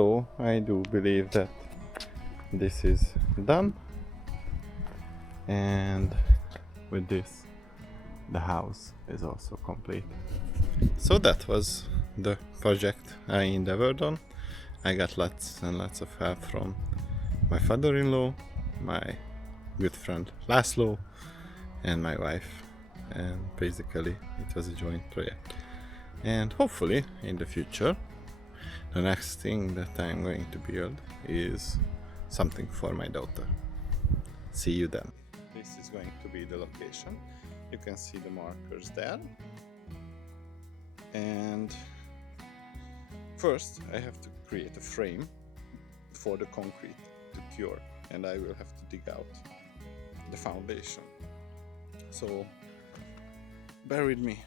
So I do believe that this is done, and with this the house is also complete. So that was the project I endeavored on. I got lots and lots of help from my father-in-law, my good friend Laszlo, and my wife, and basically it was a joint project. And hopefully in the future the next thing that I'm going to build is something for my daughter. See you then. This is going to be the location. You can see the markers there. And first I have to create a frame for the concrete to cure, and I will have to dig out the foundation. So bear with me.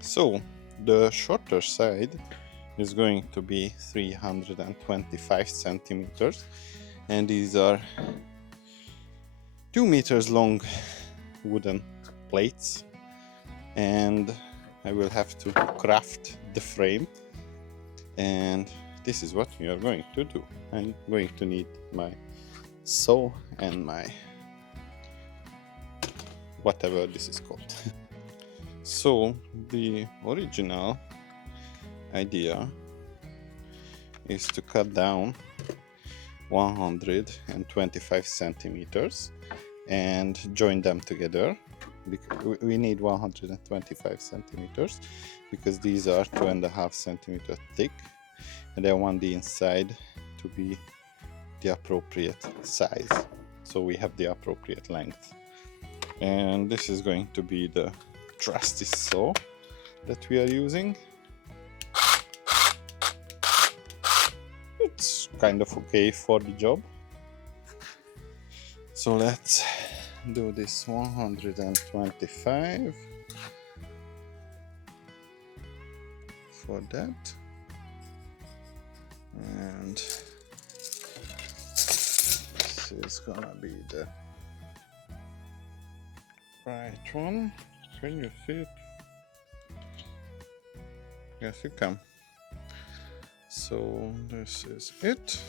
So the shorter side is going to be 325 centimeters, and these are 2 meters long wooden plates, and I will have to craft the frame, and this is what we are going to do. I'm going to need my saw and my whatever this is called. So the original idea is to cut down 125 centimeters and join them together. We need 125 centimeters because these are 2.5 centimeters thick, and I want the inside to be the appropriate size, so we have the appropriate length. And this is going to be the trusty saw that we are using. It's kind of okay for the job. So let's do this 125 for that, and this is gonna be the right one. Can you see it? Yes, you can. So this is it,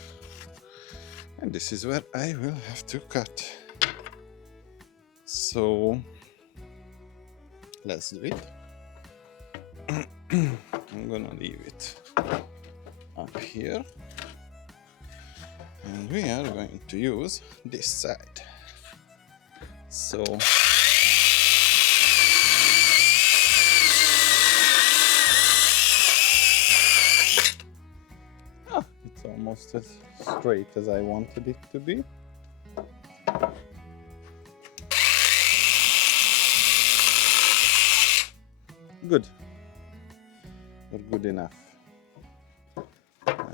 and this is where I will have to cut. So let's do it. I'm gonna leave it up here, and we are going to use this side. So it's almost as straight as I wanted it to be. Good, or good enough,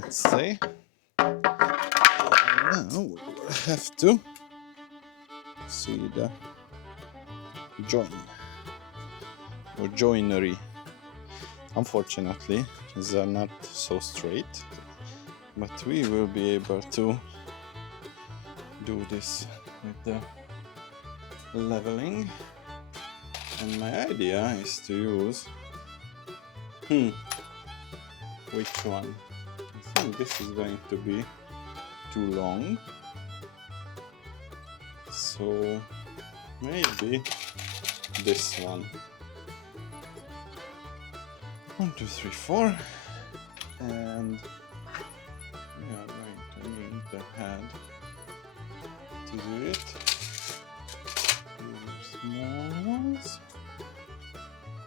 let's say. Now we will have to see the join or joinery. Unfortunately, these are not so straight, but we will be able to do this with the leveling. And my idea is to use which one? I think this is going to be too long, so maybe this one. 1, 2, 3, 4, and we are going to need the head to do it. These are small ones.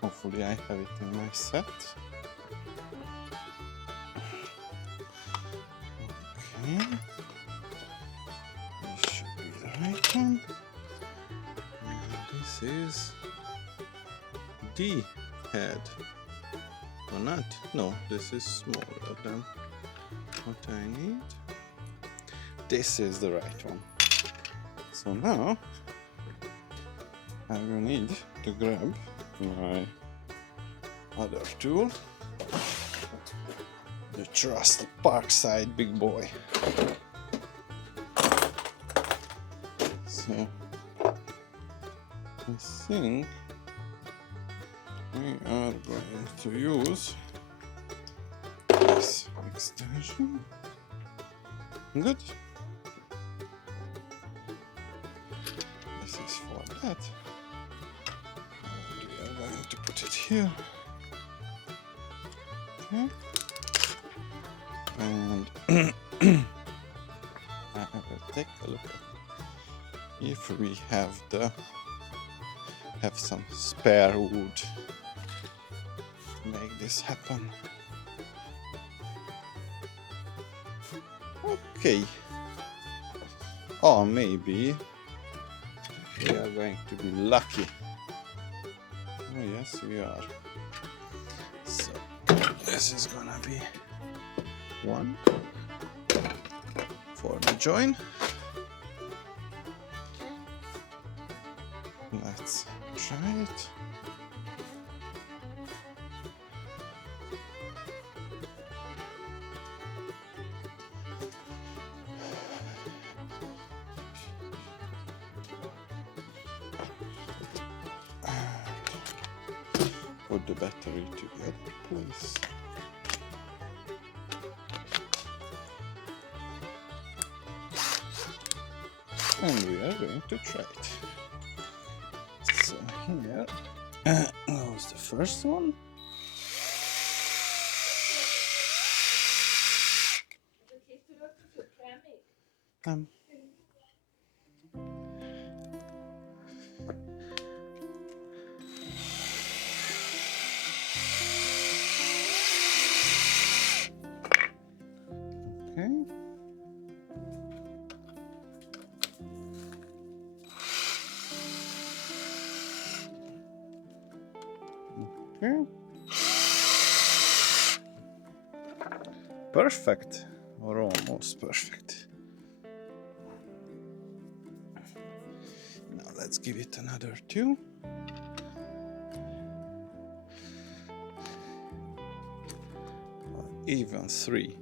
Hopefully I have it in my set. Okay, this should be the right one. And this is the head. Or not? No, this is smaller than what I need. This is the right one. So now I will need to grab my other tool, the trusty Parkside big boy. So I think we are going to use this this division. Good. This is for that. And we are going to put it here. Okay. And I will take a look at if we have some spare wood to make this happen. Okay. Or maybe we are going to be lucky. Oh yes, we are. So this is gonna be one for the join. Let's try it. Put the battery together, please. And we are going to try it. So here goes the first one. Okay. Okay. Perfect, or almost perfect. Now let's give it another two. Or even three.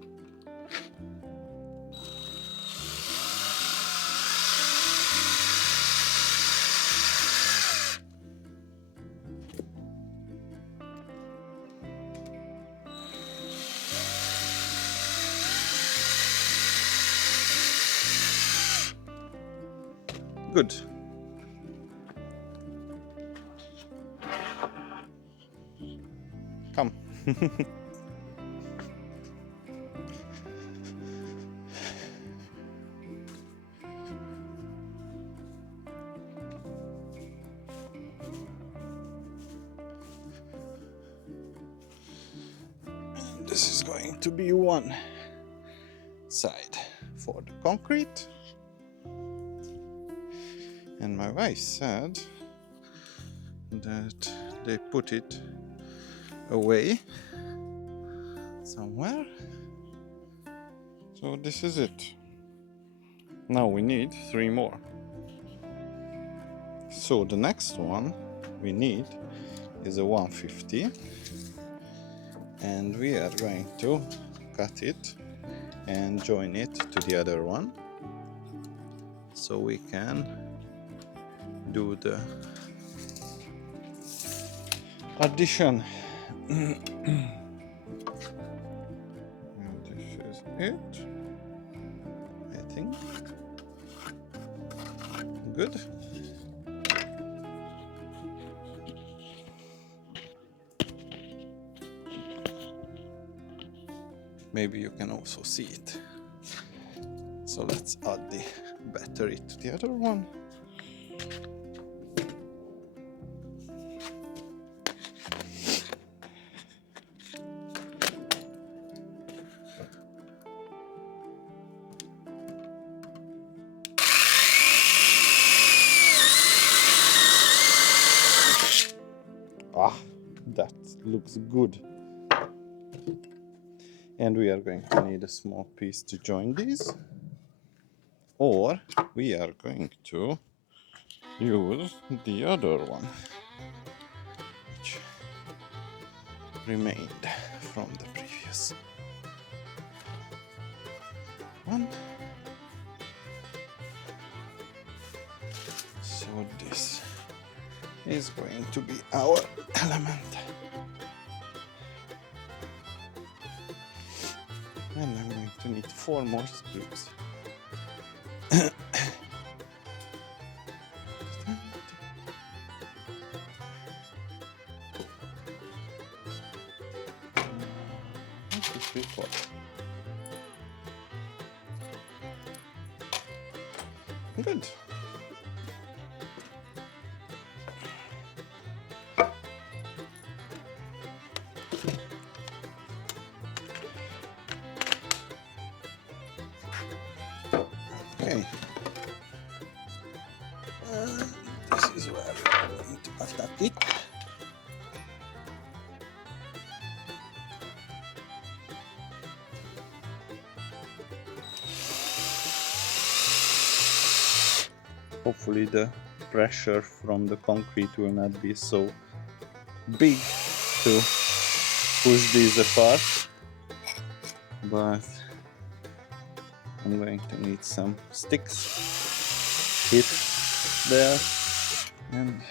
Good. Come. This is going to be one side for the concrete. And my wife said that they put it away somewhere. So this is it. Now we need three more. So the next one we need is a 150. And we are going to cut it and join it to the other one. So we can do the addition. And this is it, I think. Good. Maybe you can also see it. So let's add the battery to the other one. Ah, that looks good. And we are going to need a small piece to join these, or we are going to use the other one which remained from the previous one. So this is going to be our element. And I'm going to need 4 more screws. Before. Good. Okay. This is where we're going to attach it. Hopefully the pressure from the concrete will not be so big to push these apart, but I'm going to need some sticks hit there and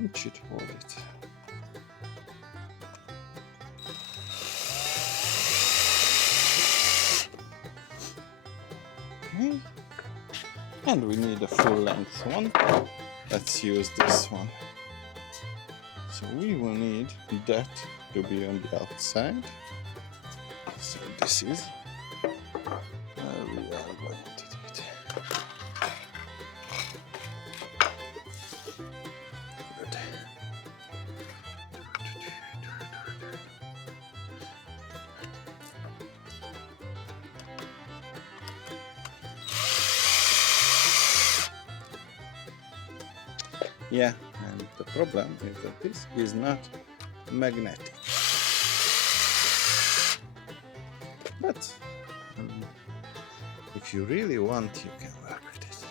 it should hold it. Okay. And we need a full length one. Let's use this one. So we will need that to be on the outside. So this is where we are going to do it. Good. Yeah, and the problem is that this is not magnetic. But if you really want, you can work with it.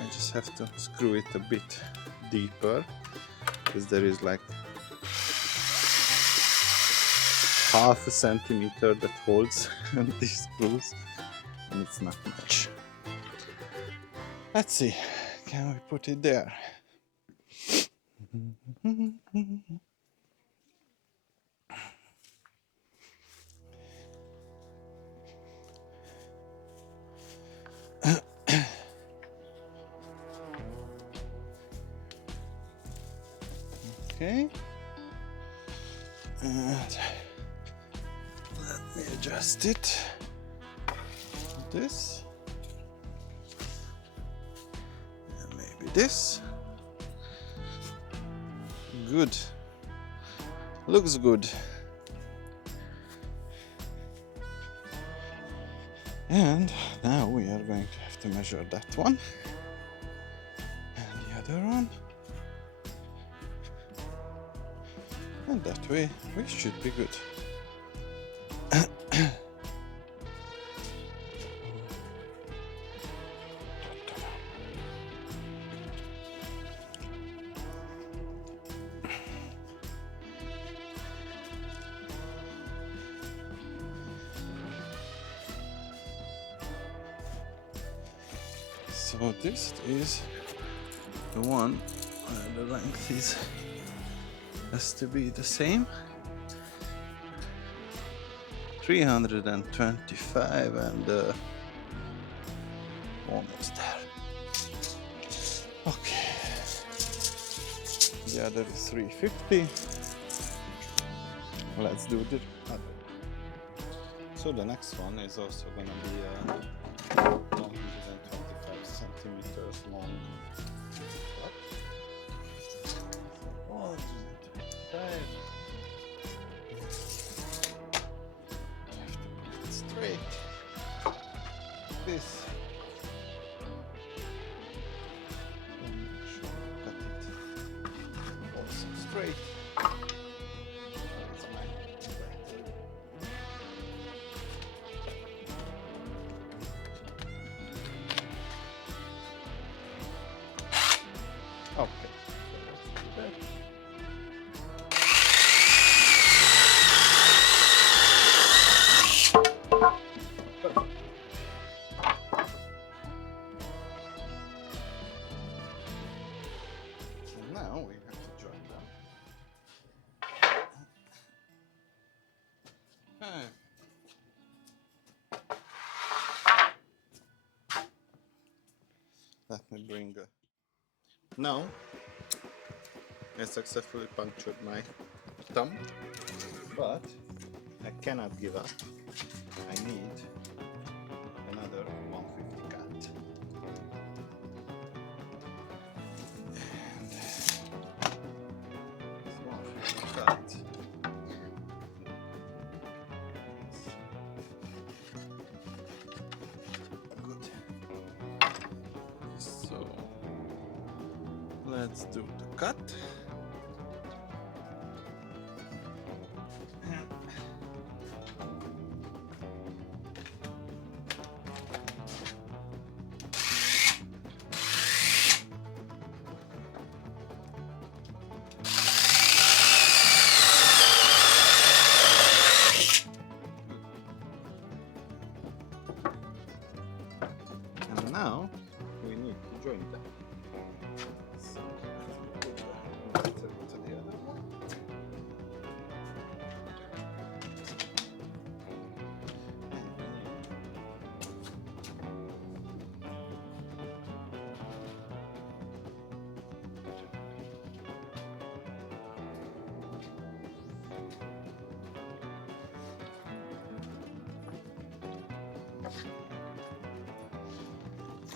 I just have to screw it a bit deeper because there is like half a centimeter that holds these screws and it's not much. Let's see, can we put it there? Okay. And let me adjust it. This. And maybe this. Good. Looks good. And now we are going to have to measure that one. And the other one. And that way we should be good. So this is the one where the length has to be the same. 325 and almost there. Okay. The other is 350. Let's do the other. So the next one is also gonna be 125 centimeters long. Straight. This. Cut it also straight. That's my okay. Let me bring a... Now I successfully punctured my thumb, but I cannot give up. I need another 150 cut. And this 150 cut. Good. So let's do the cut. And now we need to join them. So put the metal to the other one.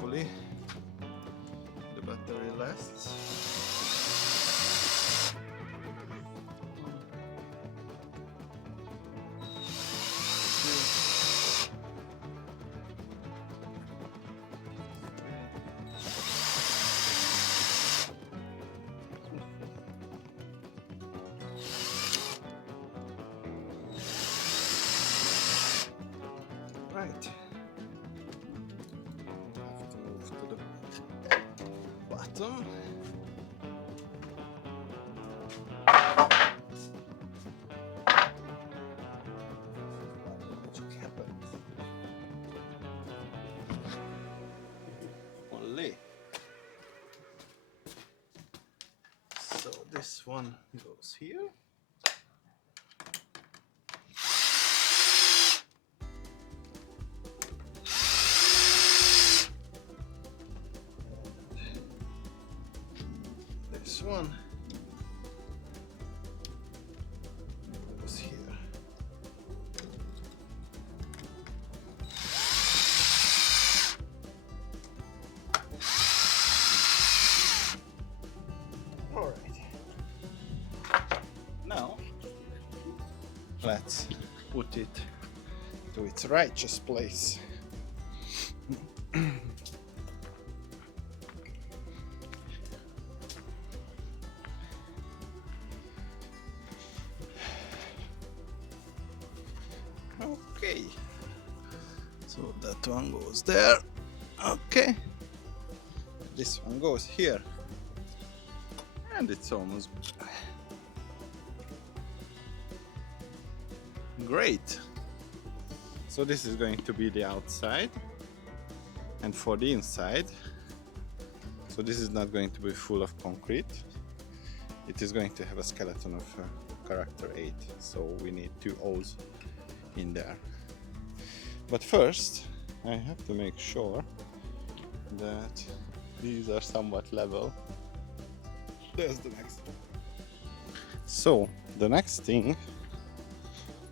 Hopefully the battery lasts. Right. Have to move to the bottom. What happened? Only. So this one goes here. This one goes here. All right. Now let's put it to its righteous place. Okay, so that one goes there. Okay, this one goes here, and it's almost great. So this is going to be the outside, and for the inside, so this is not going to be full of concrete. It is going to have a skeleton of character 8, so we need 2 O's in there. But first I have to make sure that these are somewhat level. There's the next one. So the next thing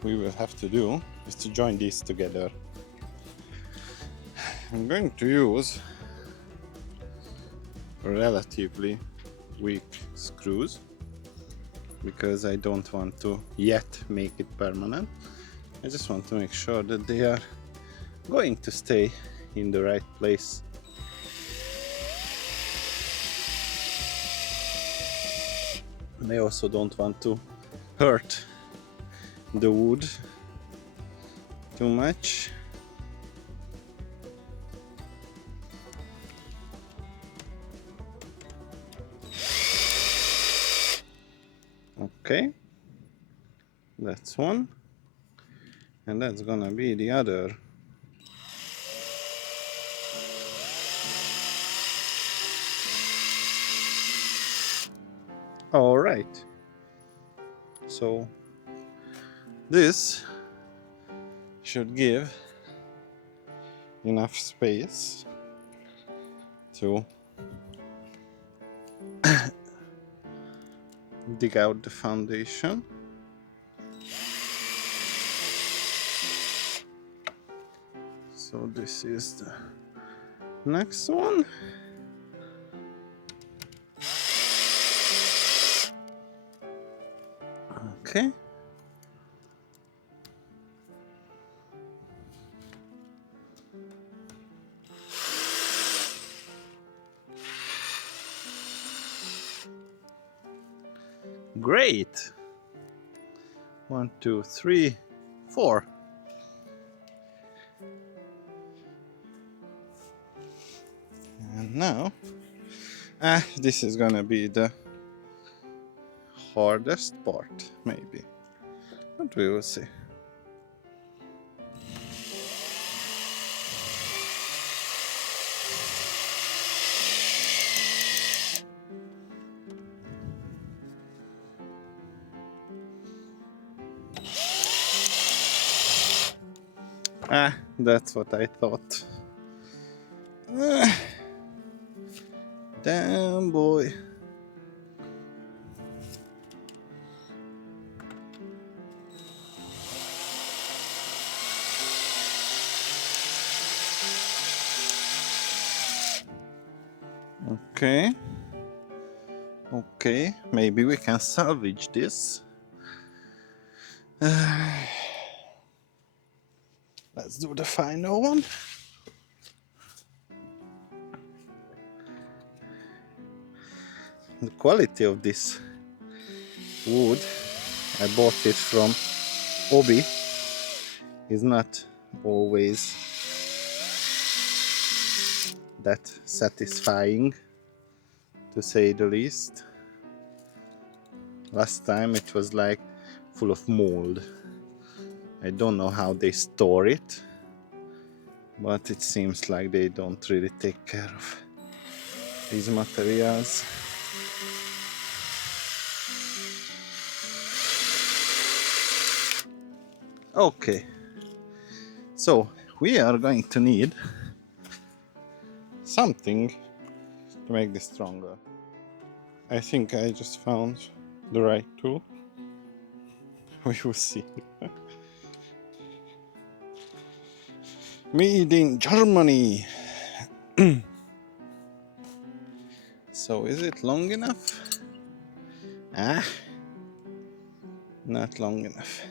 we will have to do is to join these together. I'm going to use relatively weak screws because I don't want to yet make it permanent. I just want to make sure that they are going to stay in the right place. And I also don't want to hurt the wood too much. Okay, that's one. And that's gonna be the other. All right. So this should give enough space to dig out the foundation. So this is the next one. Okay. Great. 1, 2, 3, 4. And now, this is gonna be the hardest part, maybe. But we will see. That's what I thought. Damn, boy. Okay. Okay, maybe we can salvage this. Let's do the final one. The quality of this wood, I bought it from Obi, is not always that satisfying, to say the least. Last time it was like full of mold. I don't know how they store it, but it seems like they don't really take care of these materials. Okay, so we are going to need something to make this stronger. I think I just found the right tool. We will see. Made in Germany. So is it long enough? Not long enough.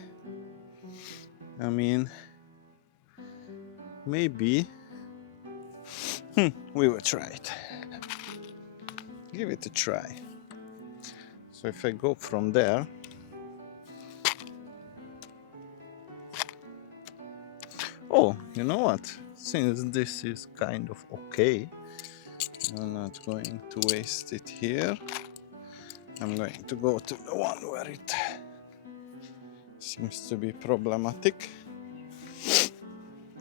I mean, maybe. We will try it. Give it a try. So if I go from there, oh, you know what? Since this is kind of okay, I'm not going to waste it here. I'm going to go to the one where it seems to be problematic,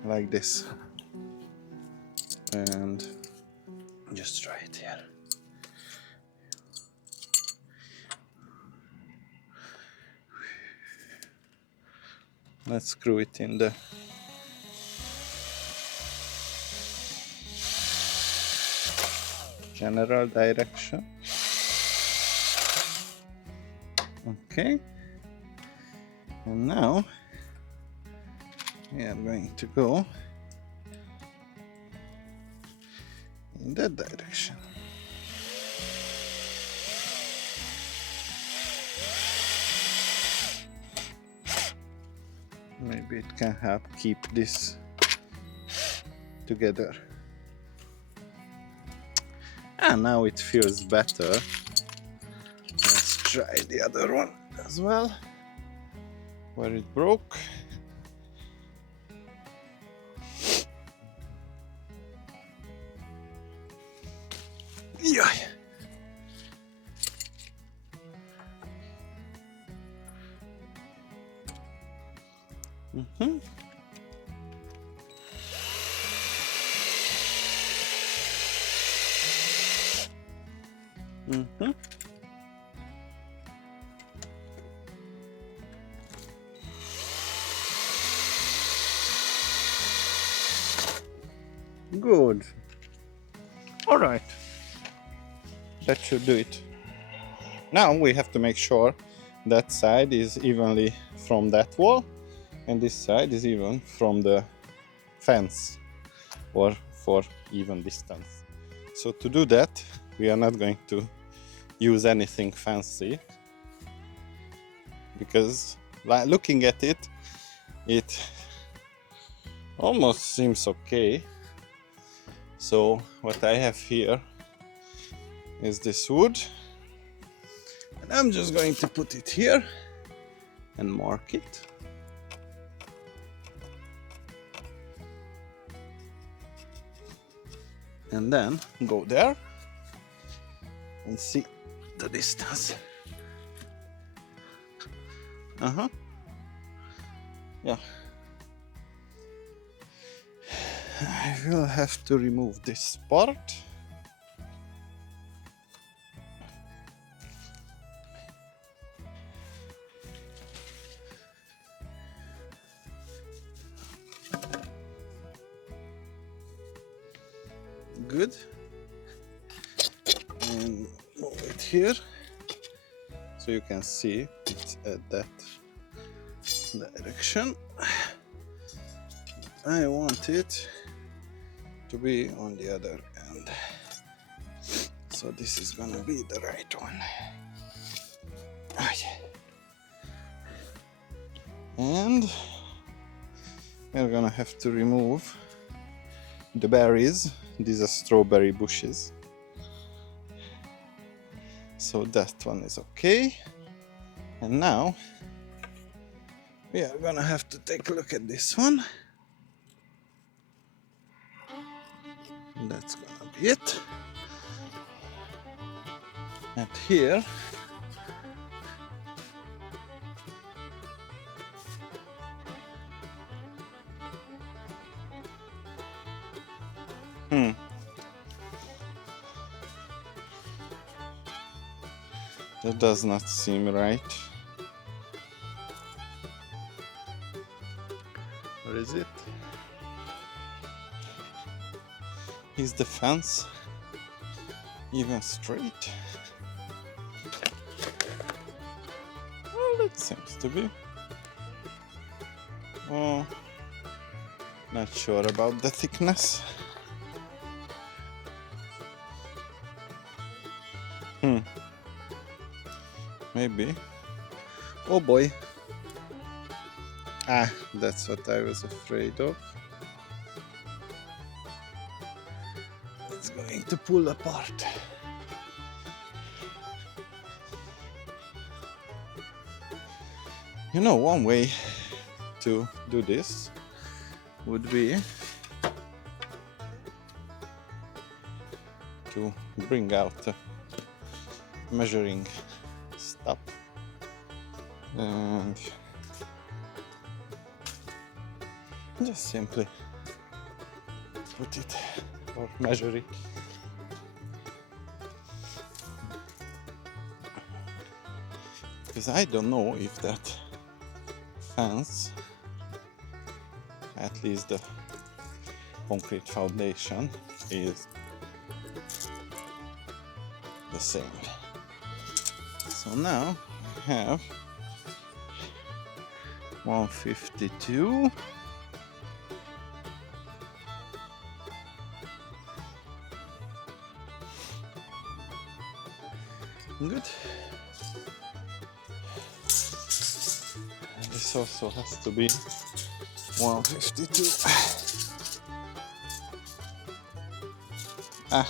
like this, and just try it here. Let's screw it in the general direction. Okay, and now we are going to go in that direction. Maybe it can help keep this together. And now it feels better. Let's try the other one as well, where it broke. Yeah. Mm-hmm. Mm-hmm. Good. All right. That should do it. Now we have to make sure that side is evenly from that wall and this side is even from the fence, or for even distance. So to do that, we are not going to use anything fancy, because looking at it, it almost seems okay. So what I have here is this wood, and I'm just going to put it here and mark it. And then go there and see the distance. Yeah. I will have to remove this part. Good. And move it here so you can see it's at that direction. I want it to be on the other end, so this is gonna be the right one. And we're gonna have to remove the berries. These are strawberry bushes, so that one is okay. And now we are gonna have to take a look at this one. And that's gonna be it. And here that does not seem right. Where is it? Is the fence even straight? Well, it seems to be. Oh, not sure about the thickness. Maybe. Oh boy. Ah, that's what I was afraid of. It's going to pull apart. You know, one way to do this would be to bring out a measuring stop and just simply put it or measure it. Because I don't know if that fence, at least the concrete foundation, is the same. So now I have 152. Good. And this also has to be 152. Ah.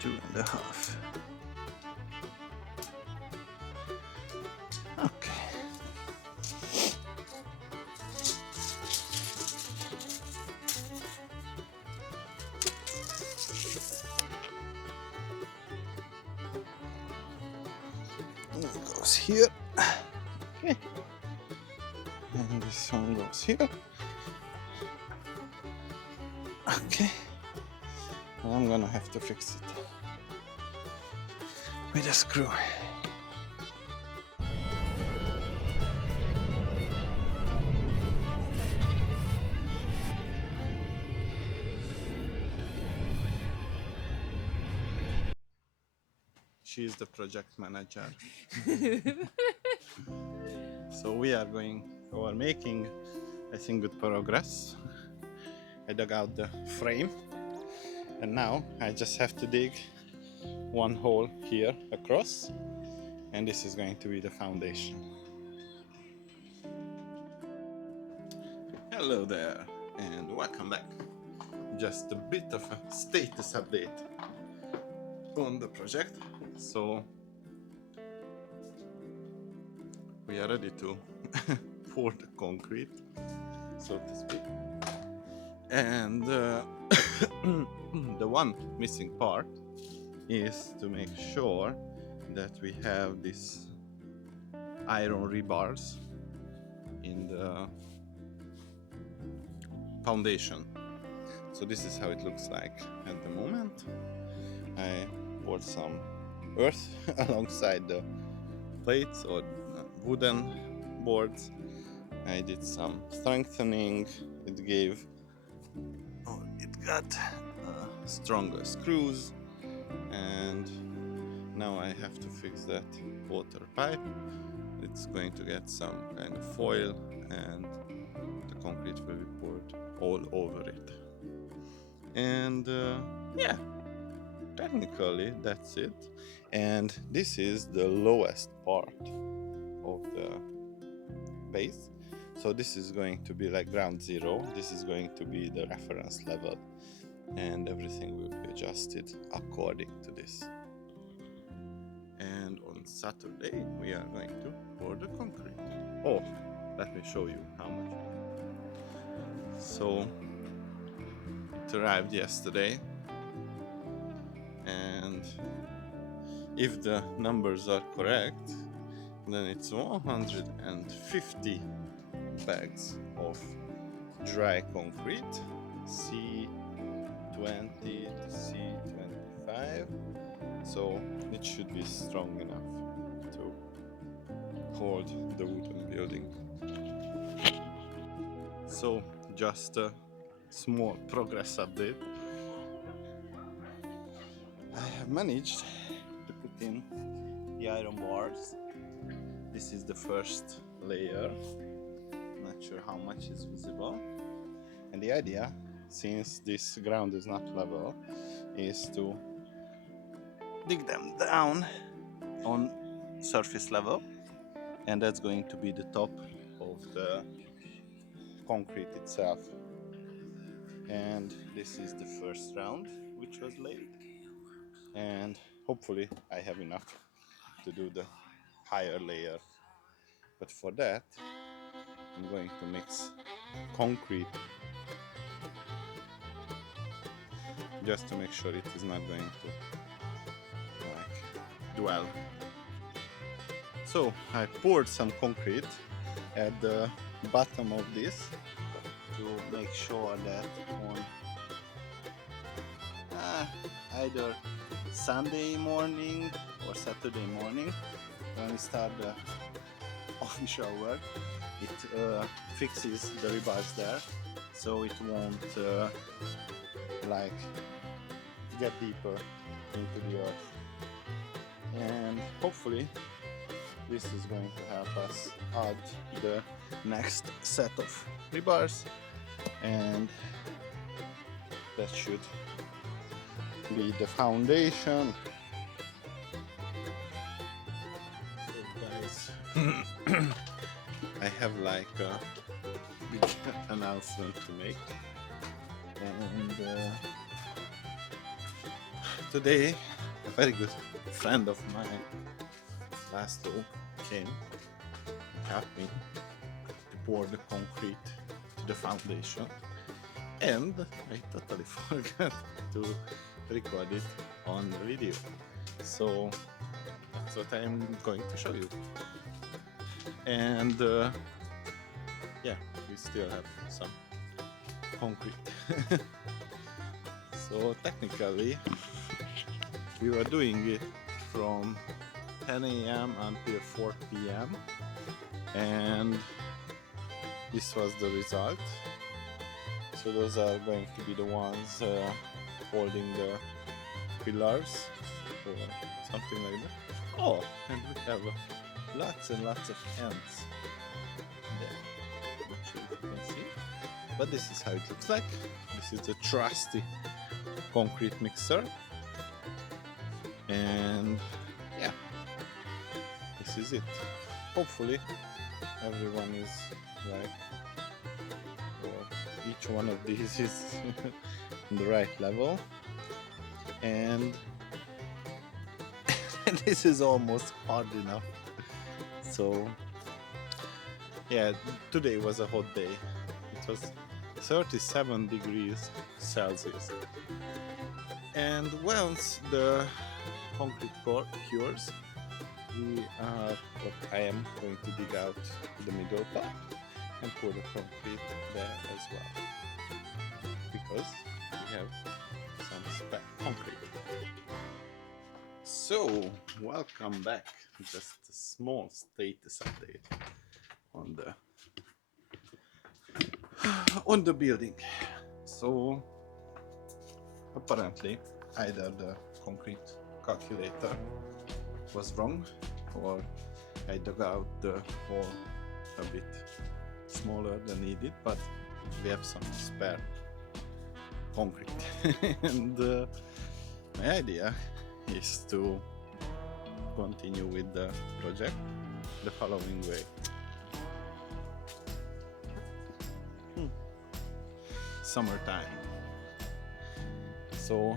Two and a half. Okay. And it goes here. Okay. And this one goes here. Okay. And I'm gonna have to fix it with a screw. She is the project manager. So we are making, I think, good progress. I dug out the frame, and now I just have to dig one hole here across, and this is going to be the foundation. Hello there, and welcome back. Just a bit of a status update on the project. So we are ready to pour the concrete, so to speak. And the one missing part is to make sure that we have these iron rebars in the foundation. So this is how it looks like at the moment. I poured some earth alongside the plates or wooden boards. I did some strengthening. It got stronger screws, and now I have to fix that water pipe. It's going to get some kind of foil, and the concrete will be poured all over it. And yeah, technically that's it. And this is the lowest part of the base. So this is going to be like ground zero. This is going to be the reference level, and everything will be adjusted according to this. And on Saturday we are going to pour the concrete. Oh, let me show you how much. So it arrived yesterday, and if the numbers are correct, then it's 150 bags of dry concrete, C20 to C25, so it should be strong enough to hold the wooden building. So just a small progress update. I have managed to put in the iron bars. This is the first layer. Not sure how much is visible. And the idea, since this ground is not level, is to dig them down on surface level, and that's going to be the top of the concrete itself. And this is the first round which was laid, and hopefully I have enough to do the higher layer. But for that I'm going to mix concrete just to make sure it is not going to dwell. So I poured some concrete at the bottom of this to make sure that on either Sunday morning or Saturday morning, when we start the official work, it fixes the rebars there, so it won't get deeper into the earth. And hopefully this is going to help us add the next set of rebars, and that should be the foundation. So guys, I have like a big announcement to make, and today a very good friend of mine, Laszlo, came and helped me to pour the concrete to the foundation, and I totally forgot to record it on the video, so that's what I'm going to show you. And yeah, we still have some concrete. So technically we were doing it from 10 a.m. until 4 p.m. and this was the result. So those are going to be the ones holding the pillars or something like that. Oh, and we have lots and lots of ants there, which you can see. But this is how it looks like. This is the trusty concrete mixer, and yeah, this is it. Hopefully everyone is right, or each one of these is in the right level, and this is almost hard enough. So yeah, today was a hot day. It was 37 degrees Celsius, and once the concrete cures, I am going to dig out the middle part and pour the concrete there as well, because we have some spare concrete. So, welcome back. Just a small status update on the building. So, apparently, either the concrete calculator was wrong, or I dug out the hole a bit smaller than needed, but we have some spare concrete. And my idea is to continue with the project the following way. Summertime. So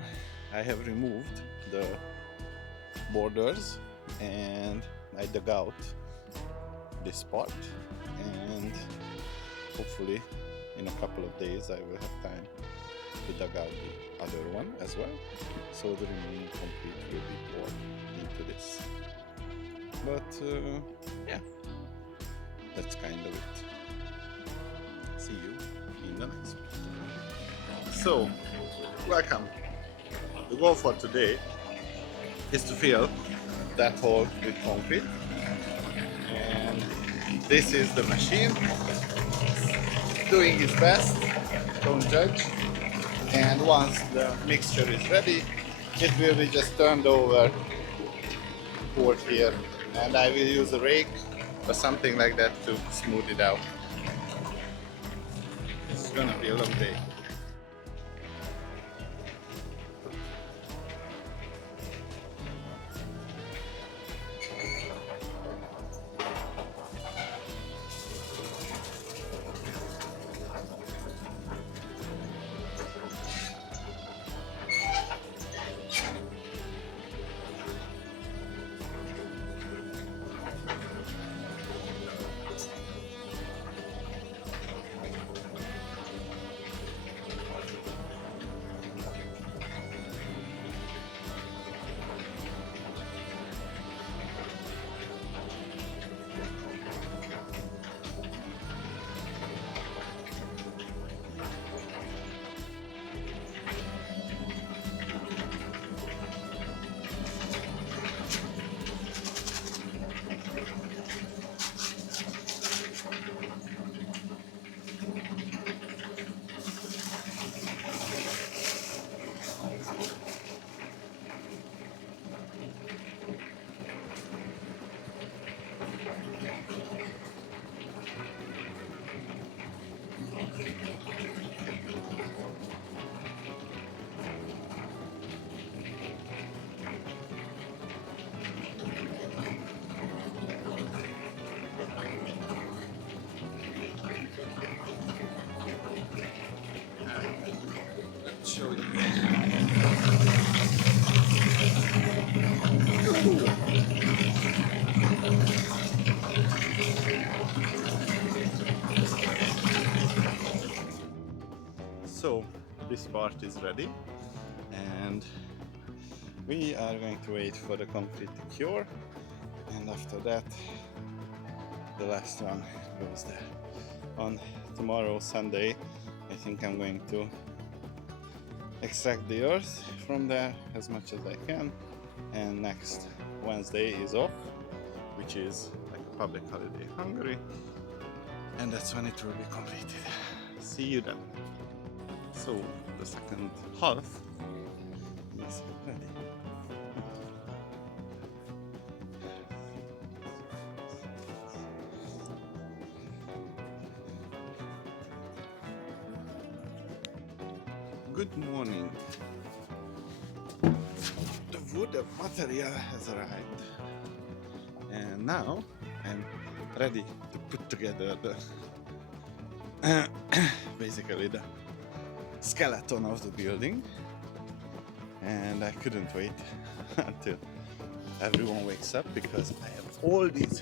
I have removed the borders and I dug out this part, and hopefully in a couple of days I will have time to dug out the other one as well, so the remaining concrete will be poured into this. But yeah, that's kind of it. See you in the next one. So, welcome. The goal for today is to fill that hole with concrete, and this is the machine doing its best. Don't judge. And once the mixture is ready, it will be just turned over, poured here, and I will use a rake or something like that to smooth it out. This is gonna be a long day. Show you. So this part is ready, and we are going to wait for the concrete to cure, and after that the last one goes there. On tomorrow, Sunday, I think I'm going to extract the earth from there as much as I can, and next Wednesday is off, which is like a public holiday in Hungary, and that's when it will be completed. See you then. So the second half is ready. Good morning. The wood material has arrived, and now I'm ready to put together the basically the skeleton of the building. And I couldn't wait until everyone wakes up because I have all these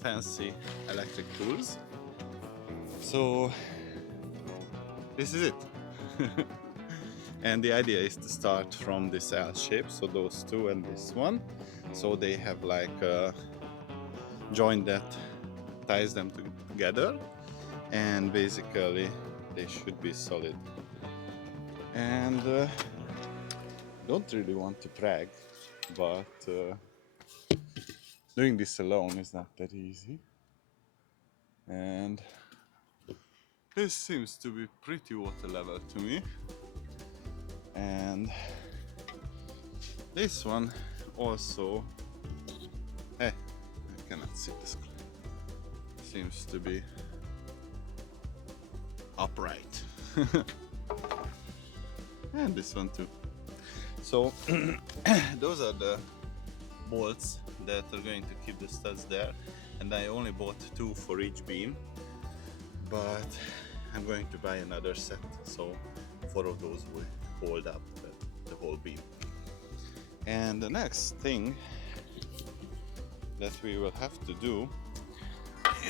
fancy electric tools. So this is it. And the idea is to start from this L shape, so those two and this one, so they have like a joint that ties them together, and basically they should be solid. And don't really want to brag, but doing this alone is not that easy, and this seems to be pretty water level to me. And this one also, I cannot see this, seems to be upright. And this one too. So those are the bolts that are going to keep the studs there, and I only bought 2 for each beam, but I'm going to buy another set, so 4 of those will hold up the whole beam. And the next thing that we will have to do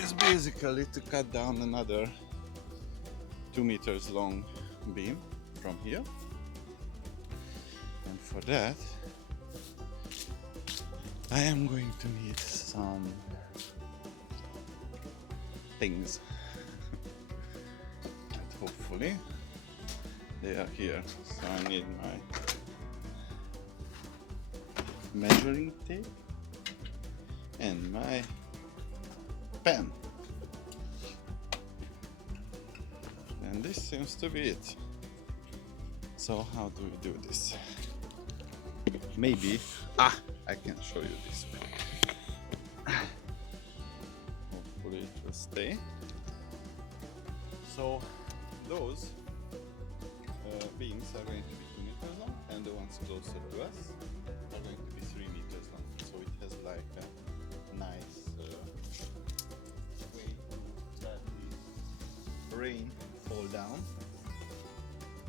is basically to cut down another 2 meters long beam from here. And for that I am going to need some things. And hopefully they are here. So I need my measuring tape and my pen. And this seems to be it. So how do we do this? Maybe, I can show you this way. Hopefully it will stay. So those beams are going to be 2 meters long, and the ones closer to us are going to be 3 meters long. So it has like a nice way to let the rain fall down.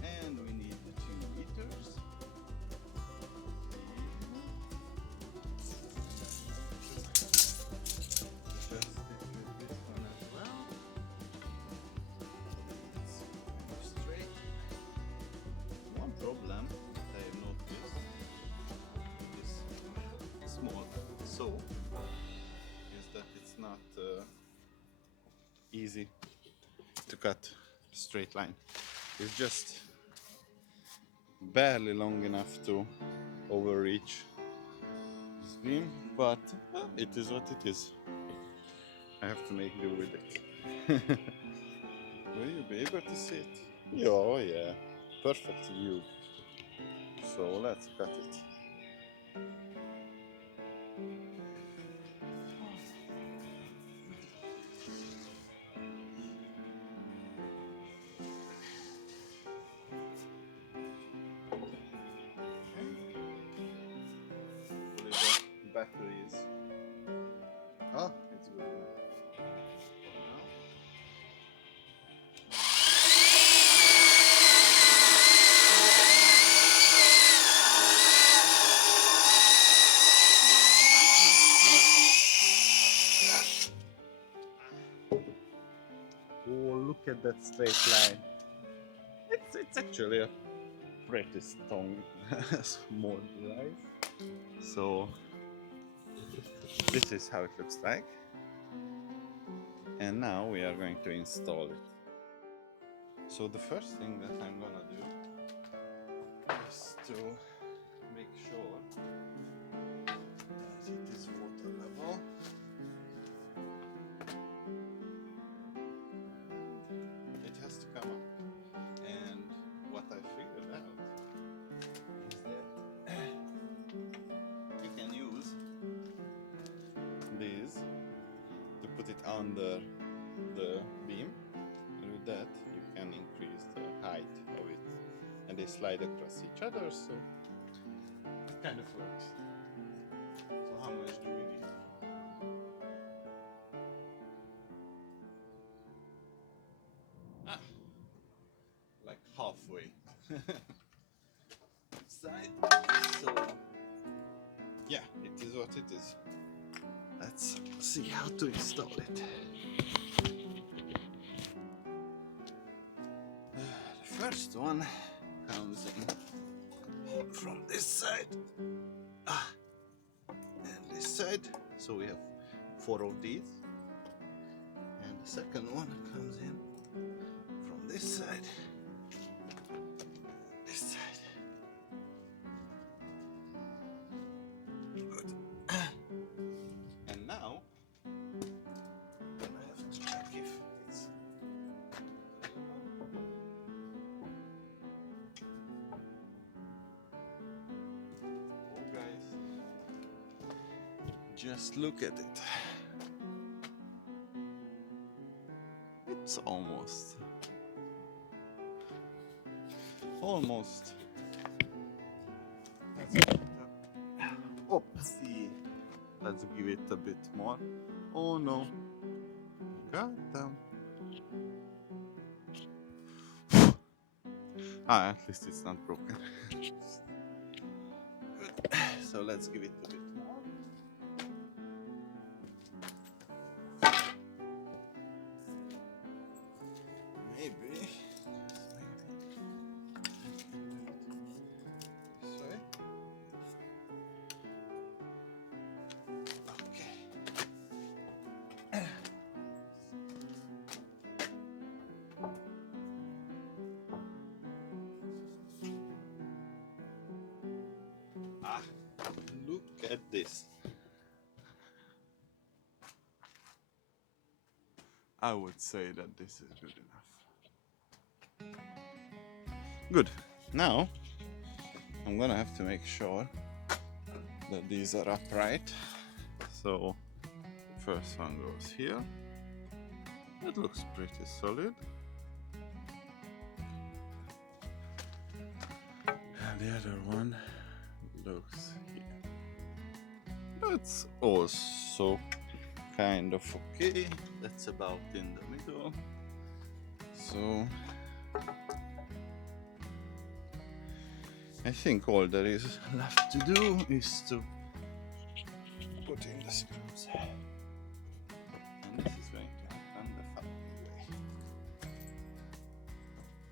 And we need the 2 meters. Problem that I have noticed with this small saw is that it's not easy to cut a straight line. It's just barely long enough to overreach this beam, but it is what it is. I have to make do with it. Will you be able to see it? Yeah, oh yeah, perfect view. So let's cut it. The battery is. It's good. Oh, look at that straight line. It's actually a pretty strong small device. So this is how it looks like. And now we are going to install it. So the first thing that I'm gonna do is to make sure that it is water level. It has to come up. And what I figured out is that you can use these to put it under the beam, and with that you can increase the height of it they slide across each other, so it kind of works. So how much do we need? Like halfway. Side. So yeah, it is what it is. Let's see how to install it. The first one comes in from this side and this side. So we have 4 of these. And the second one comes in from this side. This side. Good. And now I have to check if it's oh guys, just look at it. It's almost oopsie. Let's give it a bit more. Oh no, god damn. At least it's not broken. Good. So let's give it a bit more. Maybe. This way. Okay. Look at this. I would say that this is good enough. Good. Now I'm gonna have to make sure that these are upright. So the first one goes here. It looks pretty solid. And the other one looks here. That's also kind of okay. That's about in the middle. So I think all there is left to do is to put in the screws. And this is going to happen the following way.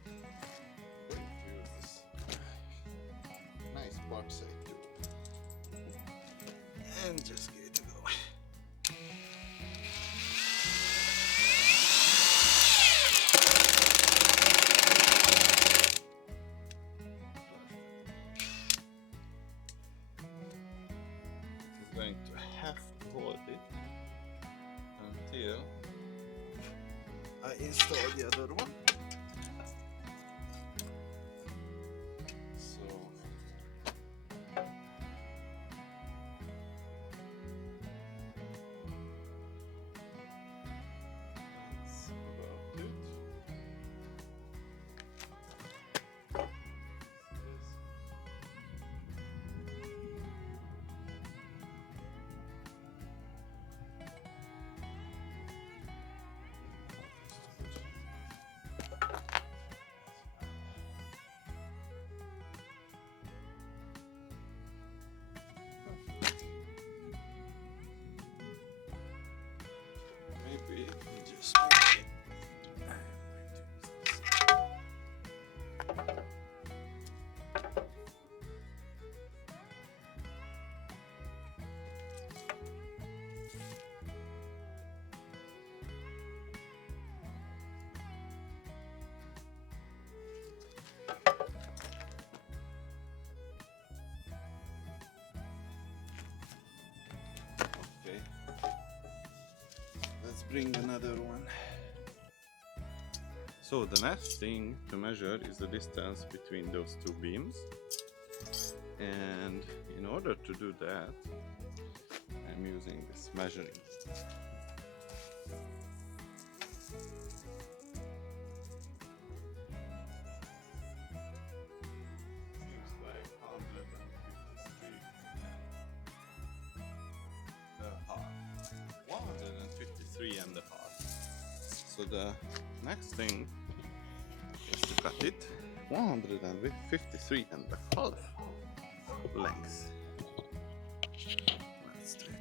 I'm going to use this nice bauxite tool and just give it a go. Going to have to hold it until I install the other one. So that's about it. Maybe just make it. Okay. Let's bring another one. So the next thing to measure is the distance between those two beams. And in order to do that, I'm using this measuring. So the next thing is to cut it 153.5 length. Let's do it.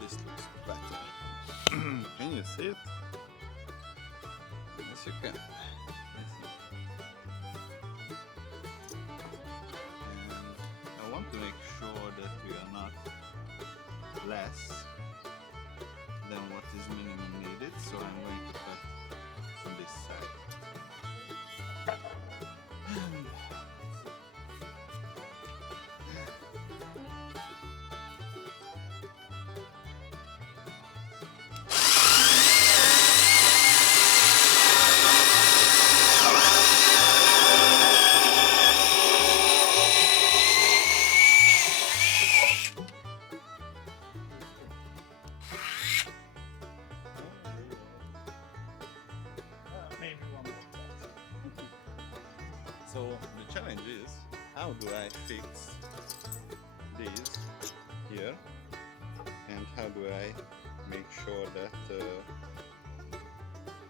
This looks better. Can you see it? Yes, you can. And I want to make sure that we are not less than what is minimum needed, so I'm going to cut from this side. So the challenge is, how do I fix these here, and how do I make sure that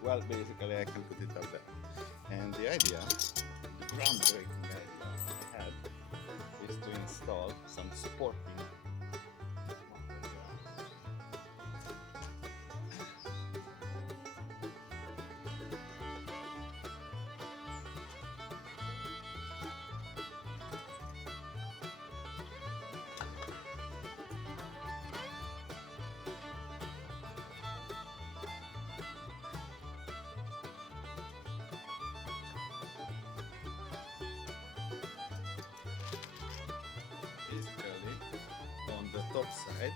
well, basically I can put it up there. And the idea, the groundbreaking idea I had, is to install some supporting on the top side.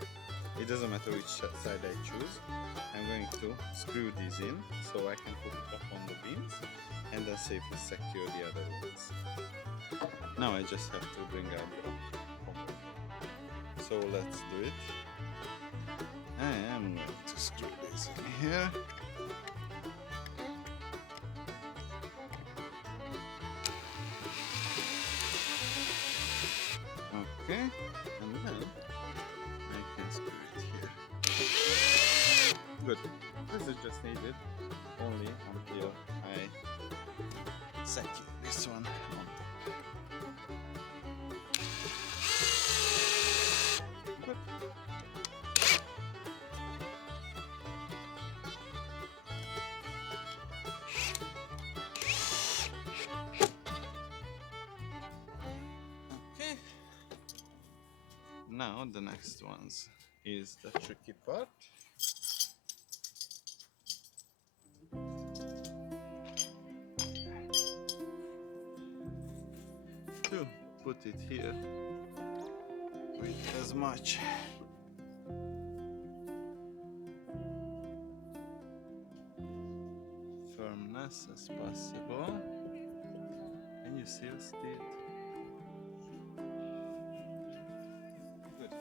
It doesn't matter which side I choose. I'm going to screw these in so I can put it up on the beams and then safely secure the other ones. Now I just have to bring out the component. So let's do it. I am going to screw this in here. Okay, and then I can screw it here. Good. This is just needed only until I secure this one on top. Good. Okay. Now the next ones is the tricky part. To put it here with as much firmness as possible. Can you still see it? Good.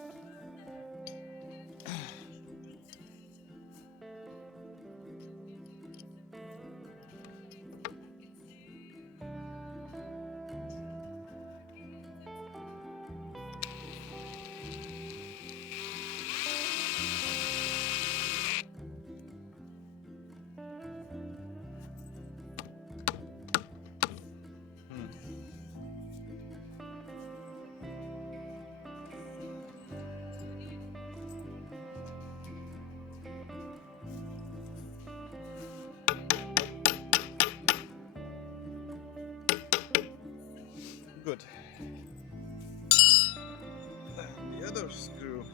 Good. Then the other screw.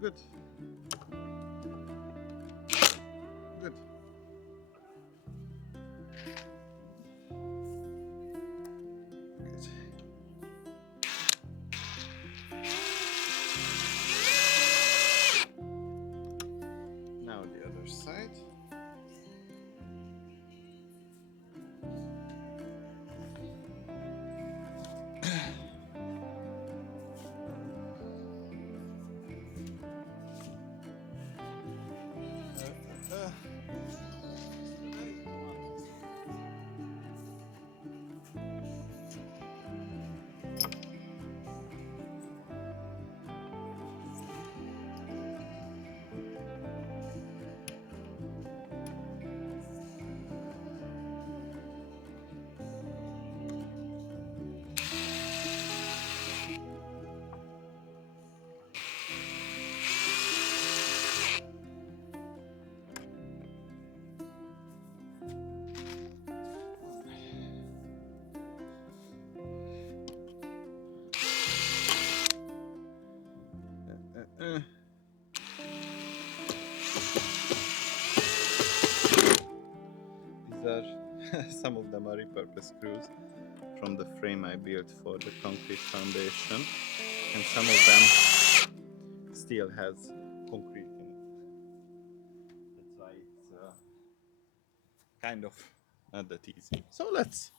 Good. other side. These are some of them are repurposed screws from the frame I built for the concrete foundation, and some of them still has concrete in it. That's why it's kind of not that easy. So let's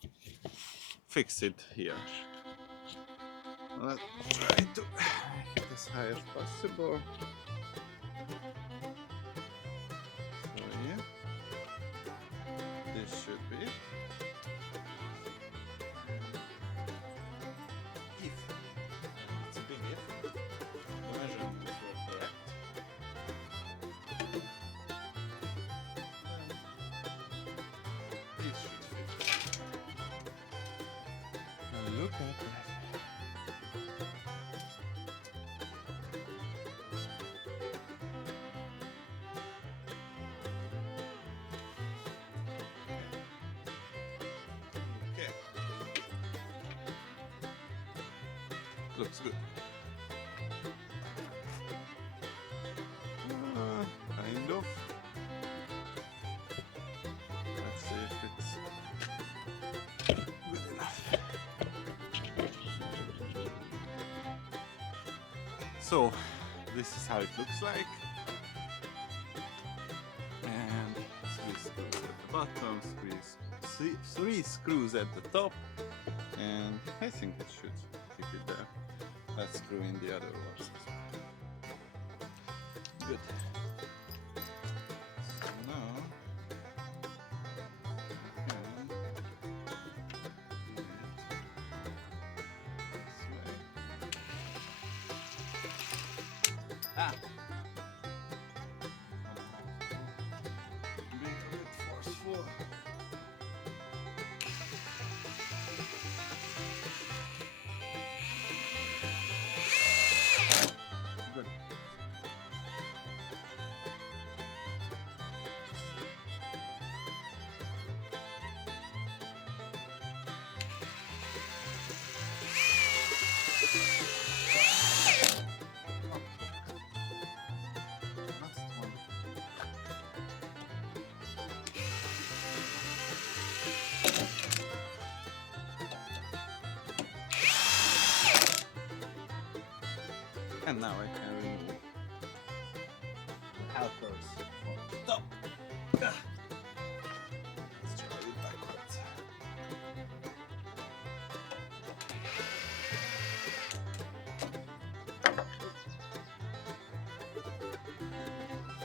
fix it here. Let's try to make it as high as possible. So yeah, this should be it. If, it's a big if, the measurements were correct. This should fit. Now look at that. Looks good. Kind of. Let's see if it's good enough. So, this is how it looks like. And 3 screws at the bottom, three screws at the top, and I think it should keep it there. Let's screw in the other ones. Good. So now we can do it this way. Ah! Be a bit forceful. Good. And now I can remove the helpers from the top. Let's try it backwards.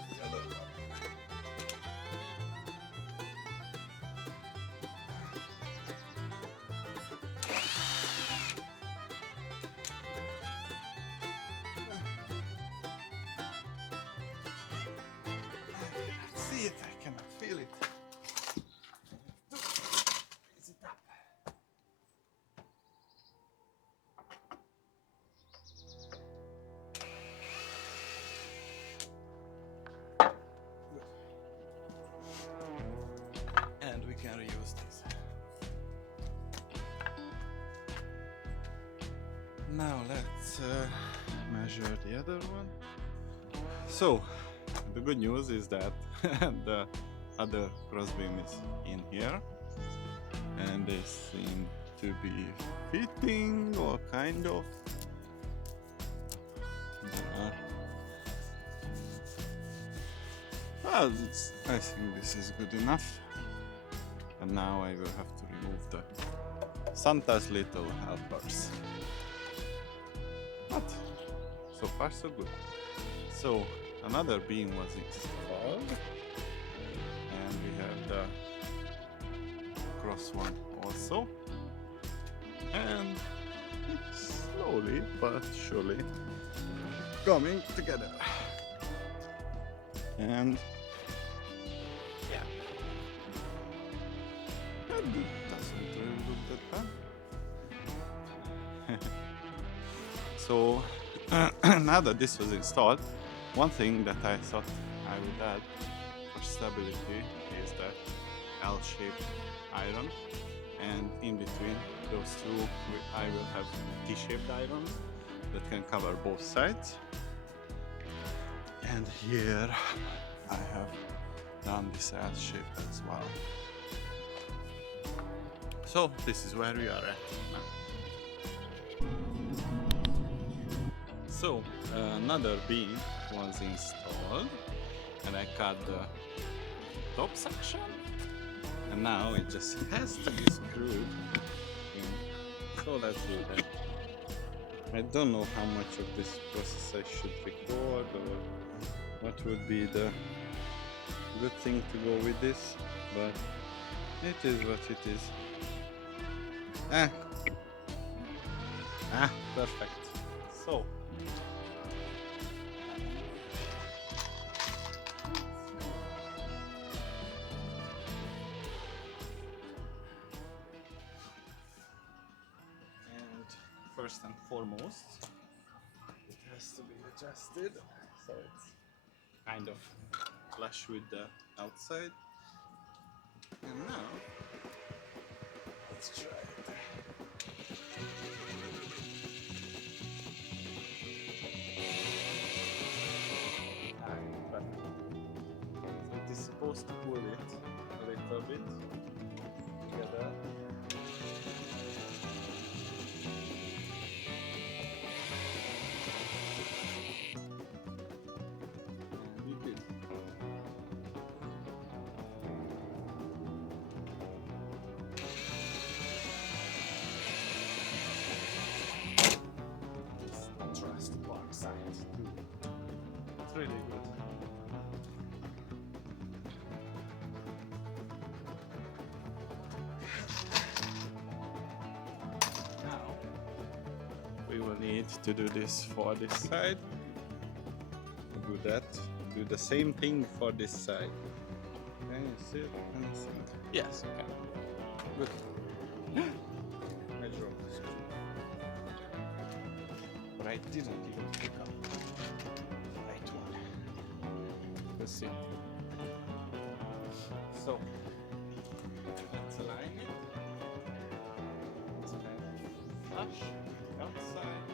The other one. See it, I cannot feel it. Raise it up. And we can reuse this. Now let's measure the other one. So, the good news is that the other crossbeam is in here, and they seem to be fitting, or kind of. Well, I think this is good enough. And now I will have to remove the Santa's little helpers. But so far so good. So another beam was installed, and we have the cross one also. And it's slowly but surely coming together. And yeah, that doesn't really look that bad. So now that this was installed, one thing that I thought I would add for stability is that L-shaped iron, and in between those two I will have T-shaped iron that can cover both sides. And here I have done this L-shape as well. So this is where we are at now. So another beam was installed, and I cut the top section, and now it just has to be screwed in. So let's do that. I don't know how much of this process I should record, or what would be the good thing to go with this, but it is what it is. Perfect. So first and foremost, it has to be adjusted so it's kind of flush with the outside. And now let's try it. So it is supposed to pull it a little bit together. It's really good. Now we will need to do this for this side. Do that. Do the same thing for this side. Can you see it? Can you see it? Yes, you can. Good. I dropped the screw. But I didn't even pick up the right one. Let's see. So let's align it. Let's kind of flush outside.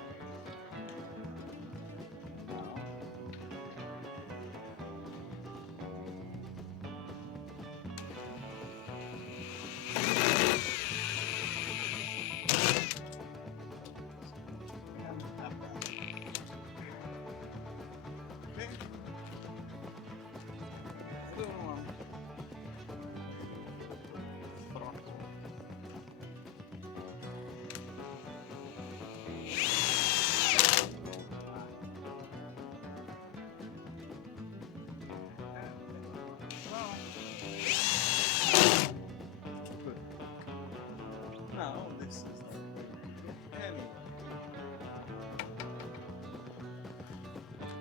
Now now this is the end.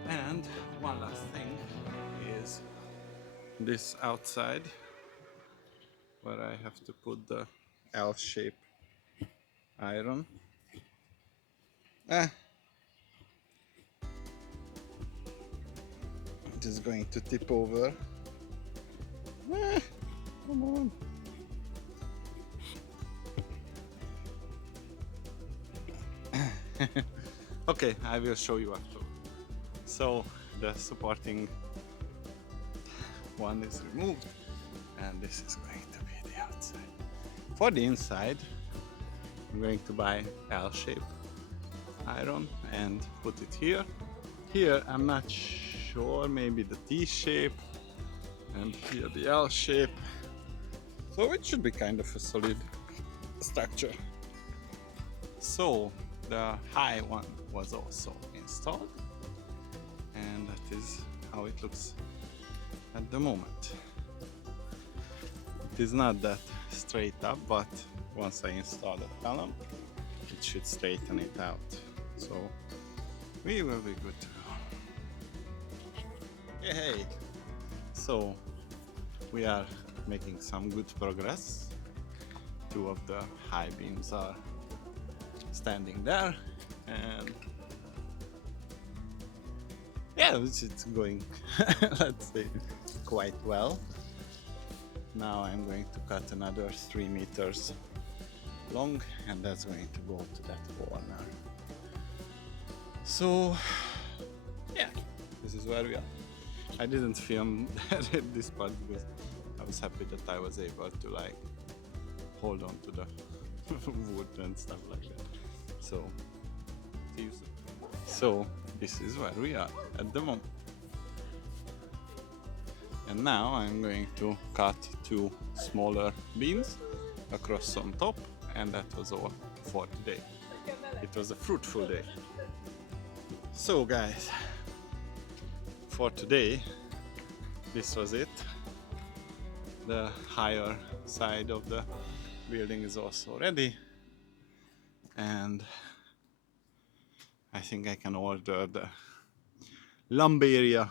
And one last thing is this outside, where I have to put the L-shape iron. It is going to tip over. Come on. Okay, I will show you after. So the supporting one is removed, and this is going to be the outside. For the inside, I'm going to buy L-shape iron and put it here. Here I'm not sure, maybe the T-shape, and here the L shape. So it should be kind of a solid structure. So the high one was also installed, and that is how it looks at the moment. It is not that straight up, but once I install the column, it should straighten it out. So we will be good to go. Hey! So we are making some good progress. Two of the high beams are standing there, and yeah, it's going let's say quite well. Now I'm going to cut another 3 meters long, and that's going to go to that corner. So yeah, this is where we are. I didn't film this part because I was happy that I was able to like hold on to the wood and stuff like that. So see you soon. So this is where we are at the moment. And now I'm going to cut 2 smaller beams across on top, and that was all for today. It was a fruitful day. So guys, for today, this was it. The higher side of the building is also ready, and I think I can order the lumberia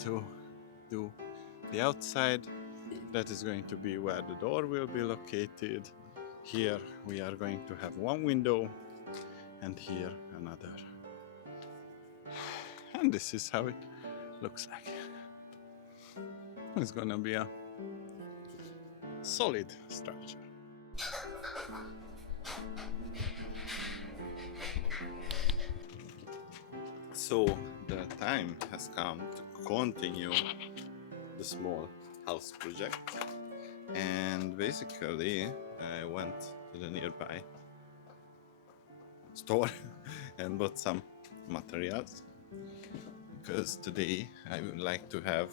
to do the outside. That is going to be where the door will be located. Here we are going to have 1 window, and here another. And this is how it looks like. It's gonna be a solid structure. So the time has come to continue the small house project, and basically I went to the nearby store and bought some materials, because today I would like to have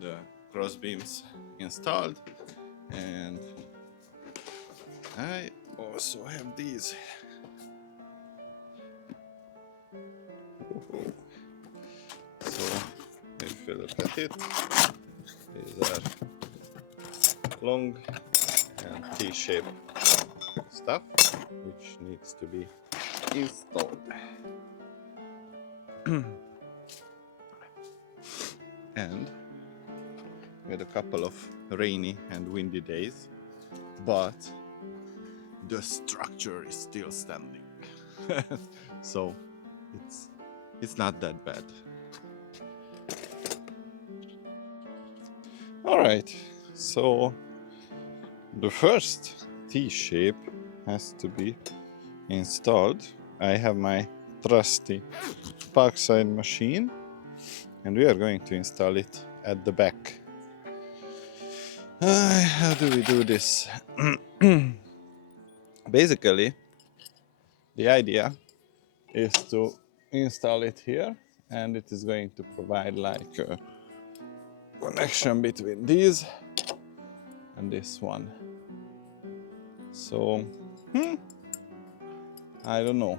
the cross beams installed, and I also have these. So if you look at it, these are long and T-shaped stuff which needs to be installed. And we had a couple of rainy and windy days, but the structure is still standing. So it's not that bad. Alright, so the first T-shape has to be installed. I have my trusty Parkside machine, and we are going to install it at the back. How do we do this? Basically, the idea is to install it here, and it is going to provide like a connection between these and this one. So I don't know,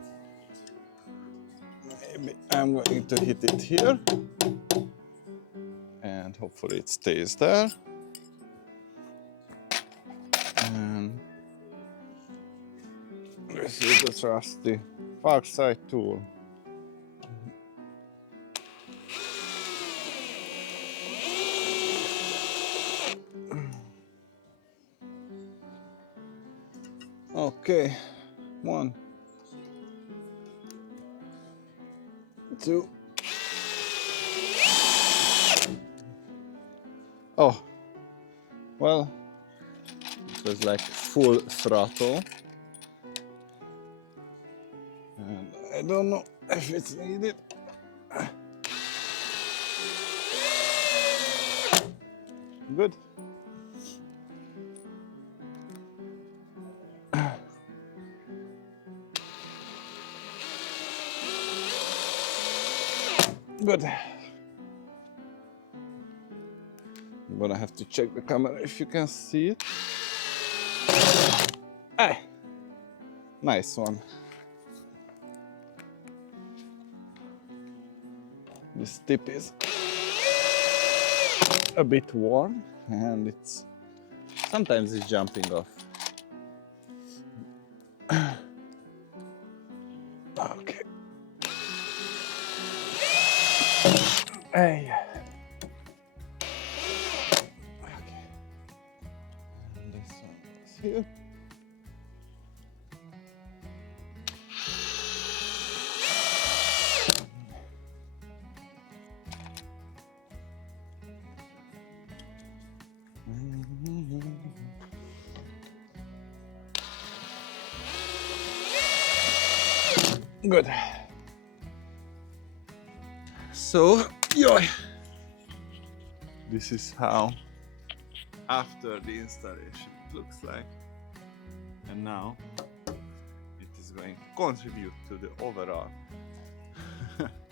maybe I'm going to hit it here, and hopefully it stays there. And this is the trusty Parkside tool. Okay, 1, 2. Oh, well, it was like full throttle, and I don't know if it's needed. Good. Good. I'm gonna have to check the camera if you can see it. Hey! Nice one. This tip is a bit worn and sometimes it's jumping off. Okay. Hey. Okay. And this one is here. Good. So, this is how after the installation it looks like, and now it is going to contribute to the overall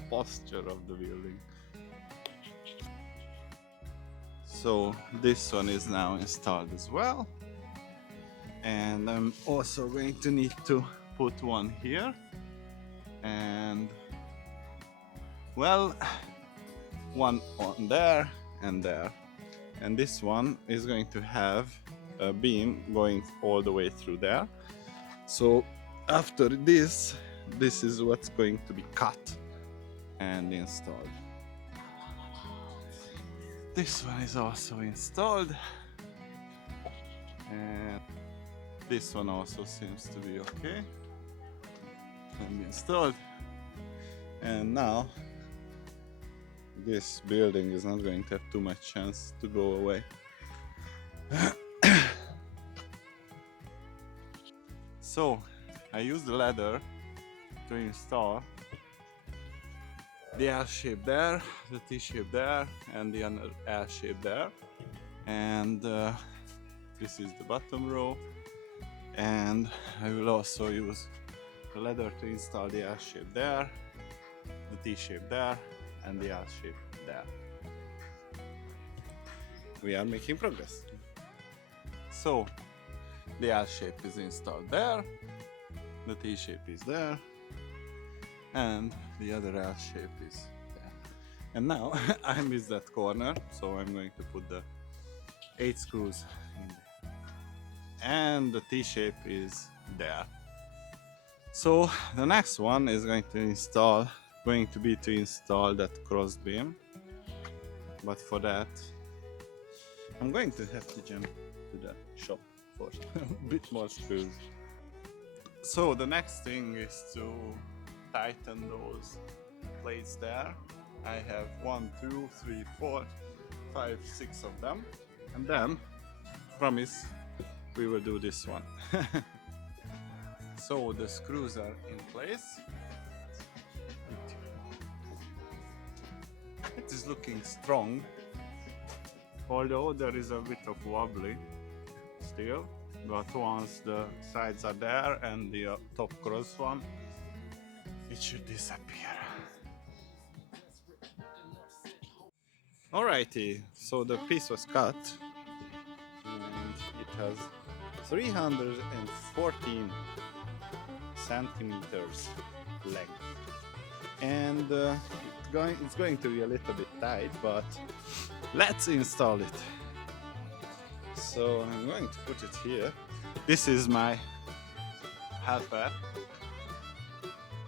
posture of the building. So this one is now installed as well, and I'm also going to need to put one here, and well, one on there and there, and this one is going to have a beam going all the way through there. So after this is what's going to be cut and installed. This one is also installed, and this one also seems to be okay and installed. And now this building is not going to have too much chance to go away. So I used the ladder to install the L shape there, the T shape there, and the other L shape there. And this is the bottom row. And I will also use the ladder to install the L shape there, the T shape there, and the L shape there. We are making progress. So the L shape is installed there, the T shape is there, and the other L shape is there. And now I missed that corner, so I'm going to put the 8 screws in there. And the T shape is there. So the next one is going to be to install that cross beam. But for that, I'm going to have to jump to the shop for a bit more screws. So the next thing is to tighten those plates there. I have 1, 2, 3, 4, 5, 6 of them, and then promise we will do this one. So the screws are in place. It is looking strong, although there is a bit of wobbly still, but once the sides are there and the top cross one, it should disappear. Alrighty, so the piece was cut and it has 314 centimeters length, and it's going to be a little bit tight, but let's install it. So I'm going to put it here. This is my helper.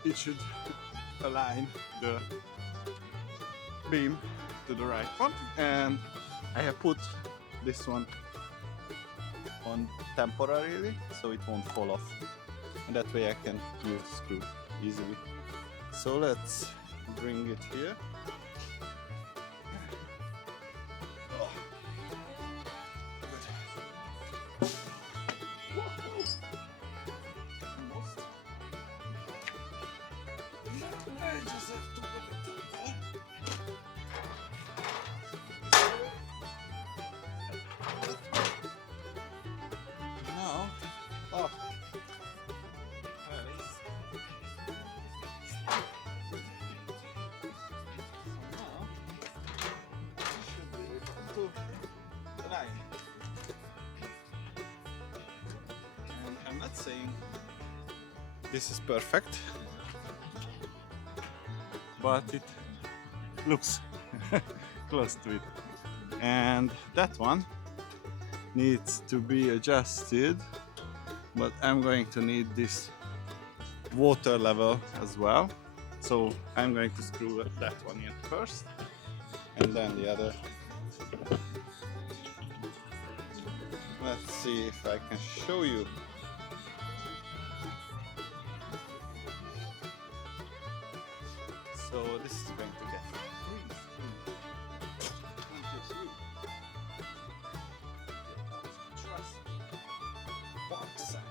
It should align the beam to the right one, and I have put this one on temporarily so it won't fall off, and that way I can use the screw easily. So let's bring it here. Oh. Good. Almost. I just have to put it down. Now, oh. saying this is perfect, but it looks close to it. And that one needs to be adjusted, but I'm going to need this water level as well. So I'm going to screw that one in first, and then the other. Let's see if I can show you. So this is going to get box side.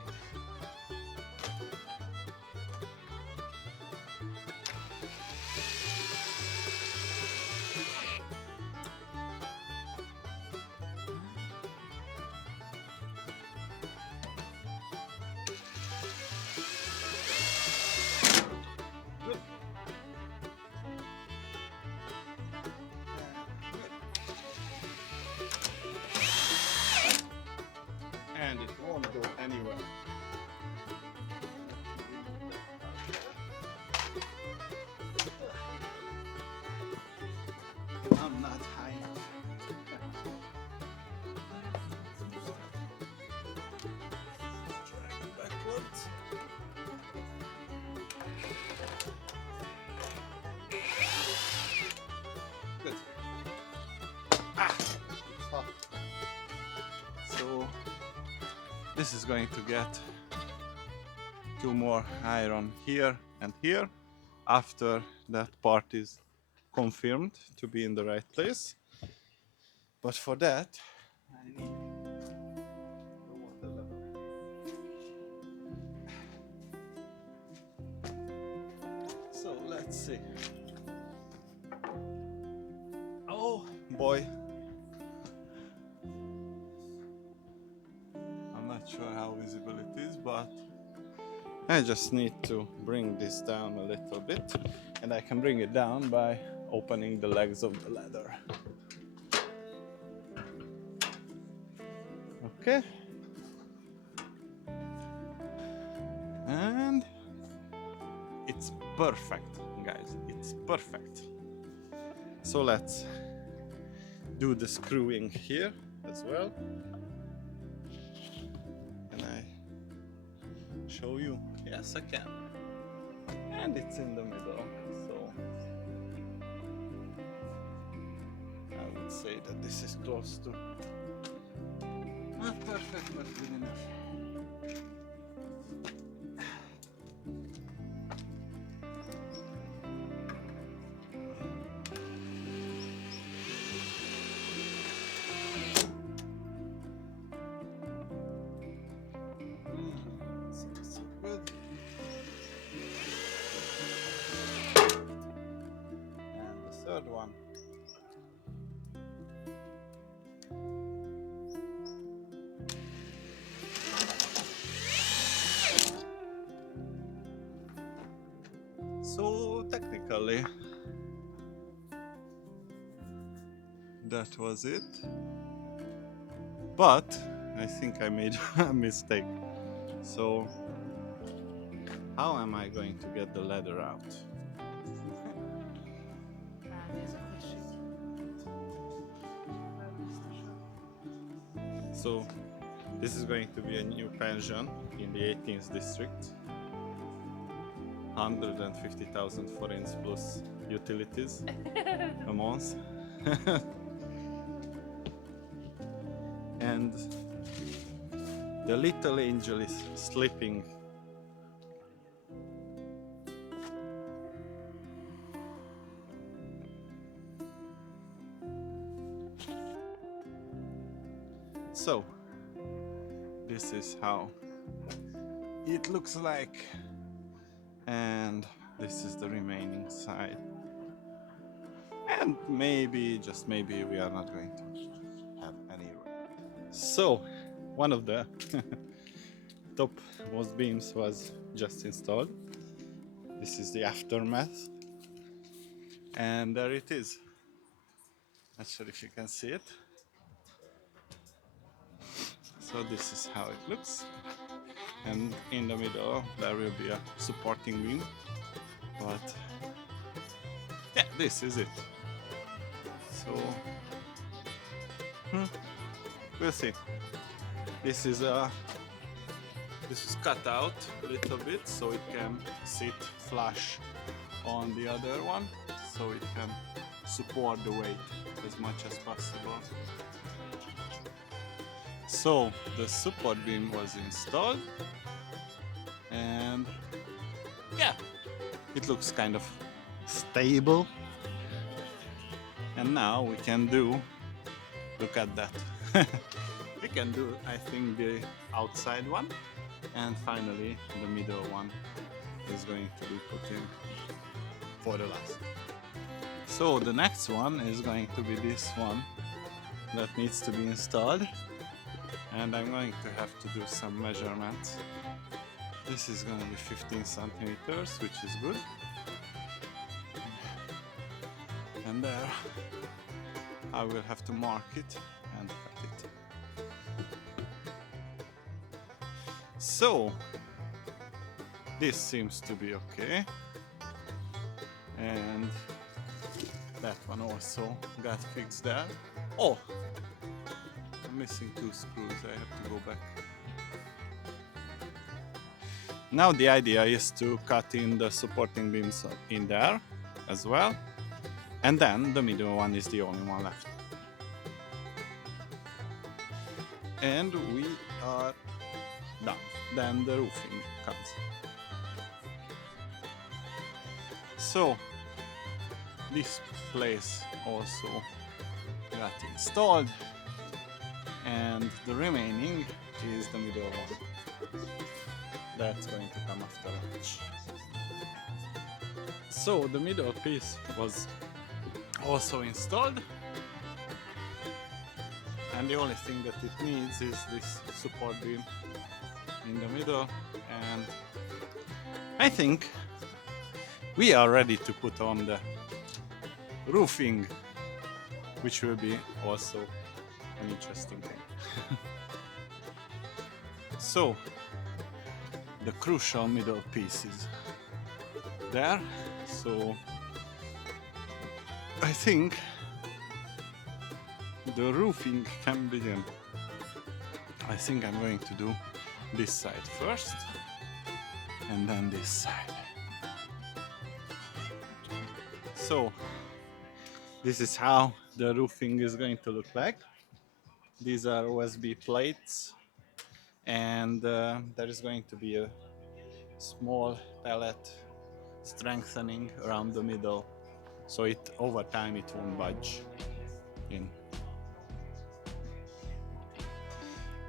And it won't go anywhere. I'm not high enough. Drag it backwards. Good. It's hot. So this is going to get 2 more iron here and here after that part is confirmed to be in the right place. But for that I need the water level. So let's see. Oh boy, I'm not sure how visible it is, but I just need to bring this down a little bit, and I can bring it down by opening the legs of the ladder. Okay. And it's perfect, guys. It's perfect. So let's do the screwing here as well. Can I show you? Yes, I can. And it's in the middle, so I would say that this is close to not perfect, but good enough. So good. And the third one. So technically that was it, but I think I made a mistake. So how am I going to get the ladder out? So this is going to be a new pension in the 18th district. 150,000 forints plus utilities a month. And the little angel is sleeping. So this is how it looks like, and this is the remaining side. And maybe, just maybe, we are not going to have any rain. So one of the topmost beams was just installed. This is the aftermath, and there it is. Not sure if you can see it. So this is how it looks. and in the middle there will be a supporting beam. But yeah, this is it. So we'll see. This is cut out a little bit so it can sit flush on the other one, so it can support the weight as much as possible. So the support beam was installed, and yeah, it looks kind of stable. And now we can look at that. We can do, I think, the outside one, and finally the middle one is going to be put in for the last. So the next one is going to be this one that needs to be installed, and I'm going to have to do some measurements. This is going to be 15 centimeters, which is good. And there I will have to mark it and cut it. So this seems to be okay, and that one also got fixed there. Oh, I'm missing 2 screws, I have to go back. Now the idea is to cut in the supporting beams in there as well, and then the middle one is the only one left. And we are done. Then the roofing comes. So this place also got installed, and the remaining is the middle one. That's going to come after lunch. So the middle piece was also installed, and the only thing that it needs is this support beam in the middle, and I think we are ready to put on the roofing, which will be also an interesting thing. So the crucial middle piece is there, so I think the roofing can begin. I think I'm going to do this side first, and then this side. So this is how the roofing is going to look like. These are OSB plates, and there is going to be a small pallet strengthening around the middle, so it over time it won't budge in.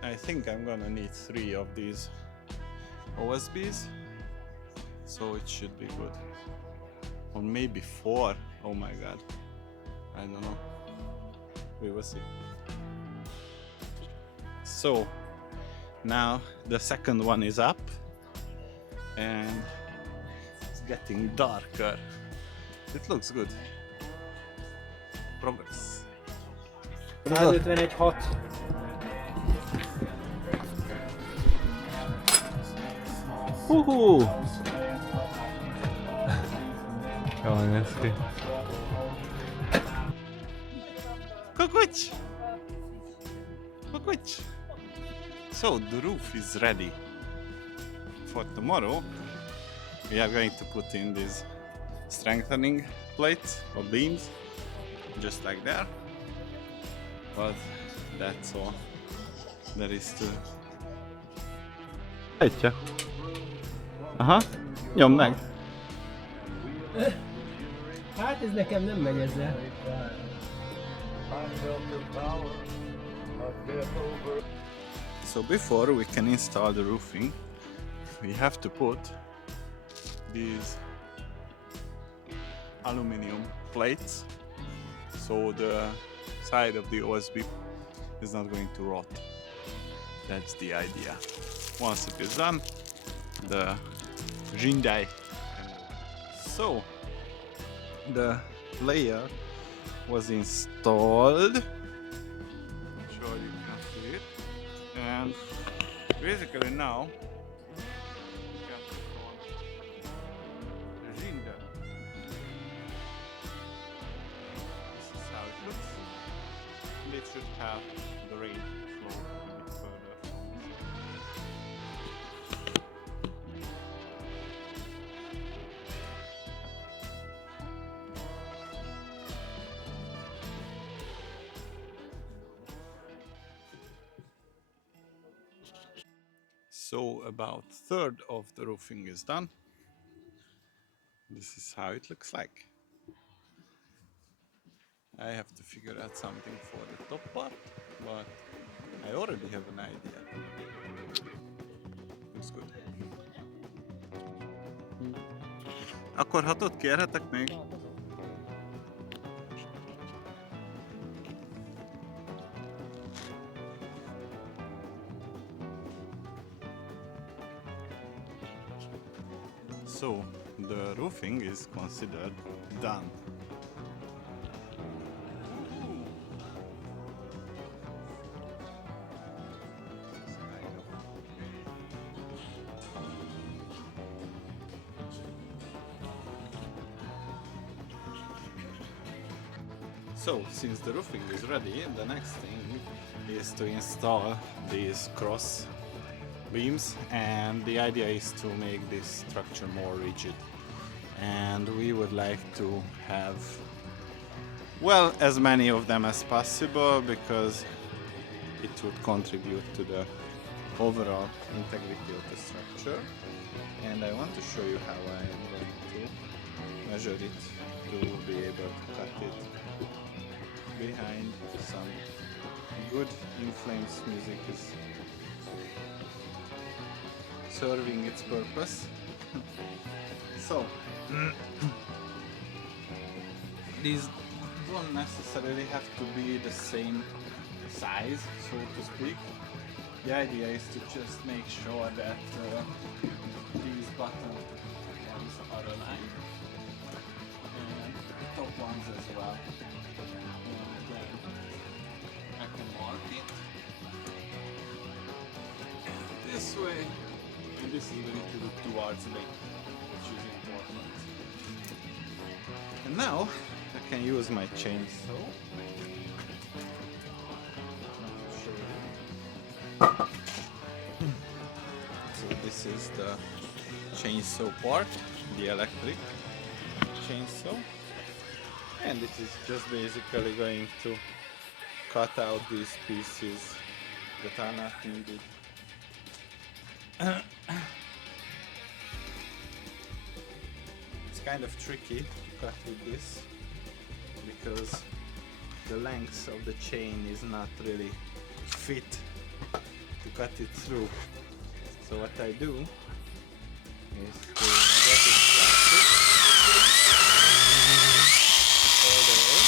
I think I'm gonna need 3 of these OSBs, so it should be good. Or maybe 4. Oh my god, I don't know, we will see. So now the second one is up, and it's getting darker. It looks good. Progress. 151.6. Woohoo! Jól néz ki. Kukucs! Kukucs! So the roof is ready. For tomorrow we are going to put in these strengthening plates or beams, just like there. But that's all there is to. Egyre. Aha, nyomd meg! Hát ez nekem nem megy ezzel. So before we can install the roofing, we have to put these aluminum plates, so the side of the OSB is not going to rot. That's the idea. Once it is done, the Jindai. So the layer was installed. I'm sure you can see it. And basically now should have the rain flow a bit further. So about third of the roofing is done. This is how it looks like. I have to figure out something for the top part, but I already have an idea. Looks good. Akkor hatot kérhetek még? So the roofing is considered done. So, since the roofing is ready, the next thing is to install these cross beams, and the idea is to make this structure more rigid. And we would like to have, well, as many of them as possible, because it would contribute to the overall integrity of the structure. And I want to show you how I am going to measure it to be able to cut it behind some good In Flames music is serving its purpose. So these don't necessarily have to be the same size, so to speak. The idea is to just make sure that these bottom ones are aligned and the top ones as well. I can mark it this way, and this is going to look towards me, which is important. And now I can use my chainsaw. So this is the chainsaw part, the electric chainsaw, and it is just basically going to cut out these pieces that are not needed. It's kind of tricky to cut with this because the length of the chain is not really fit to cut it through. So what I do is to get it started all the way.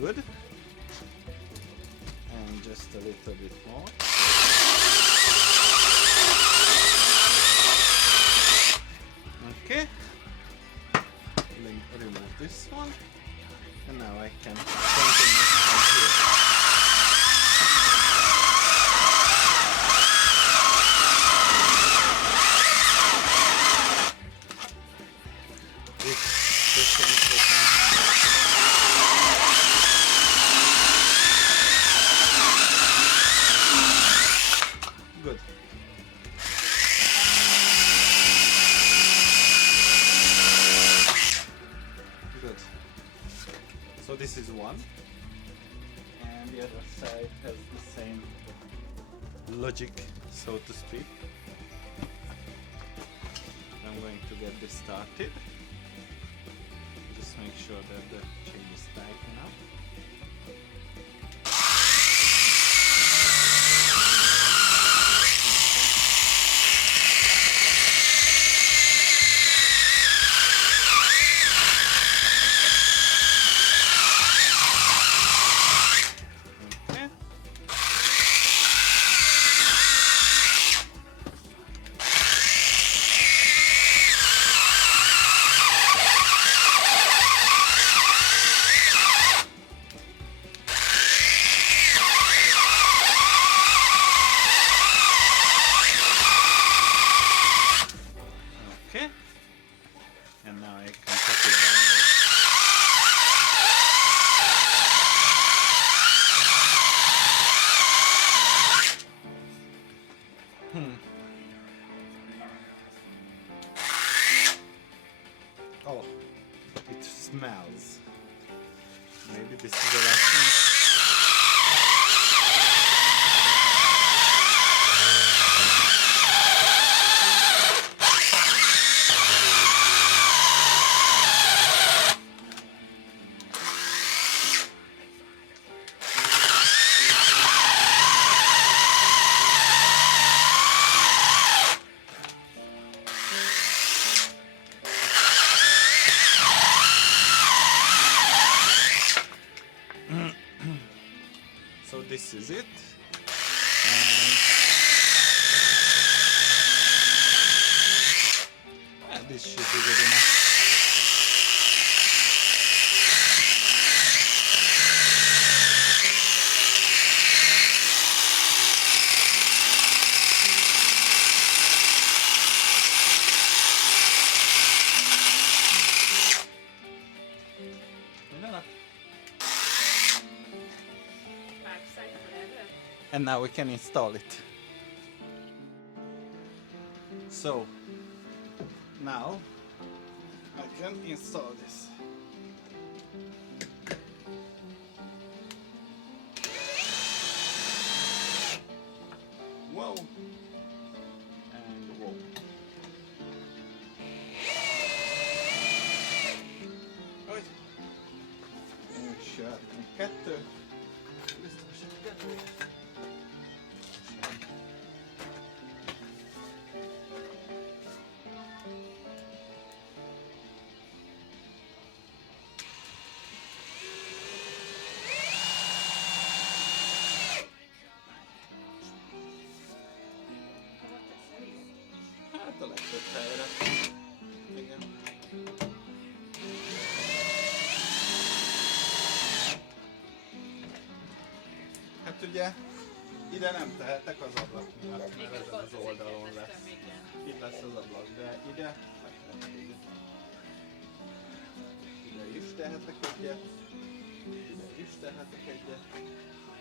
Good. And just a little bit more. Okay. Remove this one. And now I can continue from here. Good. Good. So this is one, and the other side has the same logic, so to speak. I'm going to get this started. Just make sure that the chain is tight enough. smells. Maybe this is the last one. So this is it. And this should be good enough. And now we can install it. So now I can install this. Whoa! And whoa. Oj! Nu kör en katter. Hát a legtöbb helyre. Igen. Hát ugye ide nem tehetek az ablak miatt, mert ezen az oldalon lesz. Itt lesz az ablak, de ide is tehetek egyet, ide is tehetek egyet,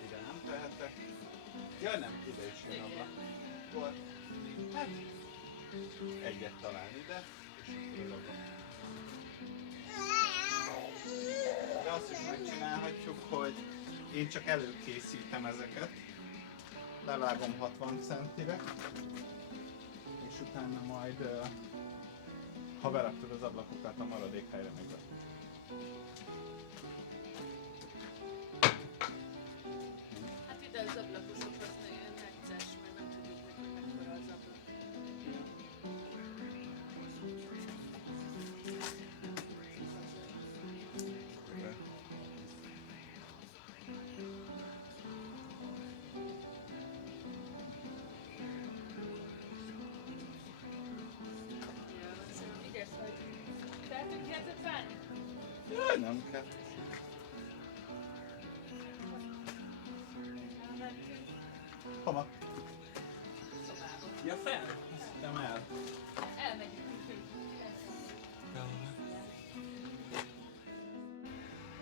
ide nem tehetek. Ja nem, ide is jön ablak. Akkor, hát egyet talán ide, és akkor az ablak. De azt is megcsinálhatjuk, hogy én csak előkészítem ezeket, levágom 60 centire, és utána majd, ha beraktad az ablakokat, a maradék helyre meg Hát ide az ablakosokhoz nagyon necces, mert nem tudjuk meg, hogy mekkora az ablak. Jaj, nem kell. Hova? Ja, fel? Nem el. Elmegyünk.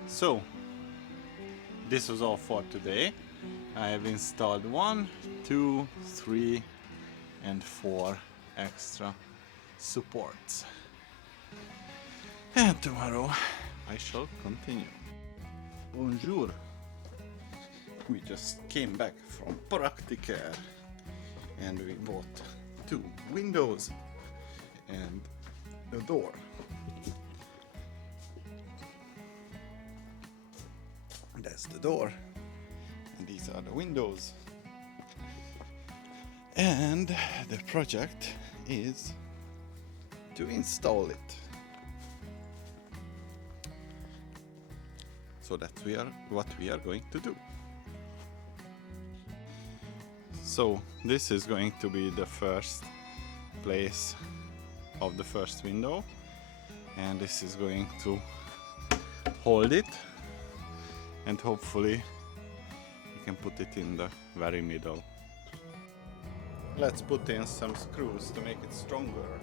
So, this was all for today. I have installed 1, 2, 3 and 4 extra supports. And tomorrow I shall continue. Bonjour. We just came back from Practicare and we bought 2 windows and a door. That's the door and these are the windows. And the project is to install it. So that's what we are going to do. So this is going to be the first place of the first window, and this is going to hold it, and hopefully we can put it in the very middle. Let's put in some screws to make it stronger.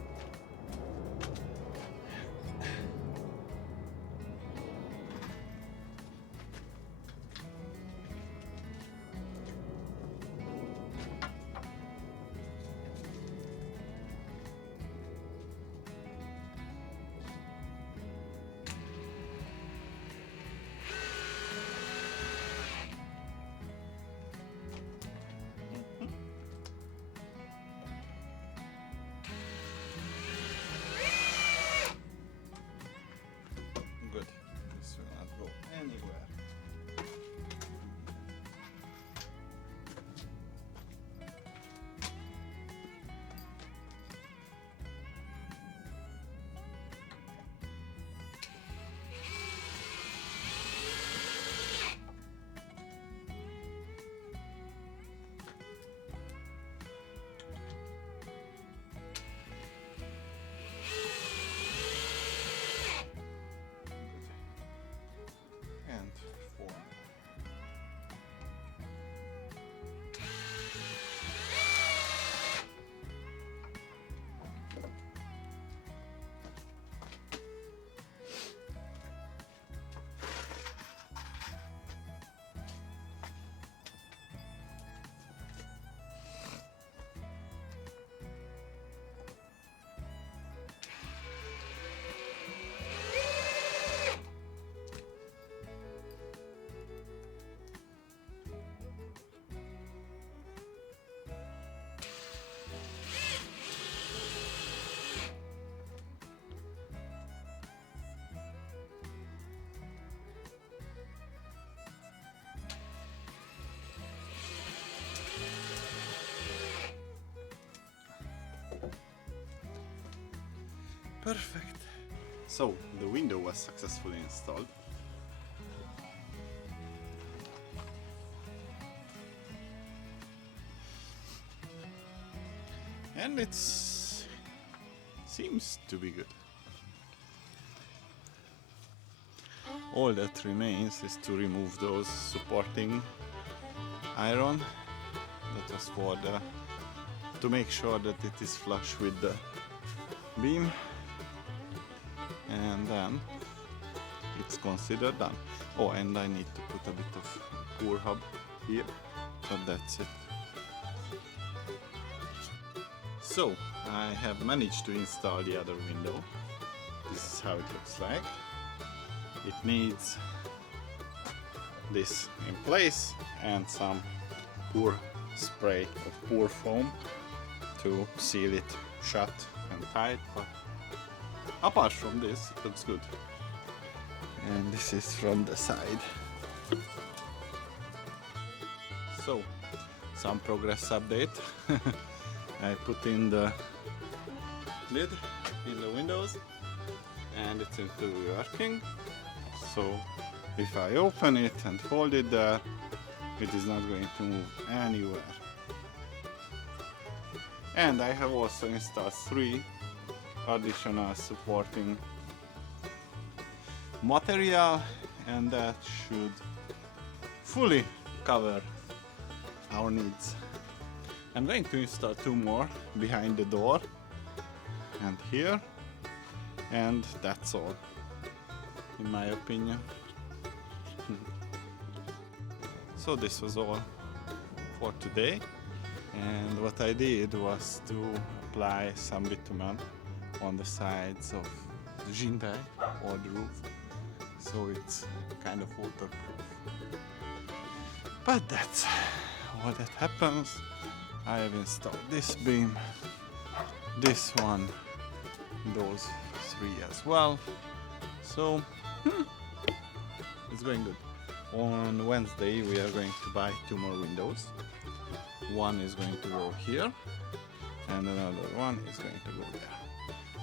Perfect. So the window was successfully installed. And it seems to be good. All that remains is to remove those supporting iron that was for to make sure that it is flush with the beam, and then it's considered done. Oh, and I need to put a bit of core hub here, but that's it. So I have managed to install the other window. This is how it looks like. It needs this in place and some pour spray of pour foam to seal it shut and tight, but apart from this it looks good. And this is from the side. So some progress update. I put in the lid in the windows and it seems to be working. So if I open it and hold it there, it is not going to move anywhere. And I have also installed 3 additional supporting material, and that should fully cover our needs. I'm going to install 2 more behind the door and here, and that's all, in my opinion. So this was all for today, and what I did was to apply some bitumen on the sides of the jintai or the roof, so it's kind of waterproof. But that's all that happens. I have installed this beam, this one, those 3 as well, so it's going good. On Wednesday we are going to buy 2 more windows. One is going to go here and another one is going to go there.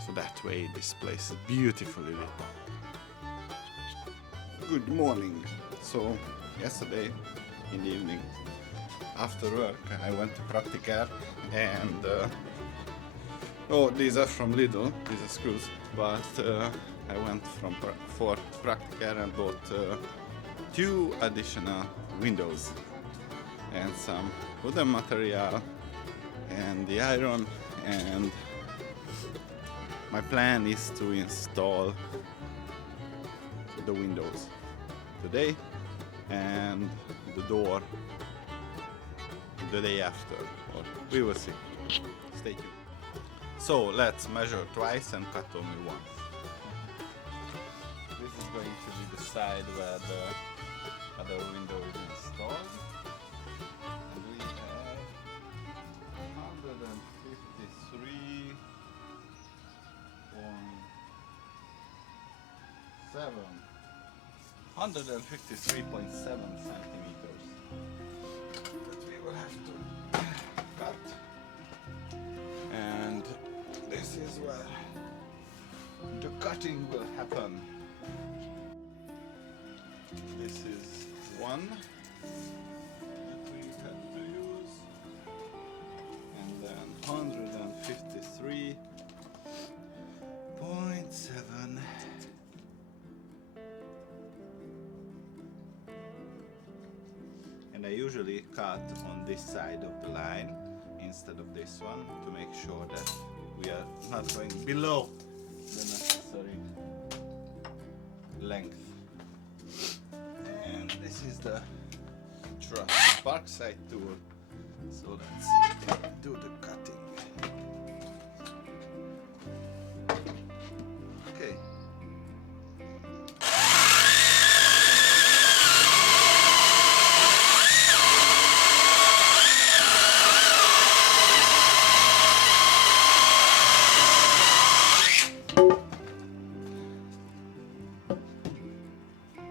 So that way this place is beautifully lit up. Good morning. So yesterday in the evening after work I went to Practicare and oh, these are from Lidl, these are screws, but I went for Practicare and bought 2 additional windows and some wooden material and the iron, and my plan is to install the windows today and the door the day after, or we will see. Stay tuned. So let's measure twice and cut only once. This is going to be the side where the other window is installed. And we have 153.7 centimeters that we will have to cut. And this is where the cutting will happen. This is one that we had to use, and then 153.7. And I usually cut on this side of the line instead of this one to make sure that we are not going below the necessary length. And this is the Spark side tool, so let's do the cutting. Okay.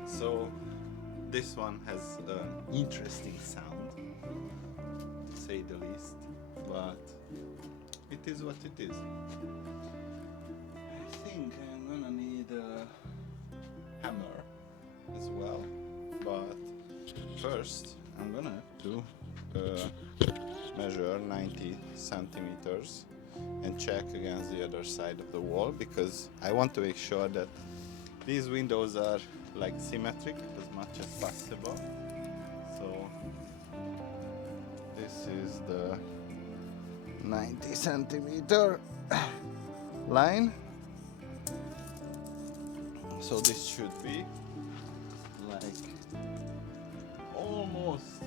So this one has an interesting sound, to say the least, but it is what it is. I think I'm gonna need a hammer as well, but first I'm gonna have to measure 90 centimeters and check against the other side of the wall, because I want to make sure that these windows are like symmetric as much as possible. So this is the 90 centimeter line. So this should be like almost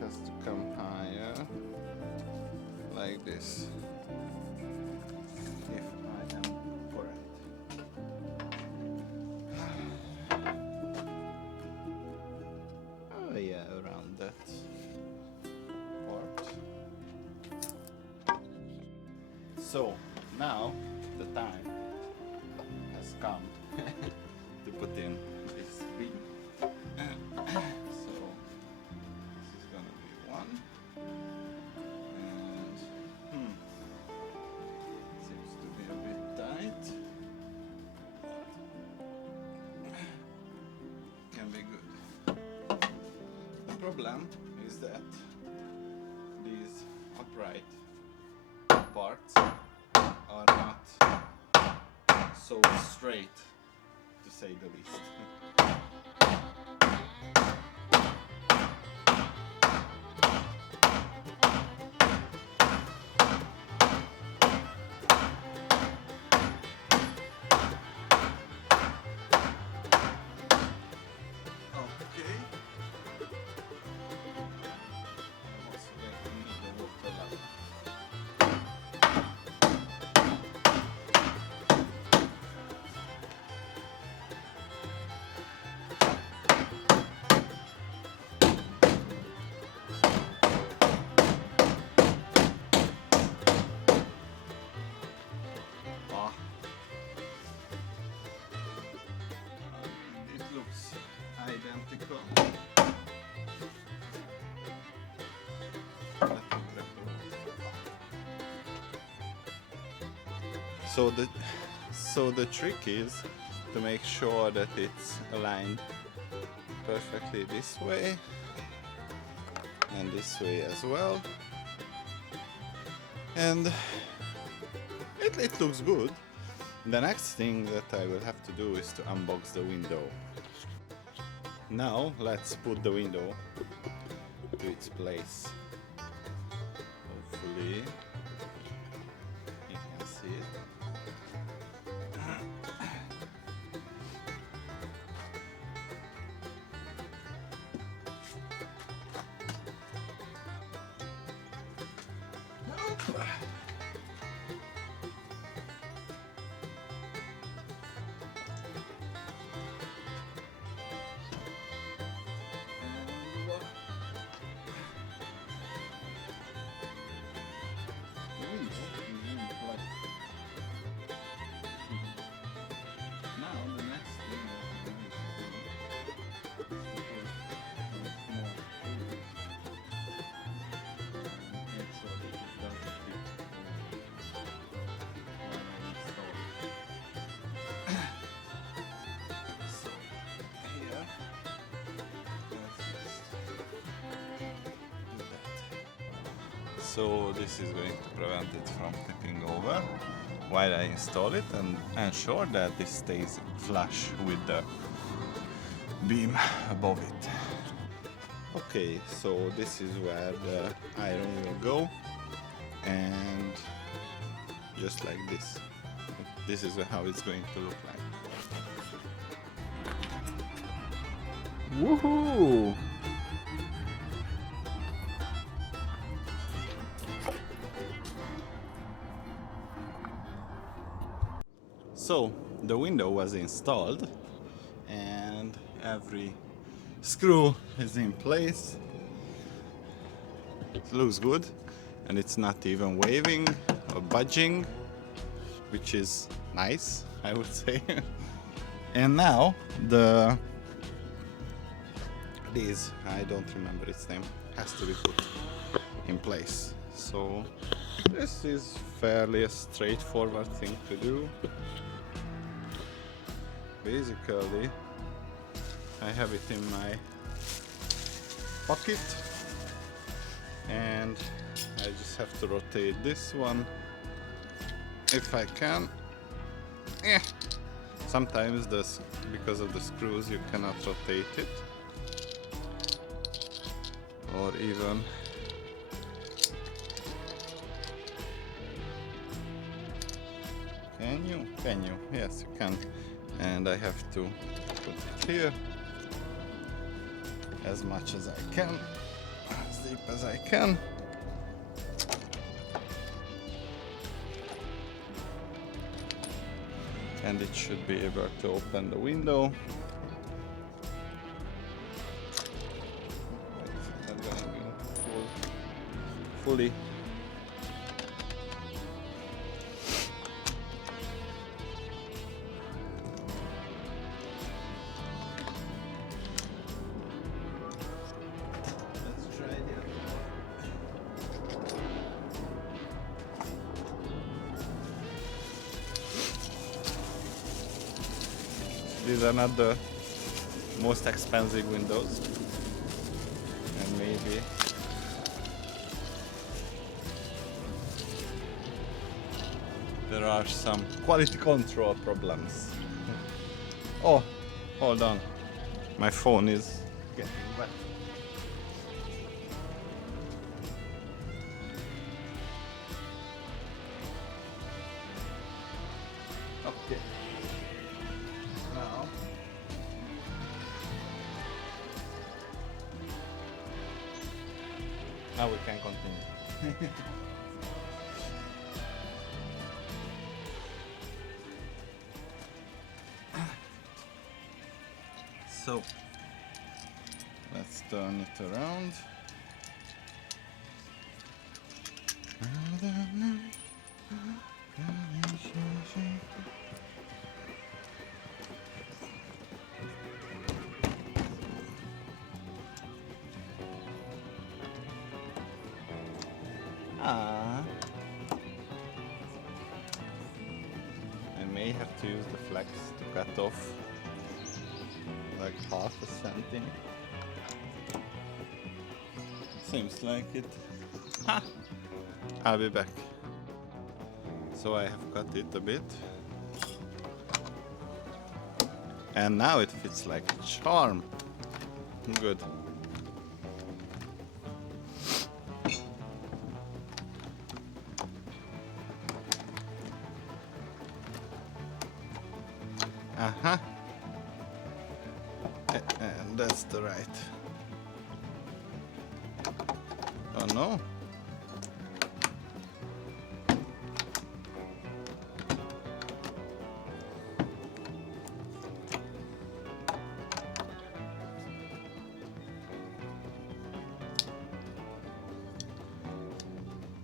just to come higher like this, if I am correct. Oh yeah, around that part. So now the time has come to put in this beam. So this is gonna be one, and seems to be a bit tight. Can be good. The problem is that these upright parts are not so straight, to say the least. Okay. I'm also going to need the water ladder. Ah. It looks identical. So the trick is to make sure that it's aligned perfectly this way and this way as well, and it looks good. The next thing that I will have to do is to unbox the window. Now let's put the window to its place. Hopefully you can see it. So this is going to prevent it from tipping over while I install it, and ensure that this stays flush with the beam above it. Okay, so this is where the iron will go, and just like this. This is how it's going to look like. Woohoo! So the window was installed and every screw is in place. It looks good, and it's not even waving or budging, which is nice, I would say. And now I don't remember its name, has to be put in place. So This is fairly a straightforward thing to do. Basically, I have it in my pocket and I just have to rotate this one if I can. Sometimes because of the screws you cannot rotate it, or even can you? Yes, you can. And I have to put it here as much as I can, as deep as I can. And it should be able to open the window. It's not going in fully. Let's try the other one. These are not the most expensive windows, and maybe there are some quality control problems. Oh, hold on, my phone is getting wet. Okay. Now we can continue. So let's turn it around. I may have to use the flex to cut off like half a centimeter. Seems like it. Ha! I'll be back. So I have cut it a bit. And now it fits like a charm. Good. Uh-huh. And that's the right. Oh no.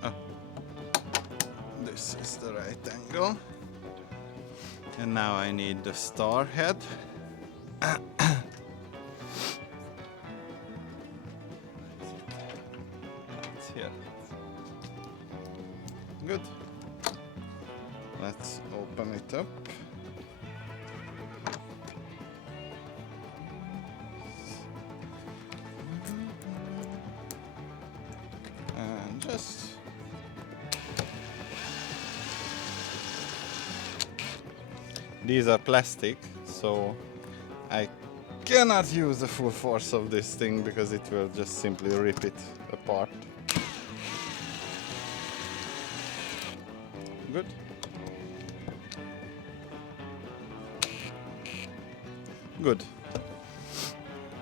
Oh. This is the right angle. And now I need the star head. It's here. Good. Let's open it up. And just these are plastic, so I cannot use the full force of this thing because it will just simply rip it apart. Good. Good.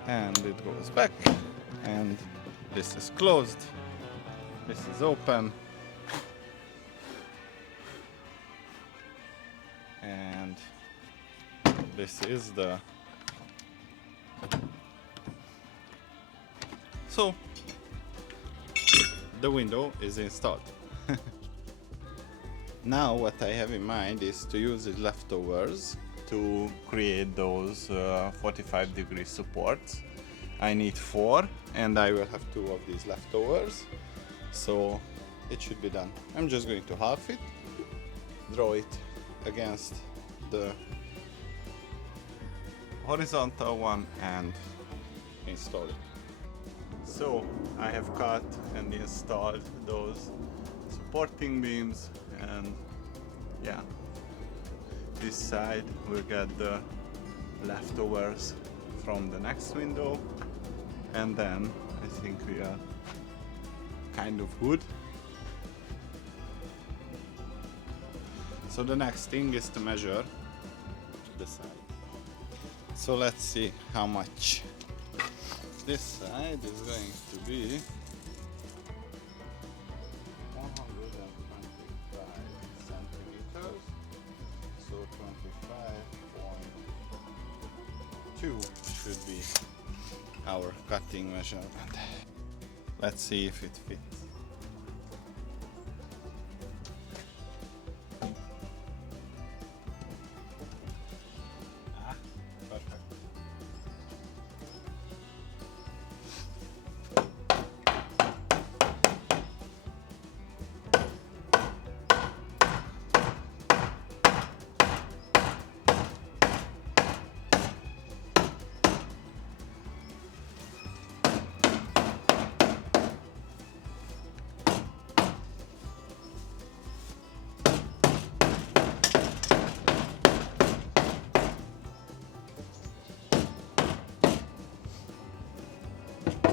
And it goes back, and this is closed. This is open. And this is the... So, the window is installed. Now what I have in mind is to use the leftovers to create those 45-degree supports. I need 4, and I will have 2 of these leftovers. So it should be done. I'm just going to half it, draw it against the horizontal one and install it. So I have cut and installed those supporting beams, and yeah, this side will get the leftovers from the next window, and then I think we are kind of good. So the next thing is to measure the side. So let's see how much this side is going to be. 125 centimeters, so 25.2 should be our cutting measurement. Let's see if it fits. Perfect.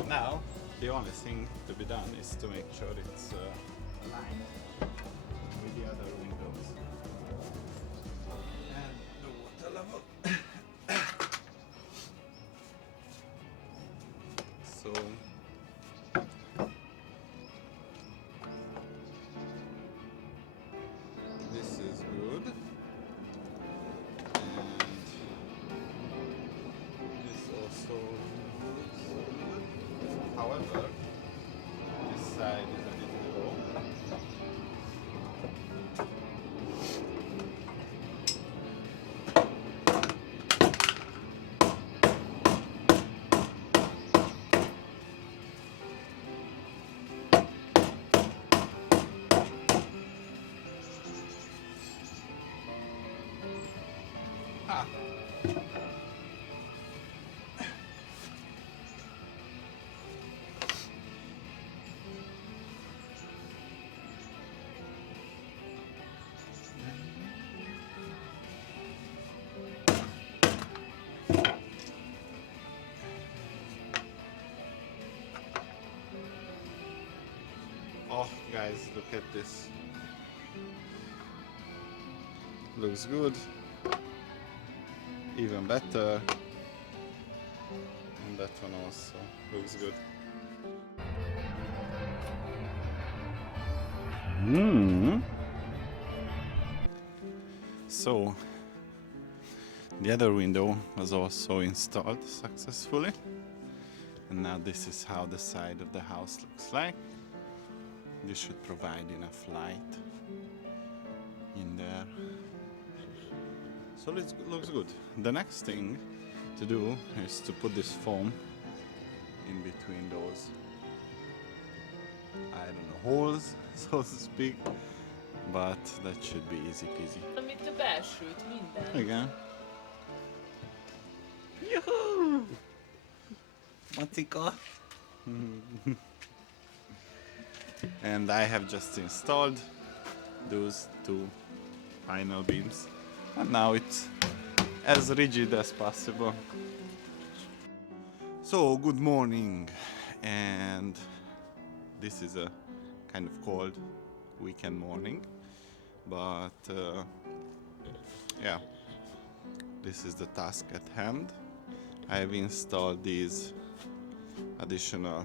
Now, the only thing to be done is to make sure it's aligned with the other windows and the water level. So, this is good, and this also looks good. However, this side is a bit low. Ah. Oh, guys, look at this. Looks good. Even better. And that one also looks good. So, the other window was also installed successfully. And now this is how the side of the house looks like. This should provide enough light in there. So it looks good. The next thing to do is to put this foam in between those, I don't know, holes, so to speak. But that should be easy peasy. Amit a belsőt, minden. Igen. Juhu! Macika! And I have just installed those two final beams, and now it's as rigid as possible. So, good morning, and this is a kind of cold weekend morning, but yeah, this is the task at hand. I have installed these additional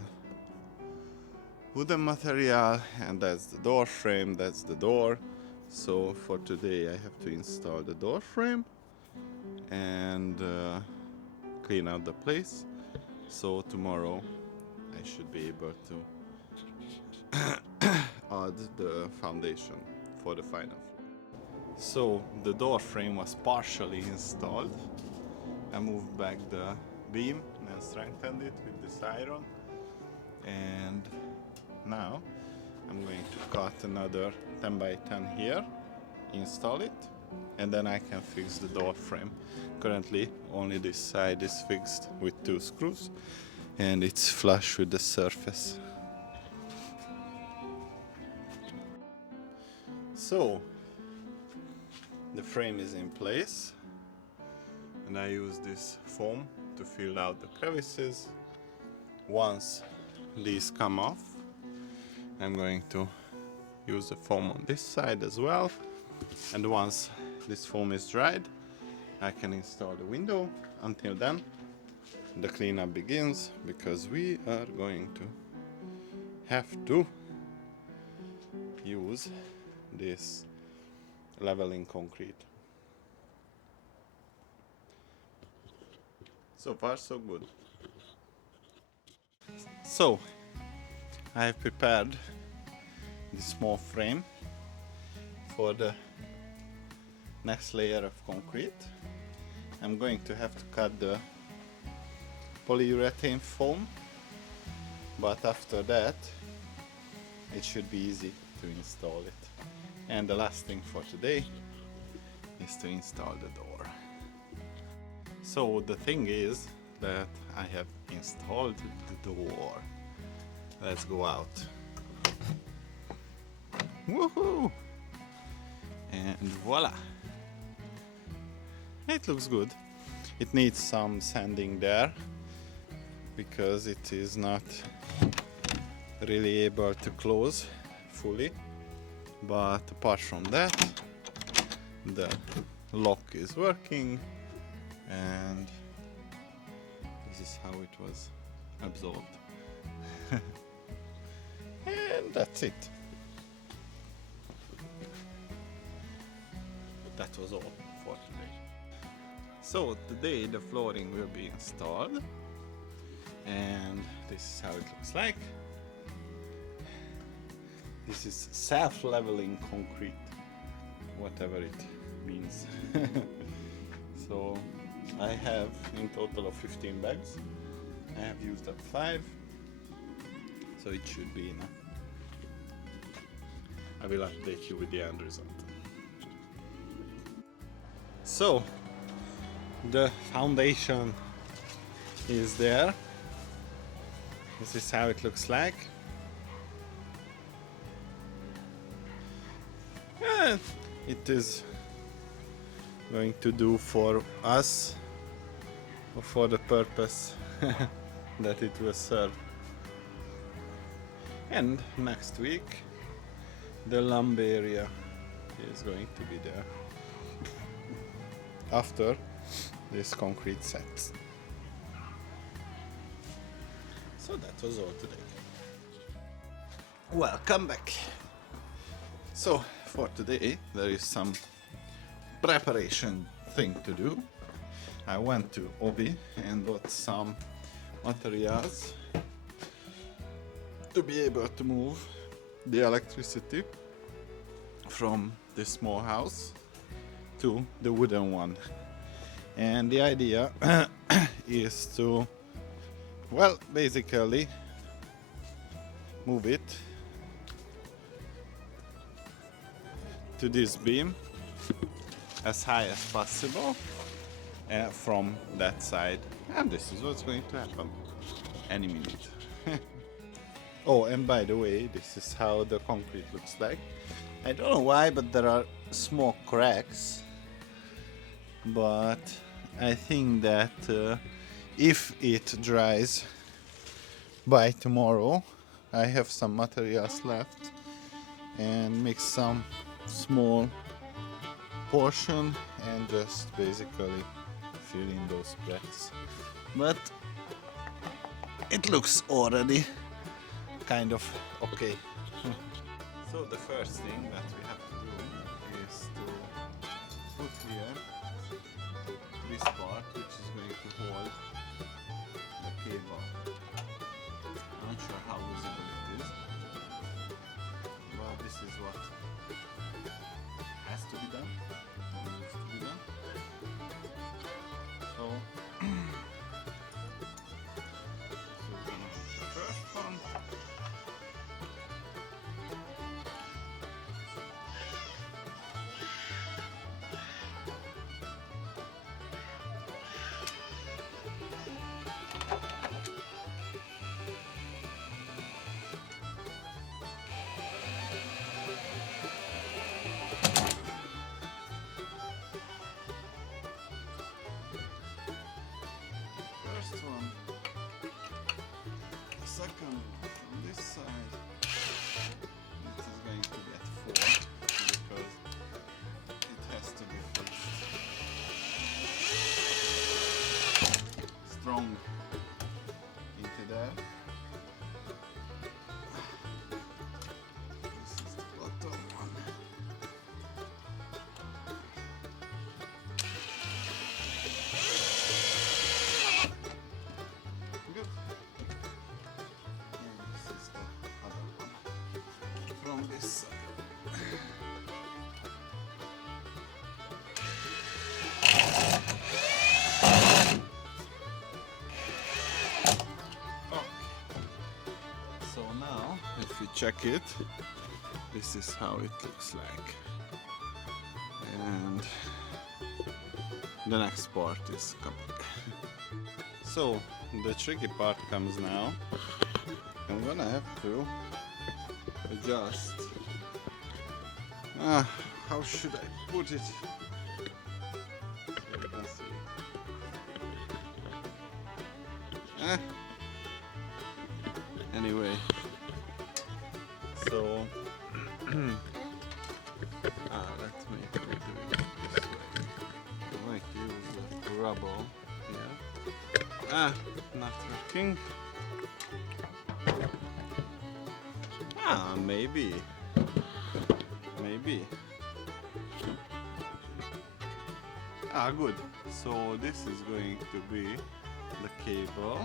wooden material, and that's the door frame, that's the door. So for today I have to install the door frame and clean out the place. So tomorrow I should be able to add the foundation for the final floor. So the door frame was partially installed. I moved back the beam and strengthened it with this iron, and now I'm going to cut another 10 by 10 here, install it, and then I can fix the door frame. Currently only this side is fixed with 2 screws and it's flush with the surface. So the frame is in place and I use this foam to fill out the crevices. Once these come off, I'm going to use the foam on this side as well, and once this foam is dried I can install the window. Until then the cleanup begins, because we are going to have to use this leveling concrete. So far so good. So I have prepared this small frame for the next layer of concrete. I'm going to have to cut the polyurethane foam, but after that it should be easy to install it. And the last thing for today is to install the door. So the thing is that I have installed the door. Let's go out. Woohoo! And voila! It looks good. It needs some sanding there because it is not really able to close fully, but apart from that the lock is working and this is how it was absorbed. And that's it. That was all for today. So today the flooring will be installed and this is how it looks like. This is self-leveling concrete, whatever it means. So I have in total of 15 bags. I have used up 5, so it should be enough. I will update you with the end result. So the foundation is there. This is how it looks like. It is going to do for us, or for the purpose that it will serve. And next week the lumber area is going to be there after this concrete sets. So that was all today. Welcome back. So for today there is some preparation thing to do. I went to Obi and bought some materials to be able to move the electricity from this small house to the wooden one. And the idea is to, well, basically move it to this beam as high as possible from that side, and this is what's going to happen any minute. Oh, and by the way, this is how the concrete looks like. I don't know why, but there are small cracks, but I think that if it dries by tomorrow, I have some materials left and mix some small portion and just basically fill in those cracks. But it looks already kind of okay. So the first thing that we have to do is to put here this part, which is going to hold the cable. I'm not sure how visible it is, but this is what has to be done, needs to be done. So this will be the first one. check it. This is how it looks like. And the next part is coming. So the tricky part comes now. I'm gonna have to adjust. How should I put it? So you can see. Anyway, so let me do it this way. I might use the rubble here. Not working. Maybe. Good. So this is going to be the cable,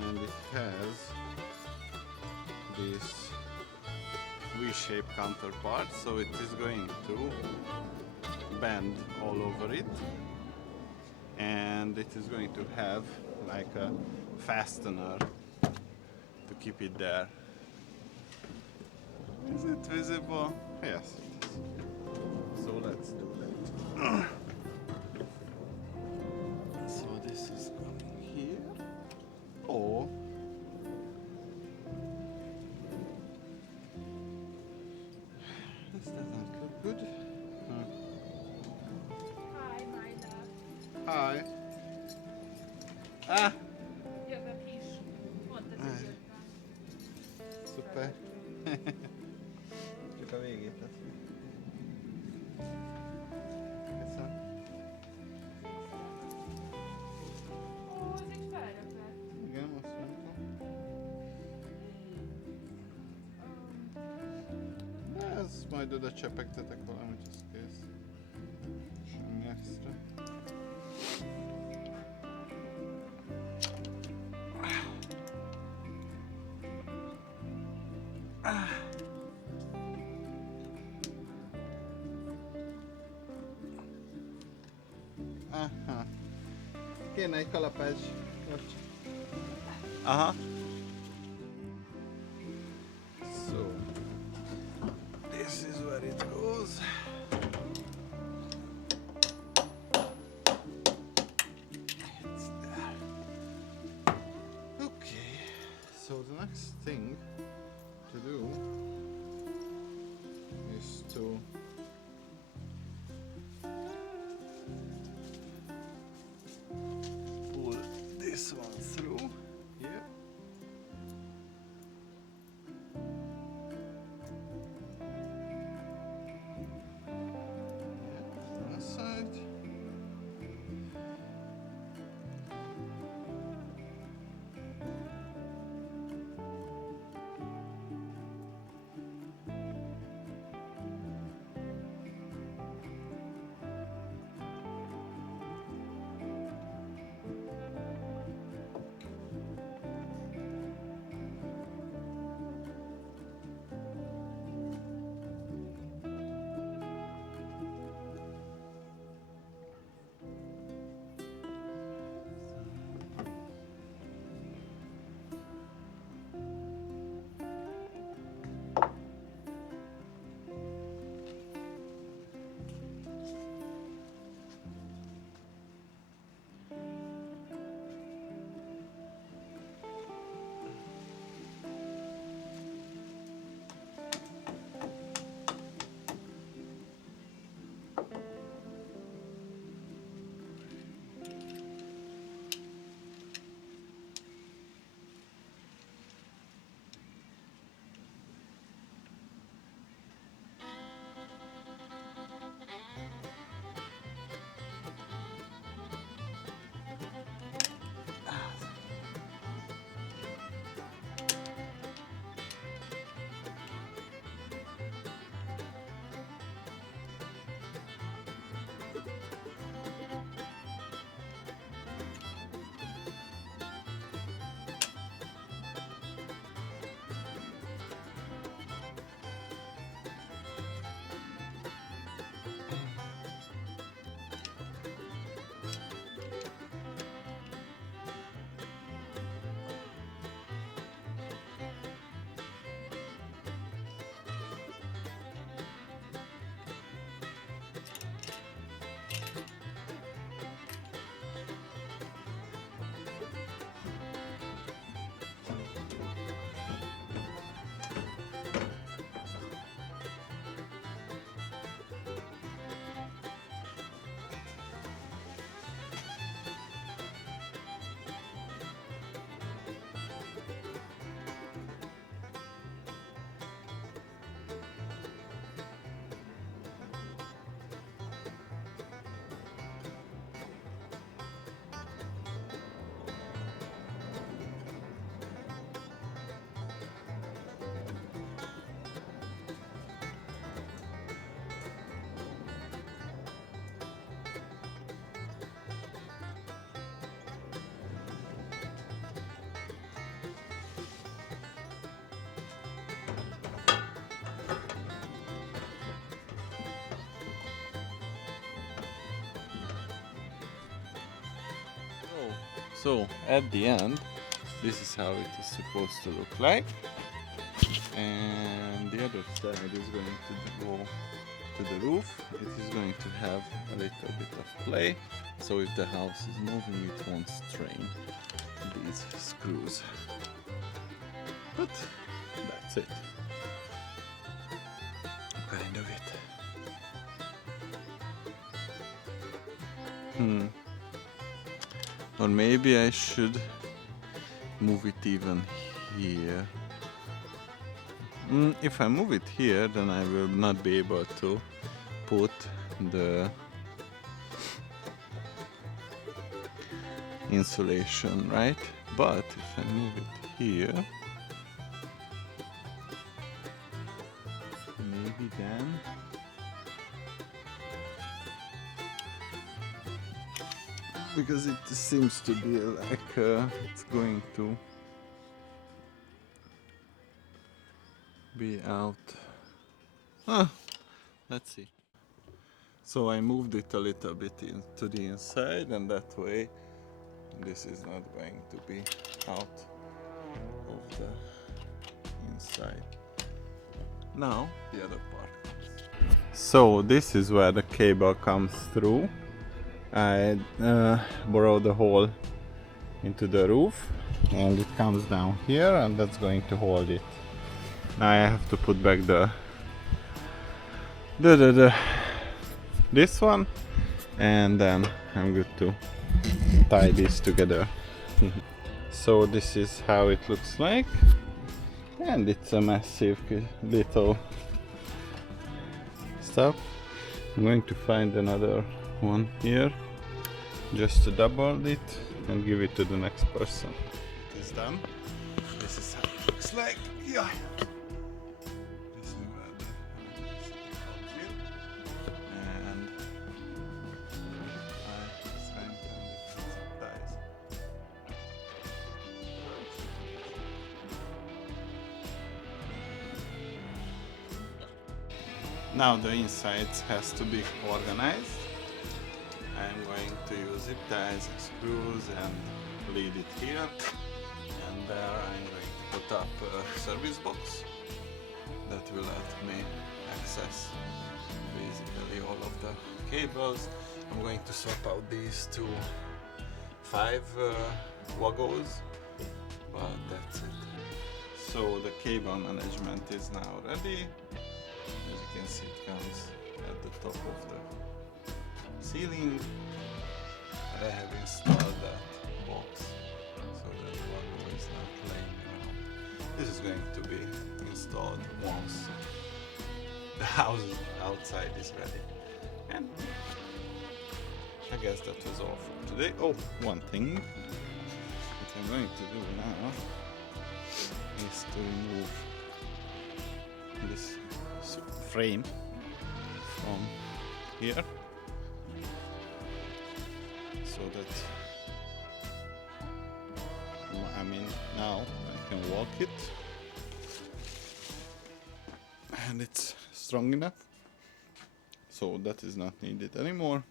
and it has this V-shaped counterpart, so it is going to bend all over it, and it is going to have like a fastener to keep it there. Is it visible? Yes, it is. So let's do that. So this is going here. Oh. This doesn't look good. Hi, my love. Hi. Jövök is. Pont ez is jött rám. Szuper. Csak a végét teszünk. Köszönöm. Ó, ez egy felröpett. Igen, azt mondtam. Ez majd oda csepegtetek valamit, az kész. Semmi extra. Aha. Kéne egy kalapács. Aha. So, this is where it goes. It's there. Okay. So the next thing to do is to pull this one through here. Yeah, one side. So at the end, this is how it is supposed to look like, and the other side is going to go to the roof. It is going to have a little bit of play, so if the house is moving it won't strain these screws. But that's it. Kind of it. Or maybe I should move it even here. If I move it here, then I will not be able to put the insulation, right? But if I move it here, maybe then because it seems to be like it's going to be out. Let's see. So I moved it a little bit into the inside, and that way this is not going to be out of the inside. Now the other part comes. So this is where the cable comes through. I borrowed a hole into the roof, and it comes down here, and that's going to hold it. Now I have to put back this one, and then I'm good to tie this together. So this is how it looks like, and it's a massive little stuff. I'm going to find another one here just to double it and give it to the next person. It is done. This is how it looks like. Yeah. This is where the comes in, and I strengthen it with some ties. Now the insides has to be organized. I'm going to use zip ties and screws and lead it here, and there I'm going to put up a service box that will let me access basically all of the cables. I'm going to swap out these to 5 waggles, but that's it. So the cable management is now ready. As you can see, it comes at the top of the ceiling. I have installed that box so that the waggle is not laying around. This is going to be installed once the house outside is ready. And I guess that was all for today. Oh, one thing that I'm going to do now is to remove this frame from here, so that now I can walk it and it's strong enough, so that is not needed anymore.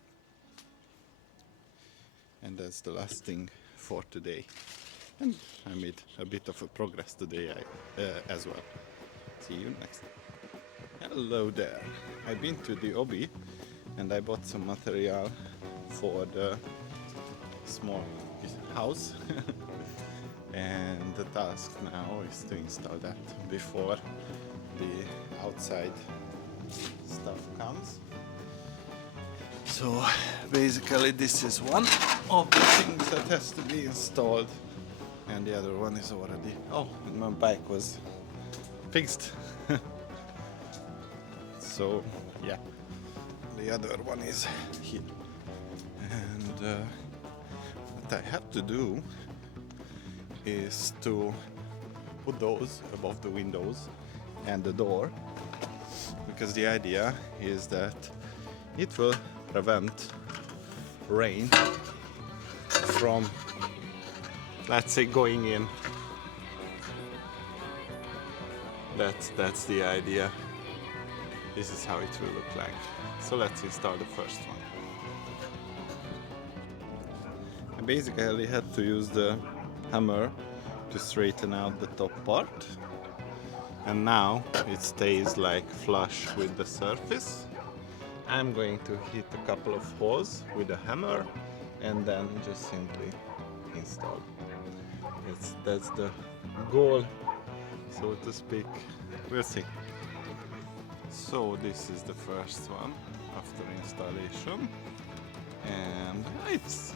And that's the last thing for today, and I made a bit of a progress today as well. See you next time. Hello there. I've been to the Obi and I bought some material for the small house and the task now is to install that before the outside stuff comes. So basically this is one of the things that has to be installed, and the other one is already, and my bike was fixed. So yeah, the other one is here, and what I have to do is to put those above the windows and the door, because the idea is that it will prevent rain from, let's say, going in. That's the idea. This is how it will look like. So let's install the first one. basically had to use the hammer to straighten out the top part, and now it stays like flush with the surface. I'm going to hit a couple of holes with a hammer and then just simply install. That's the goal, so to speak. We'll see. So this is the first one after installation, and it's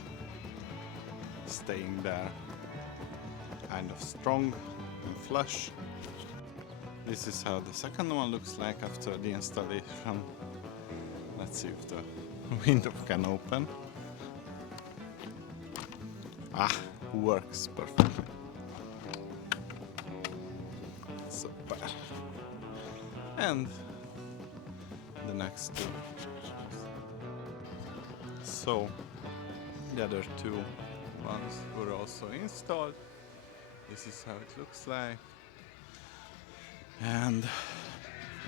staying there kind of strong and flush. This is how the second one looks like after the installation. Let's see if the window can open. Works perfectly. Super. And the next two. So the other two ones were also installed. This is how it looks like. And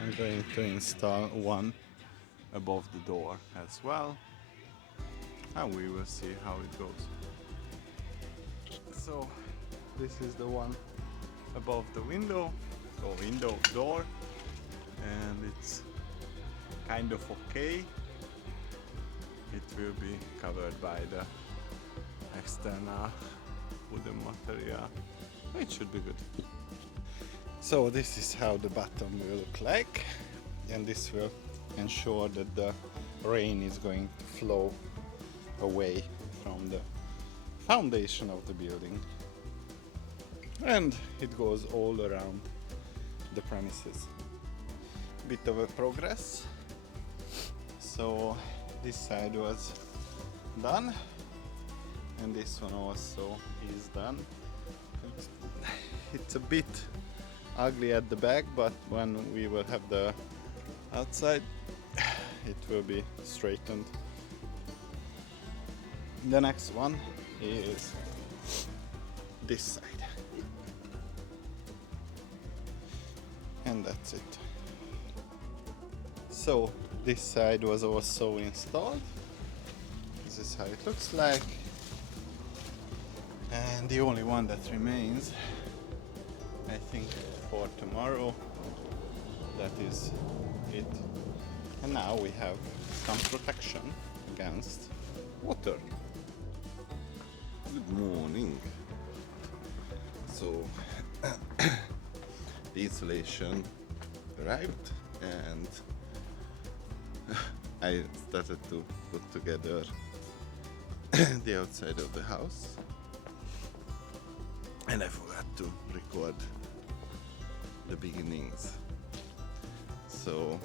I'm going to install one above the door as well. And we will see how it goes. So this is the one above the window, or window door, and it's kind of okay. It will be covered by the external wooden material. It should be good. So this is how the bottom will look like, and this will ensure that the rain is going to flow away from the foundation of the building, and it goes all around the premises. Bit of a progress. So this side was done, and this one also is done. It's a bit ugly at the back, but when we will have the outside, it will be straightened. The next one is this side, and that's it. So this side was also installed. This is how it looks like, and the only one that remains, I think, for tomorrow. That is it. And now we have some protection against water. Good morning. So the insulation arrived, and I started to put together the outside of the house, and I forgot to record the beginnings. So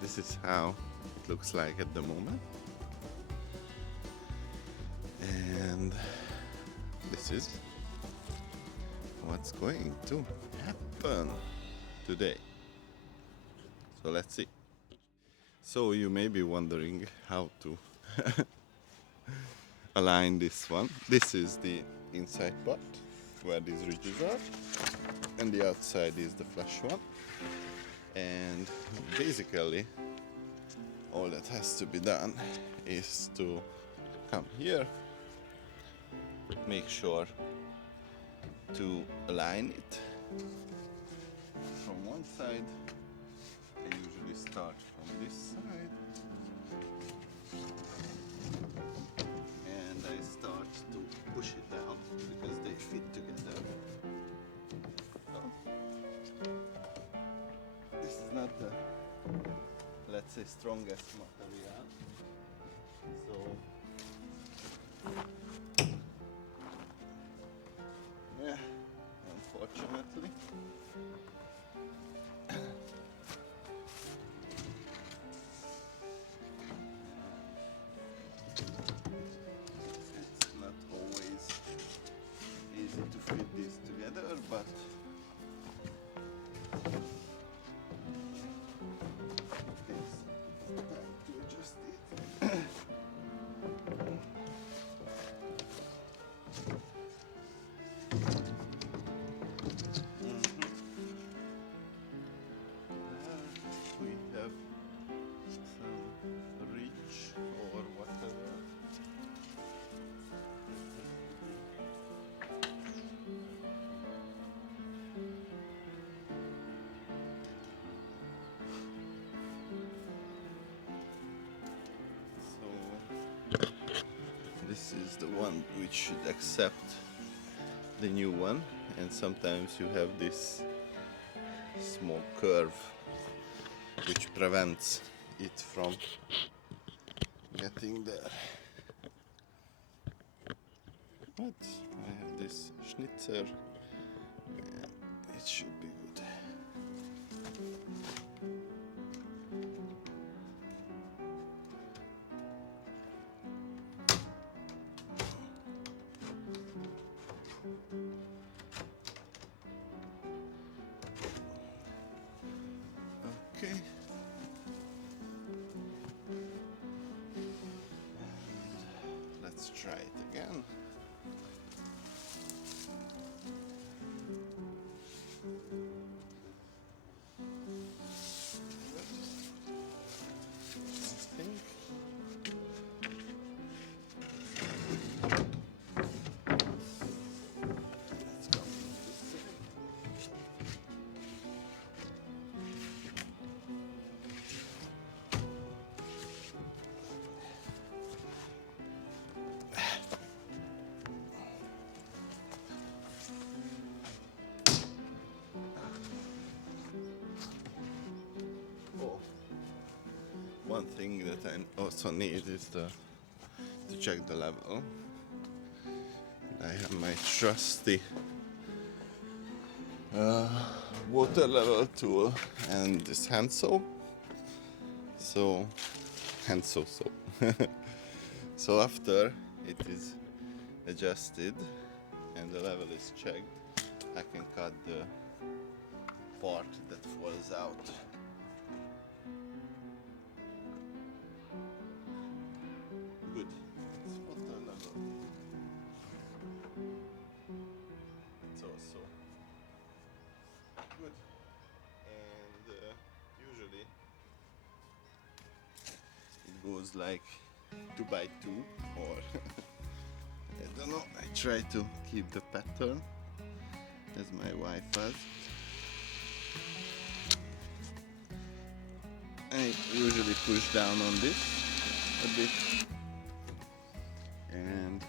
this is how it looks like at the moment, and this is what's going to happen today. So let's see. So you may be wondering how to align this one. This is the inside part where these ridges are, and the outside is the flush one. And basically all that has to be done is to come here, make sure to align it from one side. I usually start from this side, and I start to push it down because they fit together. So, this is not the, let's say, strongest material, so yeah, unfortunately. It's not always easy to fit these together, but it's time to adjust it. the one which should accept the new one, and sometimes you have this small curve which prevents it from getting there. But I have this schnitzer and it should be good. Okay. And let's try it again. I think. Let's go. Oh. One thing that I also need is to check the level. I have my trusty water level tool and this hand soap. So so after it is adjusted and the level is checked, I can cut the part that falls out. Good. It's water level. It's also good. And usually it goes like 2 by 2 or I don't know. I try to keep the pattern as my wife has. I usually push down on this a bit, and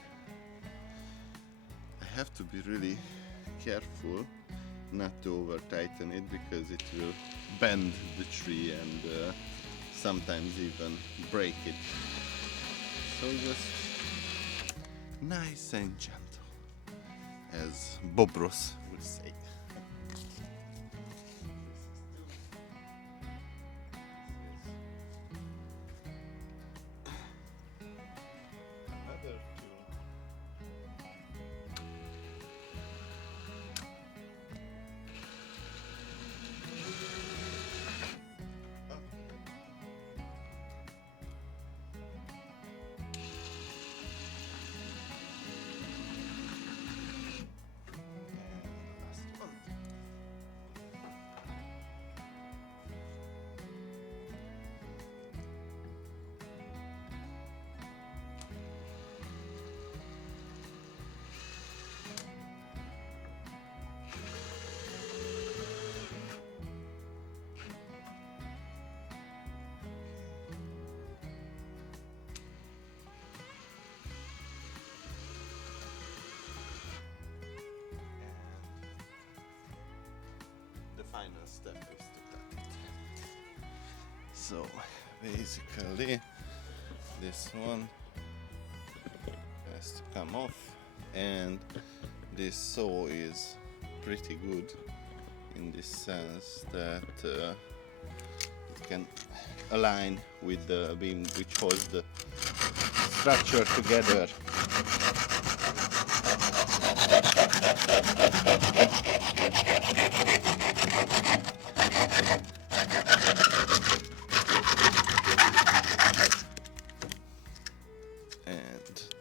I have to be really careful not to over tighten it because it will bend the tree and sometimes even break it. So just nice and gentle, as Bob Ross would say. Another tool. Final step is to cut it. So basically this one has to come off, and this saw is pretty good in this sense that it can align with the beam which holds the structure together.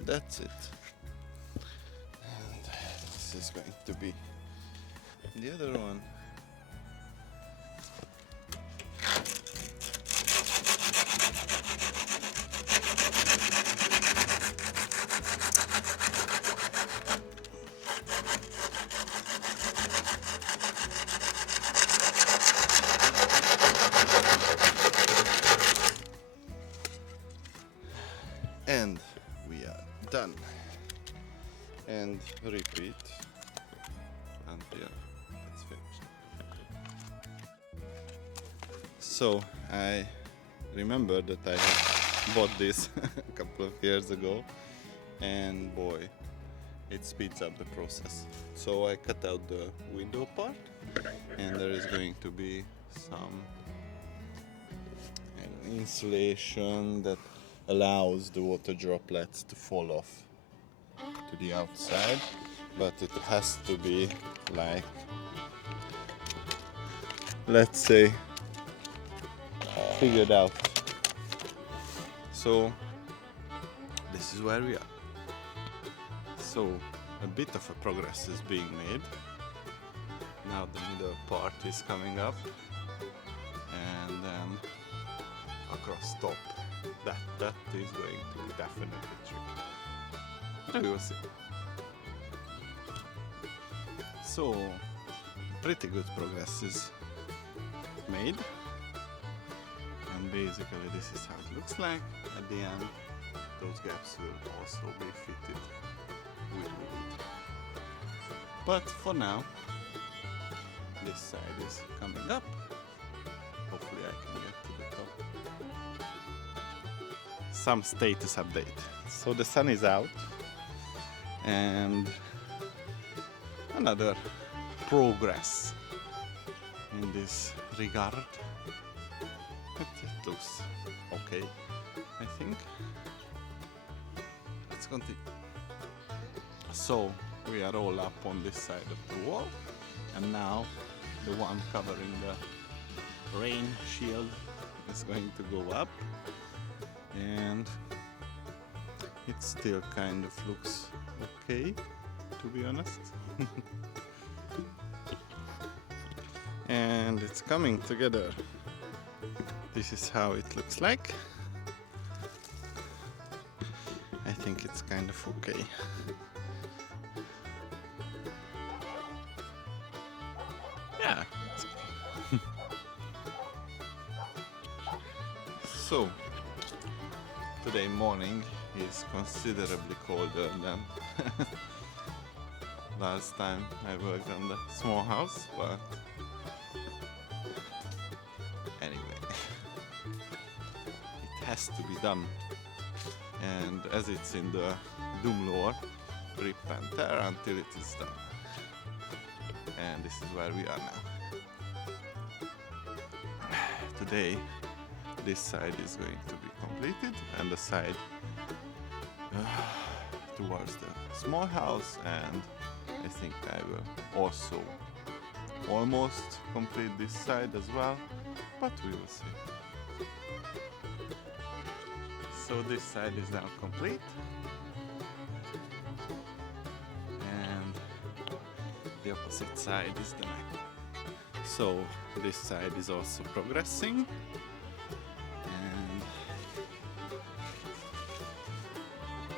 That's it. And this is going to be the other one. And we are done. and repeat until it's finished. So I remember that I had bought this a couple of years ago, and boy, it speeds up the process. So I cut out the window part, and there is going to be some insulation that allows the water droplets to fall off to the outside, but it has to be like, let's say, figured out. So this is where we are. So a bit of a progress is being made. Now the middle part is coming up, and then across top. That is going to be definitely tricky. But we will see. So pretty good progress is made, and basically this is how it looks like. At the end, those gaps will also be fitted with wood. But for now, this side is coming up. Hopefully I can get to the top. Some status update. So the sun is out, and another progress in this regard. It looks okay, I think. Let's continue. So we are all up on this side of the wall, and now the one covering the rain shield is going to go up, and it still kind of looks okay, to be honest. And it's coming together. This is how it looks like. I think it's kind of okay. Yeah. It's okay. So today morning is considerably colder than last time I worked on the small house, but anyway, it has to be done. And as it's in the doom lore, rip and tear until it is done. And this is where we are now. Today, this side is going to be completed, and the side towards the small house, and I think I will also almost complete this side as well, but we will see. So this side is now complete, and the opposite side is the neck. So this side is also progressing, and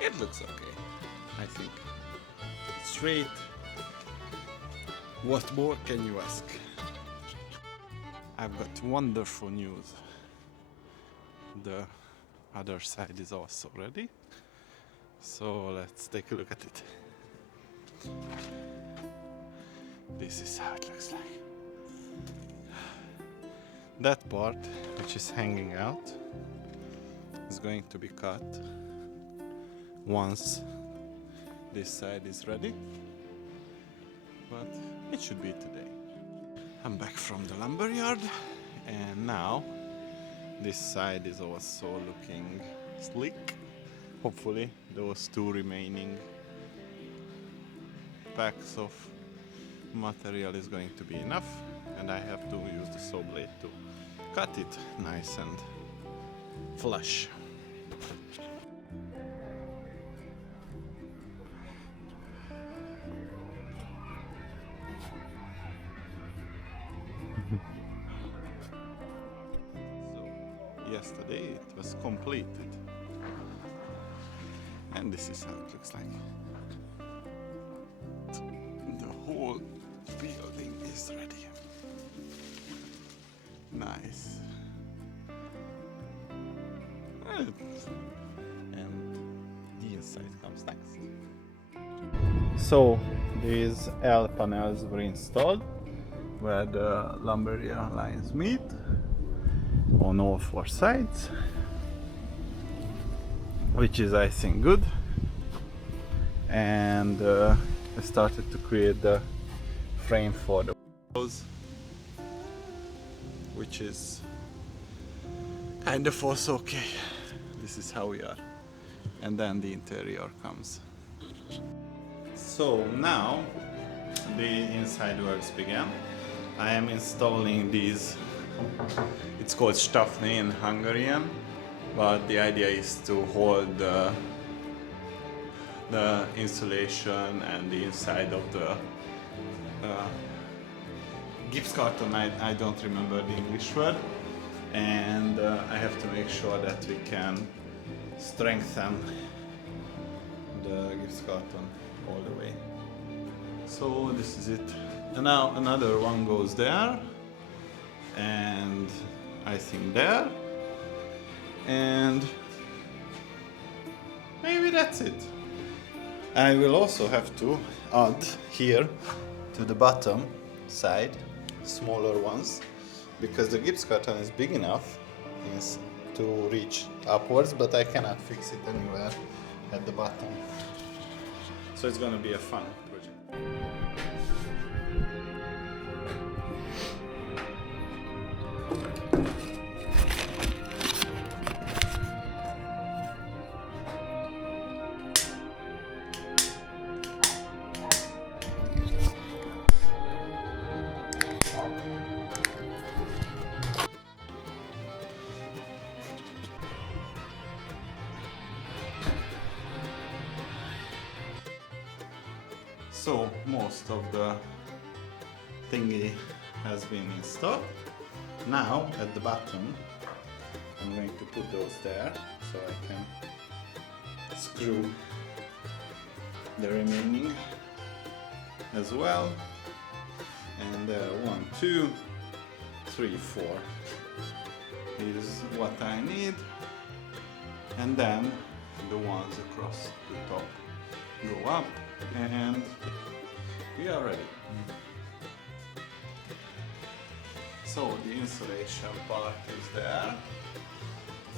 it looks okay, I think. Straight. What more can you ask? I've got wonderful news. The other side is also ready. So let's take a look at it. This is how it looks like. That part, which is hanging out, is going to be cut once this side is ready. But it should be today. I'm back from the lumberyard, and now this side is also looking sleek. Hopefully those two remaining packs of material is going to be enough, and I have to use the saw blade to cut it nice and flush. Yesterday it was completed, and this is how it looks like. The whole building is ready. Nice. And the inside comes next. So these L panels were installed where the lumberyard lines meet on all four sides, which is I think good. And I started to create the frame for the windows, which is kind of also okay. This is how we are. And then the interior comes. So now the inside works began. I am installing these, it's called Stafni in Hungarian, but the idea is to hold the insulation and the inside of the gips carton. I don't remember the English word, and I have to make sure that we can strengthen the gips carton all the way. So this is it. And now another one goes there, and I think there, and maybe that's it. I will also have to add here to the bottom side smaller ones, because the gips carton is big enough to reach upwards, but I cannot fix it anywhere at the bottom. So it's gonna be a fun project. So most of the thingy has been installed. Now at the bottom I'm going to put those there so I can screw the remaining as well. And 1, 2, 3, 4 is what I need. And then the ones across the top go up, and we are ready. So the insulation part is there,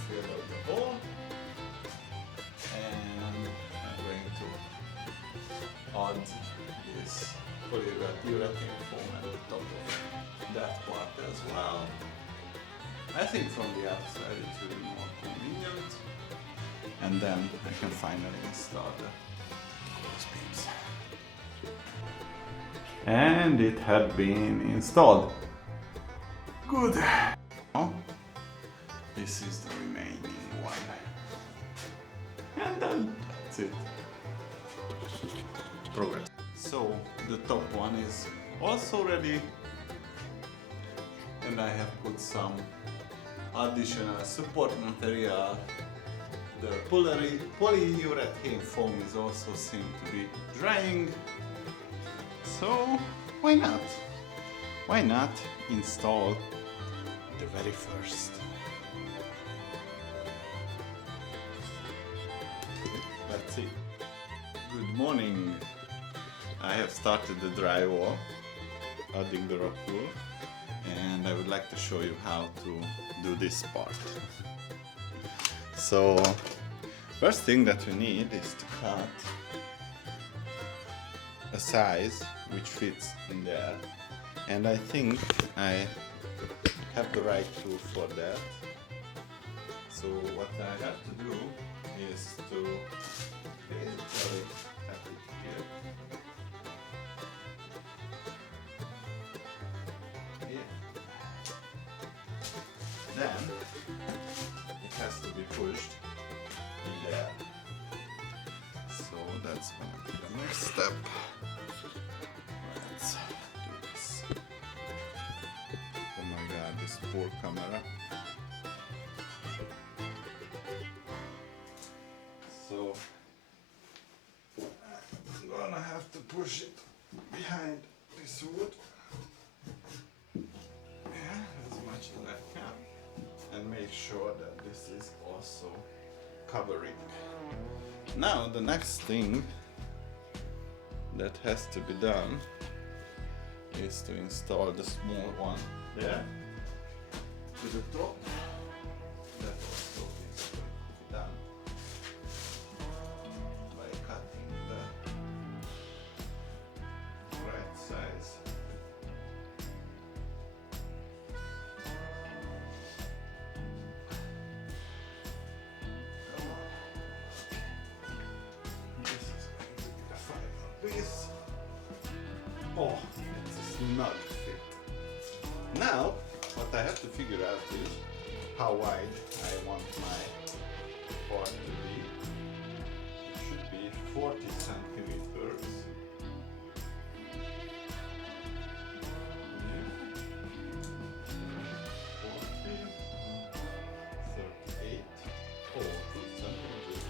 fill up the hole, and I'm going to add this polyurethane foam at the top of that part as well. I think from the outside it will be more convenient, and then I can finally install the beams. And it had been installed. Good. Now, this is the remaining one. And then that's it. Progress. So the top one is also ready. And I have put some additional support material. The polyurethane foam is also seen to be drying. So why not? Why not install the very first? Let's see. Good morning. I have started the drywall, adding the rock wool, and I would like to show you how to do this part. So first thing that we need is to cut a size which fits in there, and I think I have the right tool for that. So what I have to do is to basically cut it here. Then it has to be pushed in there. So that's gonna be the next step. Let's do this. Oh my god, this poor camera. So I'm gonna have to push it behind this wood. Yeah, as much as I can. And make sure that this is also covering. Now the next thing that has to be done is to install the small one there to the top. That also is done by cutting the right size. This is going to be the final piece. Oh, it's a snug fit. Now, what I have to figure out is how wide I want my part to be. It should be 40 centimeters. Yeah. 40, 38, 40 centimeters.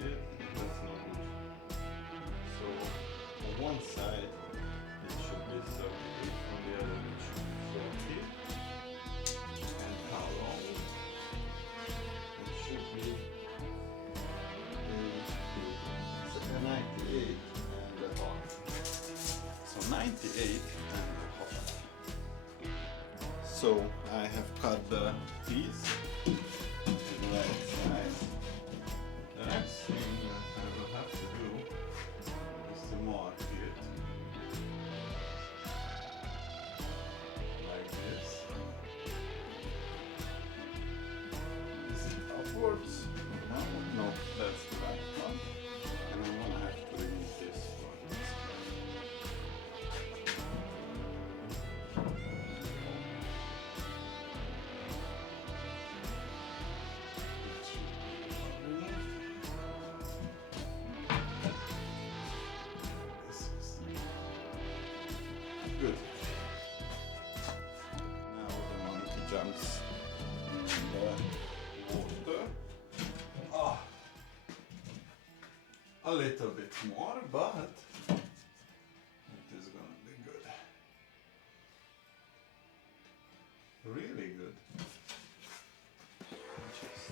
38, that's not good. So on one side it should be 38, on the other it should be 40. And how long? It should be 98 and a half. So 98 and a half. So I have cut the piece in the right size. The next thing that I will have to do is to mark it like this. Is it upwards? No, that's the right one. And I'm gonna have to remove this one. Good. Now the monkey jumps in the water. Ah, a little bit more, but it is gonna be good. Really good. Just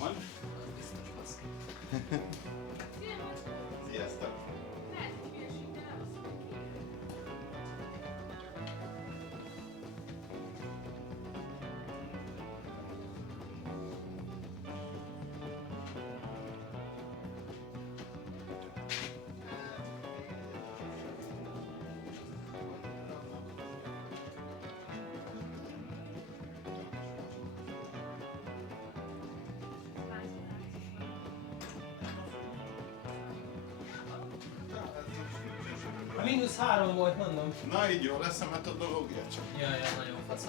One. Sziasztok! A -3 volt, mondom. Na így jó lesz a metodológia csak. Ja, nagyon fasz.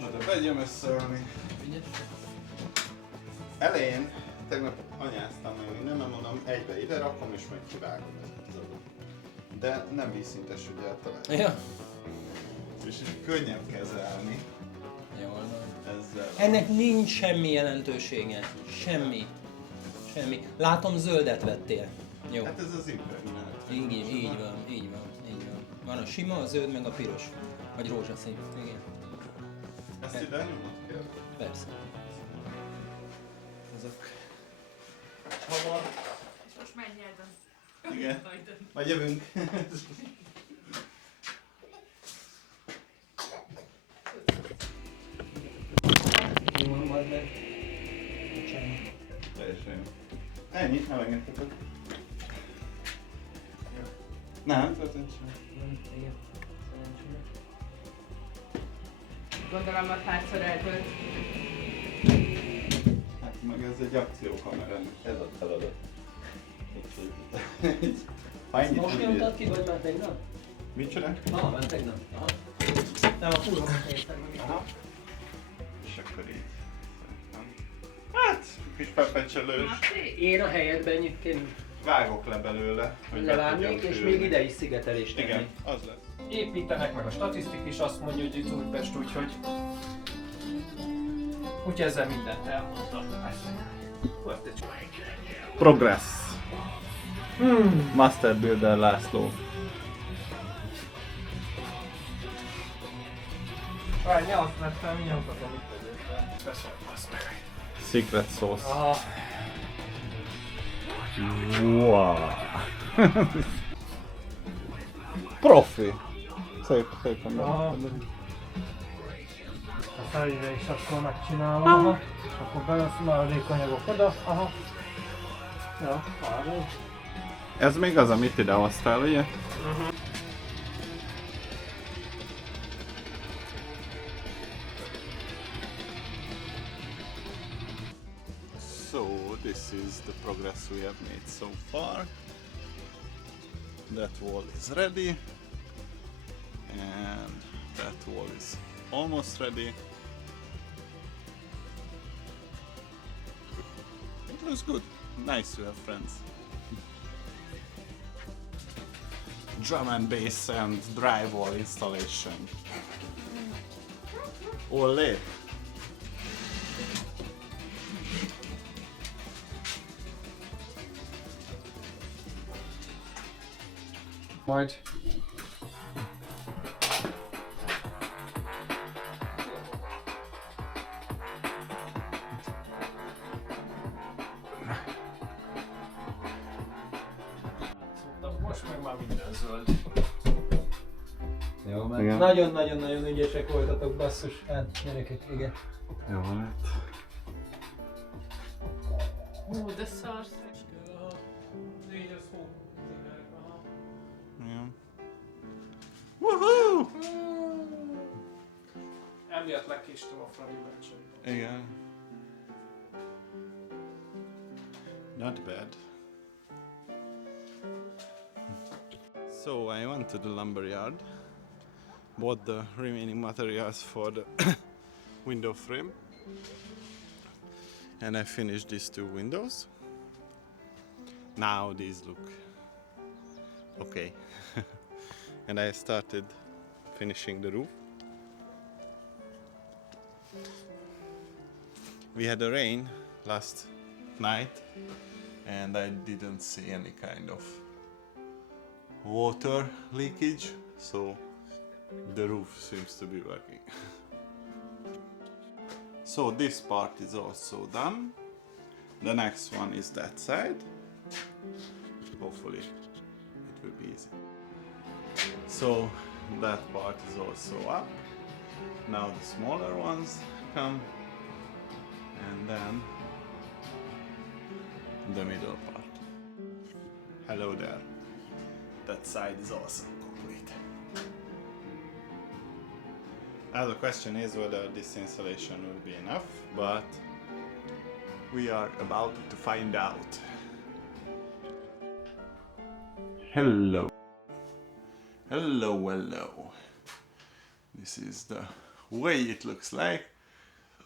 Na de vegyem összeölni. Elején, tegnap anyáztam meg minden, mert mondom egybe ide rakom és meg kivágom ezt az adót. De nem vízszintes ügyáltalán. Ja. És így könnyebb kezelni Jól van. ezzel. Ennek nincs semmi jelentősége. Semmi. Semmi. Látom, zöldet vettél. Jó. Hát ez az impregnált. Így van, így van, így van. Van a sima, a zöld, meg a piros. Vagy rózsaszín. Igen. Ezt ide nyomod kell? Persze. Azok. Hamar. És most menj el, Igen. Majd. Majd jövünk. Jó, majd meg. Bocsánat. Teljesen jó. Ennyi, elengedhetek. Nem, történt sem. Igen. Szerencsére. Gondolom, hogy hányszor eltölt. Hát meg ez egy akciókamera, ez a feladat. Ha ennyit Most tudnél- nyomtad ki, vagy már tegnap? Mit csinál? Már tegnap. Aha. Nem, a kurva értem meg. Aha. És akkor így. Hát, kis pepecselős. Én a helyedben egyébként Vágok le belőle. Hogy levágnék, be tudjam és fülni. még ide is szigetelést tennék. Igen, az lesz. Építenek, meg a statisztik is azt mondja, hogy itt Újpest, úgyhogy ezzel mindent elmondtam. Progress. Master Builder László. Várj, ne azt vettem, mindjárt mutatom, mit tegyek. Beszél, basz meg. Secret Sauce. Aha. Wow. Profi. Szépen Aha. A felére is akkor megcsinálom, aha. És akkor belesz maradék anyagok oda, aha. Ja, várj. Ez még az, amit ide hoztál, ugye? So this is the progress we have made so far. That wall is ready, and that wall is almost ready. It looks good. Nice to have friends. Drum and bass and drywall installation. Olé! Majd. Most meg már minden zöld. Jó, mert Igen. nagyon-nagyon-nagyon ügyesek voltatok, basszus. Hát, gyerekek, igen. Jó lett. Ó, de szarsz. Igen. Woohoo! Emiatt lekéstem a Fradi meccsen. Igen. Not bad. So I went to the lumber yard, bought the remaining materials for the window frame, and I finished these two windows. Now these look okay. And I started finishing the roof. We had a rain last night and I didn't see any kind of water leakage, so the roof seems to be working. So this part is also done. The next one is that side. Hopefully it will be easy. So that part is also up. Now the smaller ones come, and then the middle part. Hello there. That side is also complete. Now the question is whether this installation will be enough, but we are about to find out. Hello. Hello, hello. This is the way it looks like.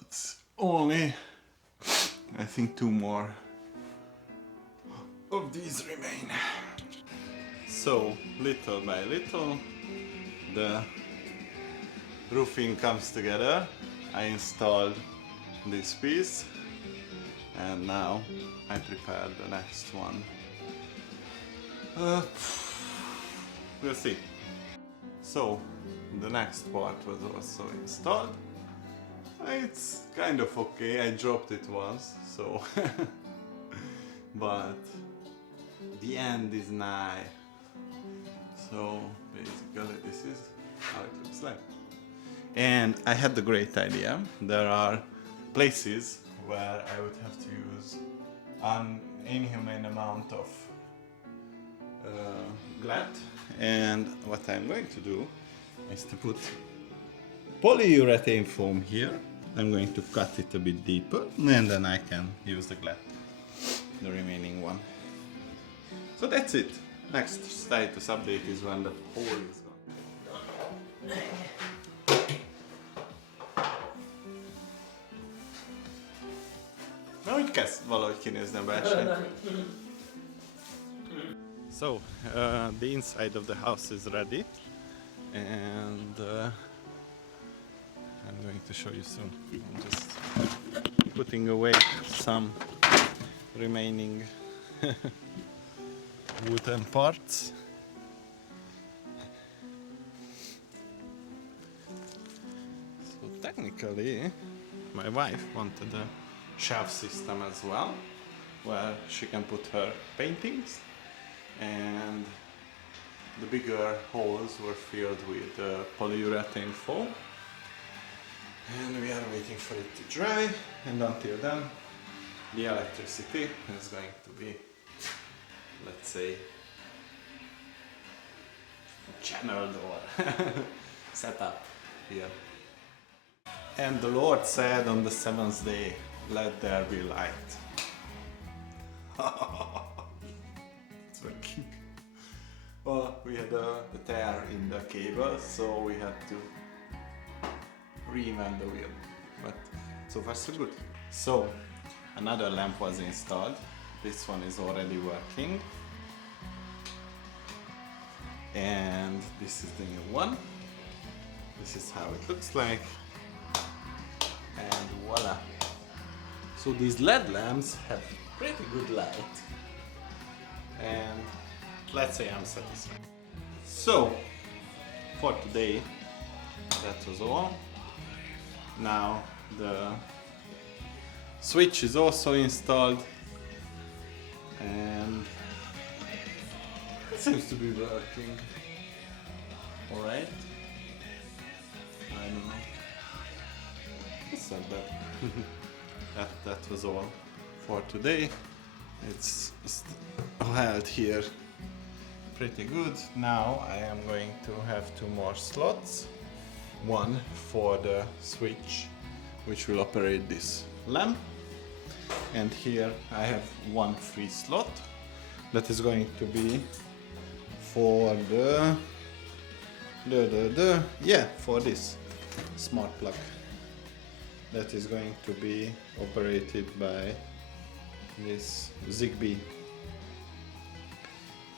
It's only, I think, two more of these remain. So, little by little, the roofing comes together. I installed this piece, and now I prepare the next one. We'll see. So, the next part was also installed. It's kind of okay. I dropped it once, so but the end is nigh. So basically this is how it looks like. And I had the great idea. There are places where I would have to use an inhumane amount of glat, and what I'm going to do is to put polyurethane foam here. I'm going to cut it a bit deeper, and then I can use the glat, the remaining one. So that's it. Next status update is when the hole is gone. Na, úgy kezd valahogy kinézni a belső. So, the inside of the house is ready, and I'm going to show you soon. I'm just putting away some remaining wooden parts. So technically, my wife wanted a shelf system as well, where she can put her paintings, and the bigger holes were filled with polyurethane foam, and we are waiting for it to dry, and until then the electricity is going to be, let's say, channeled or set up here. And the Lord said on the seventh day, let there be light. It's working. Well, we had a tear in the cable, so we had to reinvent the wheel. But so far so good. So another lamp was installed. This one is already working. And this is the new one. This is how it looks like. And voila. So these LED lamps have pretty good light. And let's say I'm satisfied. So for today, that was all. Now the switch is also installed, and it seems to be working alright. I don't know. It's not bad. that was all for today. It's held here pretty good. Now I am going to have 2 more slots. One for the switch, which will operate this lamp, and here I have 1 free slot that is going to be for for this smart plug that is going to be operated by this Zigbee.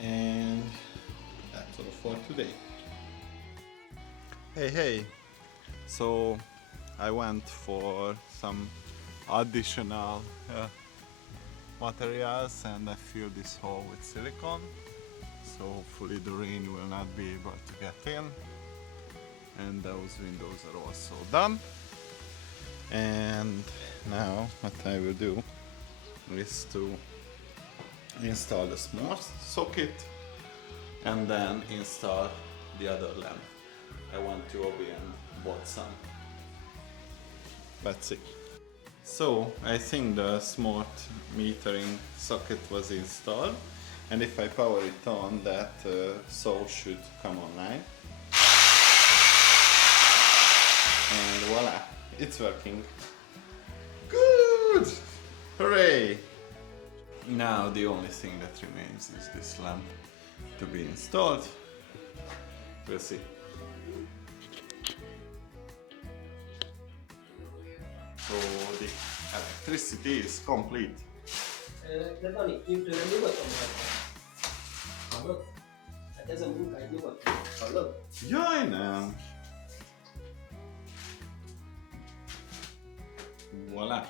And that's all for today. Hey, so I went for some additional materials, and I filled this hole with silicone, so hopefully the rain will not be able to get in, and those windows are also done. And now what I will do is to install the small socket and then install the other lamp. I went to Obi and bought some. Let's see. So I think the smart metering socket was installed, and if I power it on, that saw should come online. And voila, it's working. Good! Hooray! Now the only thing that remains is this lamp to be installed. We'll see. So the electricity is complete. De Dani, tőlem nyugodtan maradj. Hallod? Hát ez a munkád nyugodtan. Hallod? Jaj, nem! Voila!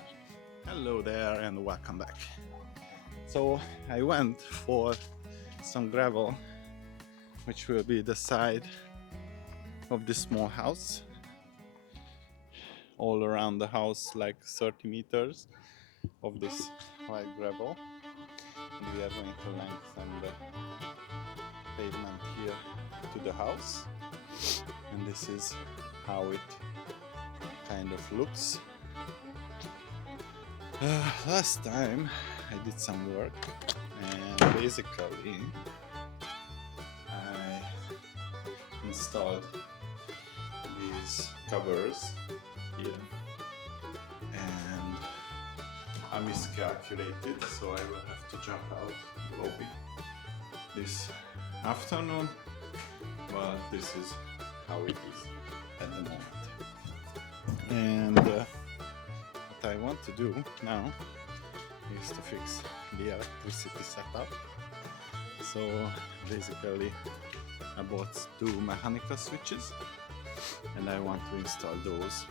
Hello there and welcome back. So I went for some gravel, which will be the side of this small house. All around the house, like 30 meters of this white gravel. And we are going to lengthen the pavement here to the house. And this is how it kind of looks. Last time I did some work, and basically installed these covers here, and I miscalculated, so I will have to jump out the lobby this afternoon, but this is how it is at the moment. And what I want to do now is to fix the electricity setup. So basically I bought 2 mechanical switches and I want to install those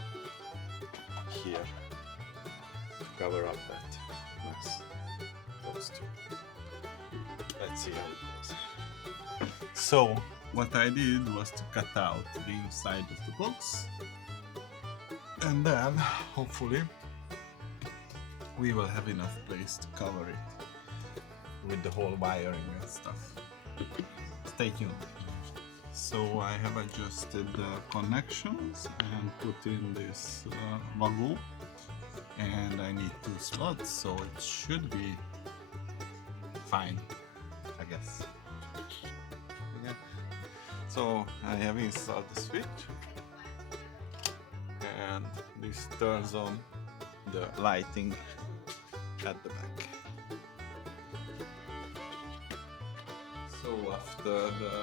here to cover up that mess. Those 2. Let's see how it goes. So what I did was to cut out the inside of the box, and then hopefully we will have enough place to cover it with the whole wiring and stuff. Stay tuned. So I have adjusted the connections and put in this wagyu, and I need 2 slots, so it should be fine, I guess. Yeah. So I have installed the switch, and this turns on the lighting at the back. So after the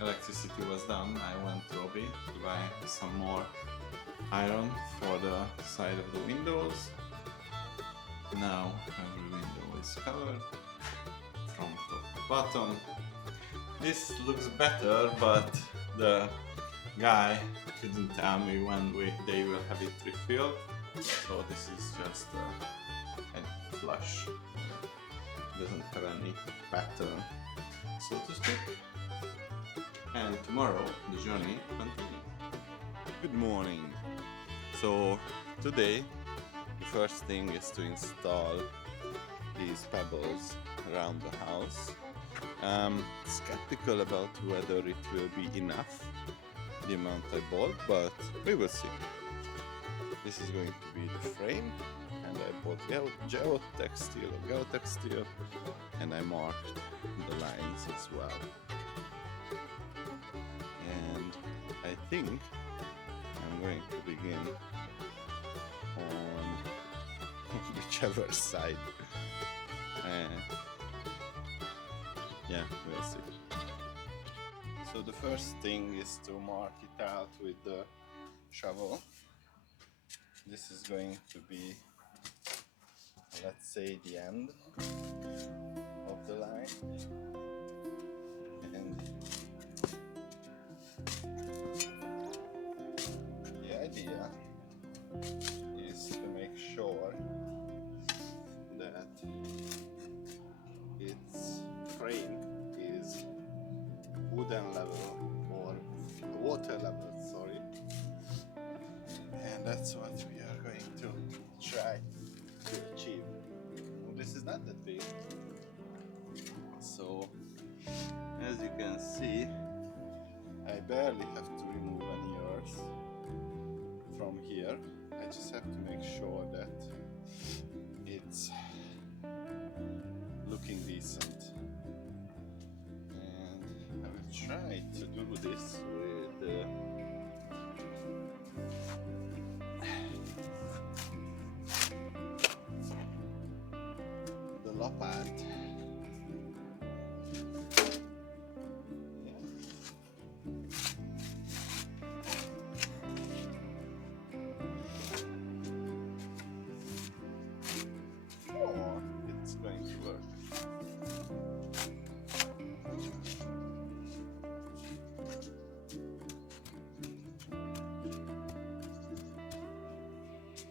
electricity was done, I went to Robbie to buy some more iron for the side of the windows. Now every window is covered from top to bottom. This looks better, but the guy couldn't tell me when they will have it refilled, so this is just a flush. Doesn't have any pattern, so to speak. And tomorrow the journey continues. Good morning. So today the first thing is to install these pebbles around the house. Skeptical about whether it will be enough, the amount I bought, but we will see. This is going to be the frame, and I bought geotextile, and I marked the lines as well. And I think I'm going to begin on whichever side. Yeah, we'll see. So the first thing is to mark it out with the shovel. This is going to be, let's say, the end of the line. And the idea is to make sure that its frame is wooden level or water level, sorry. And that's what we are going to try to achieve. This is not that big. So, as you can see, I barely have to remove any earth from here. I just have to make sure that it's looking decent. And I will try to do this with the lapat. Or it's going to work.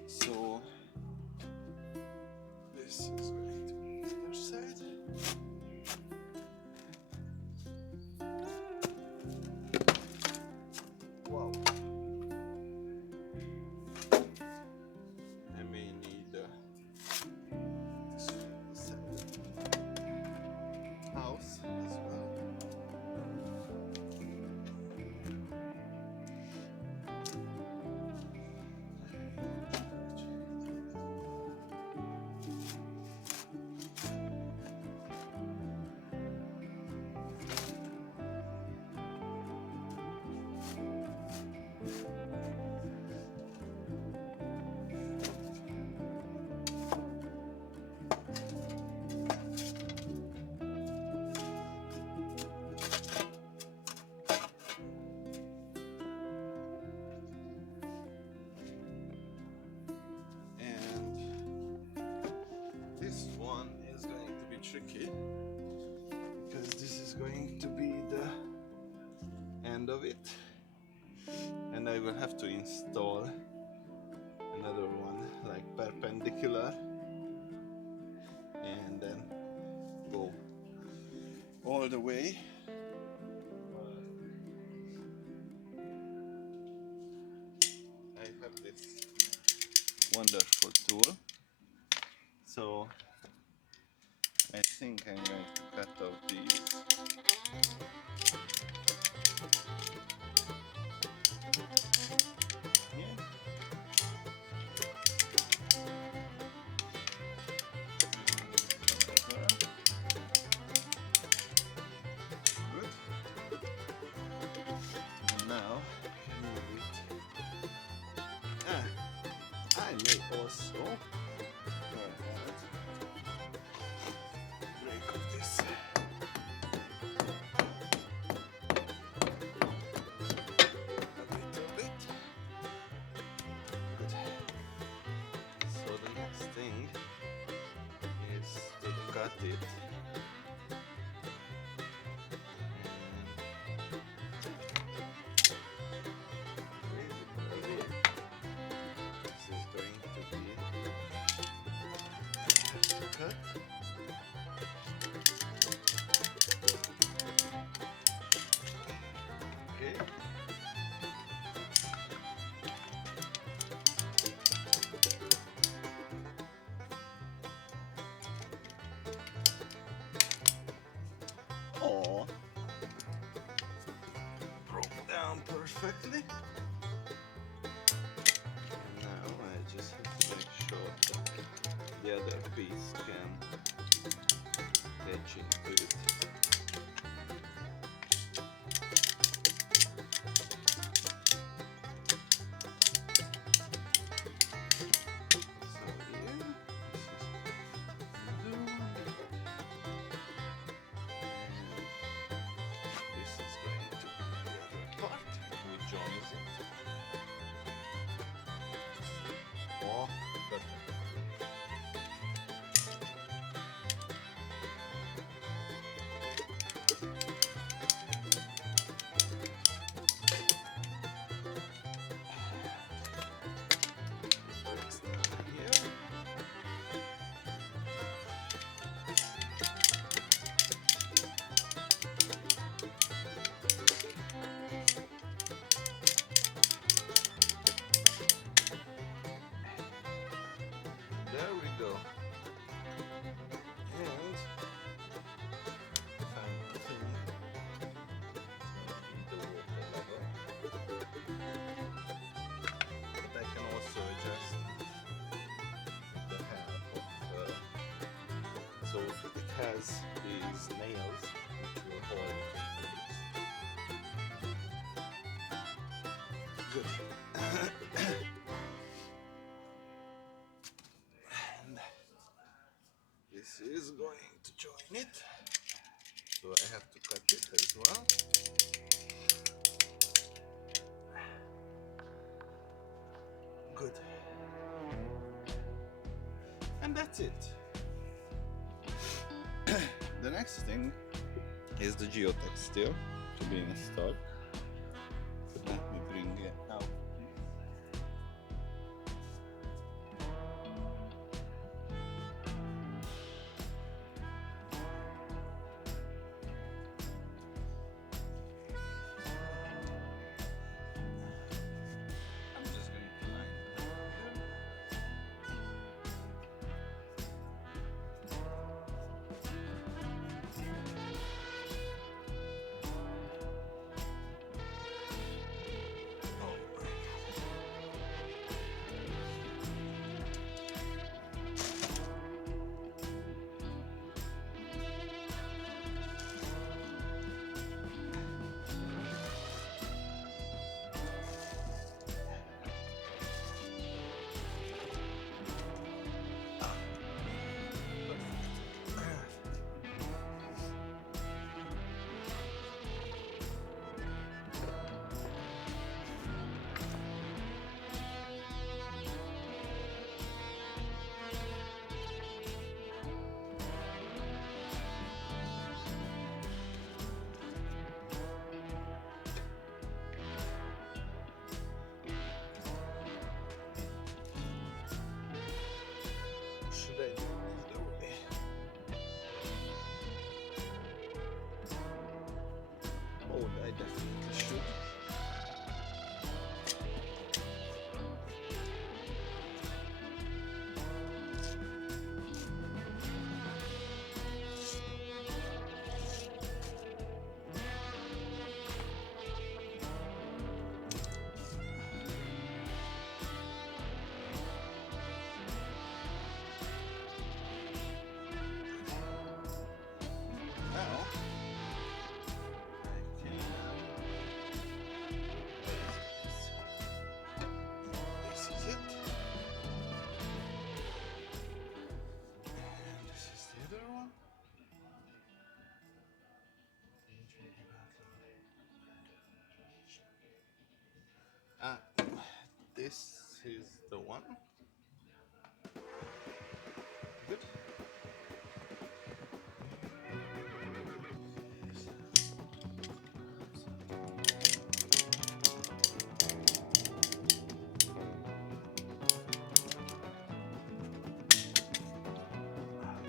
So this is going to be the other side. Wow. I may need this house as well. tricky because this is going to be the end of it, and I will have to install another one like perpendicular and then go all the way. I have this wonderful tool, so I think I'm going to cut out these. Yeah. Good. And now move it. I may also break off this. A little bit. Good. So the next thing is to cut it. This is going to be cut. Okay. Oh, broke down perfectly. And now I just have to make sure that the other piece can catch into it. So here, this is going to be the other part, which joins it. Oh, perfect. Breaks down here. There we go. And final thing is the water level. But I can also adjust the half of so it has these nails which will hold it in place. Good. And this is going to join it, so I have to cut it as well. Good. And that's it. The next thing is the geotextile to be installed. Let me bring it out. I'm just going to line it up here. is the one. Good.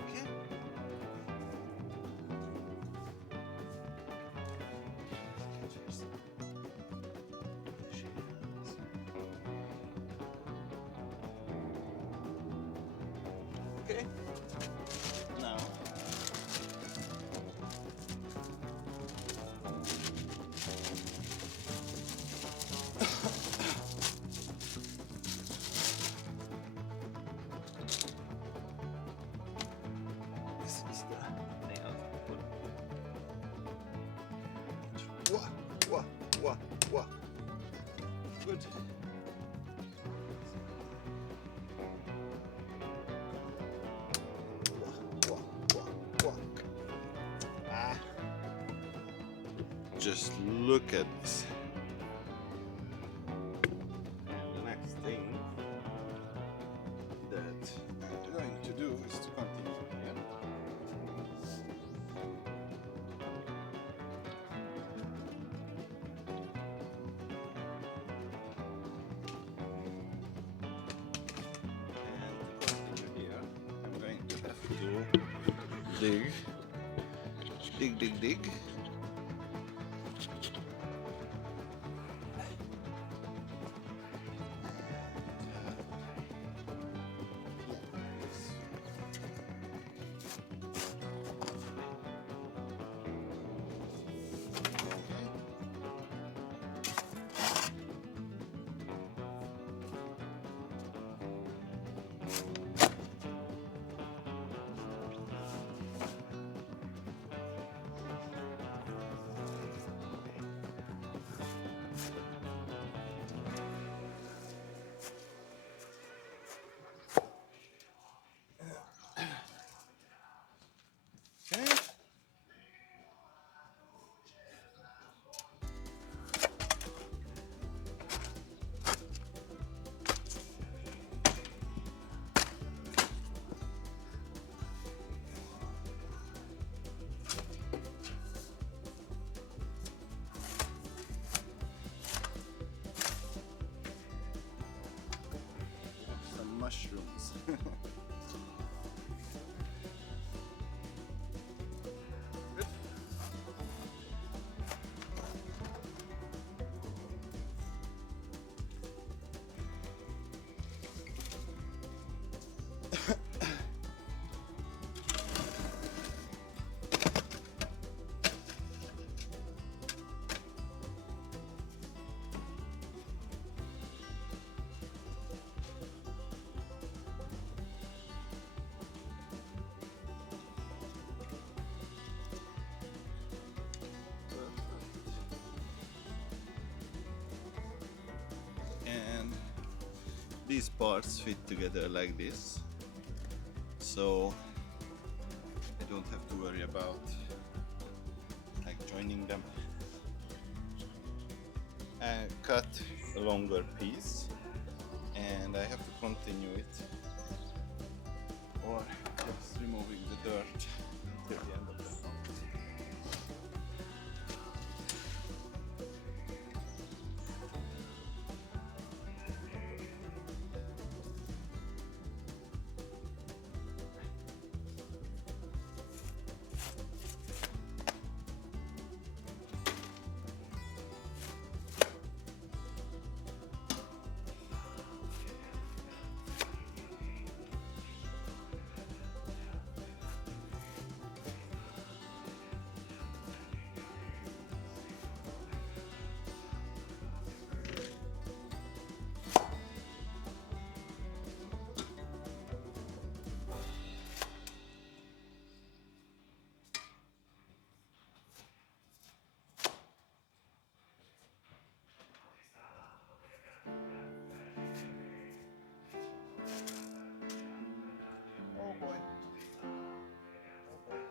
Okay. Okay. Now. This is the nail. Wah, wah, wah, wah. Good. Wah, wah, wah, wah. Ah. Just look at this. And the next thing that I'm going to do is to continue here. And to continue here, I'm going to have to dig, dig, dig, dig. Okay. Some mushrooms. Good. And these parts fit together like this, so I don't have to worry about like joining them. I cut a longer piece and I have to continue it, or just removing the dirt until the end of the month. Oh boy. Oh boy, boy.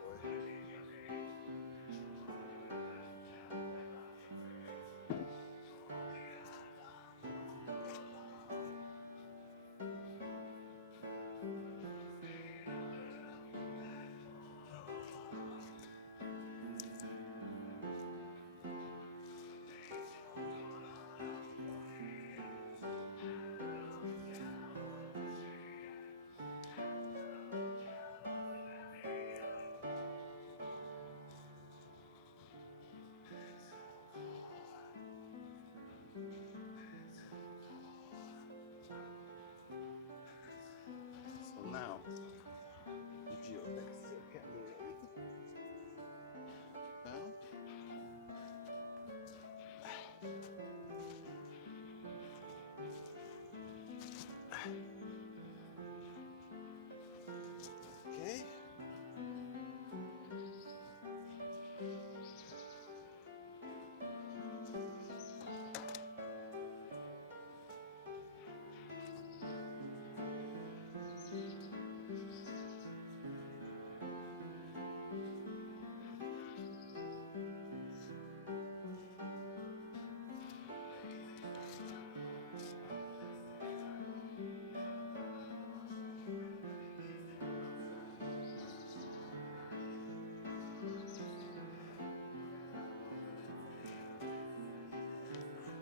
Okay.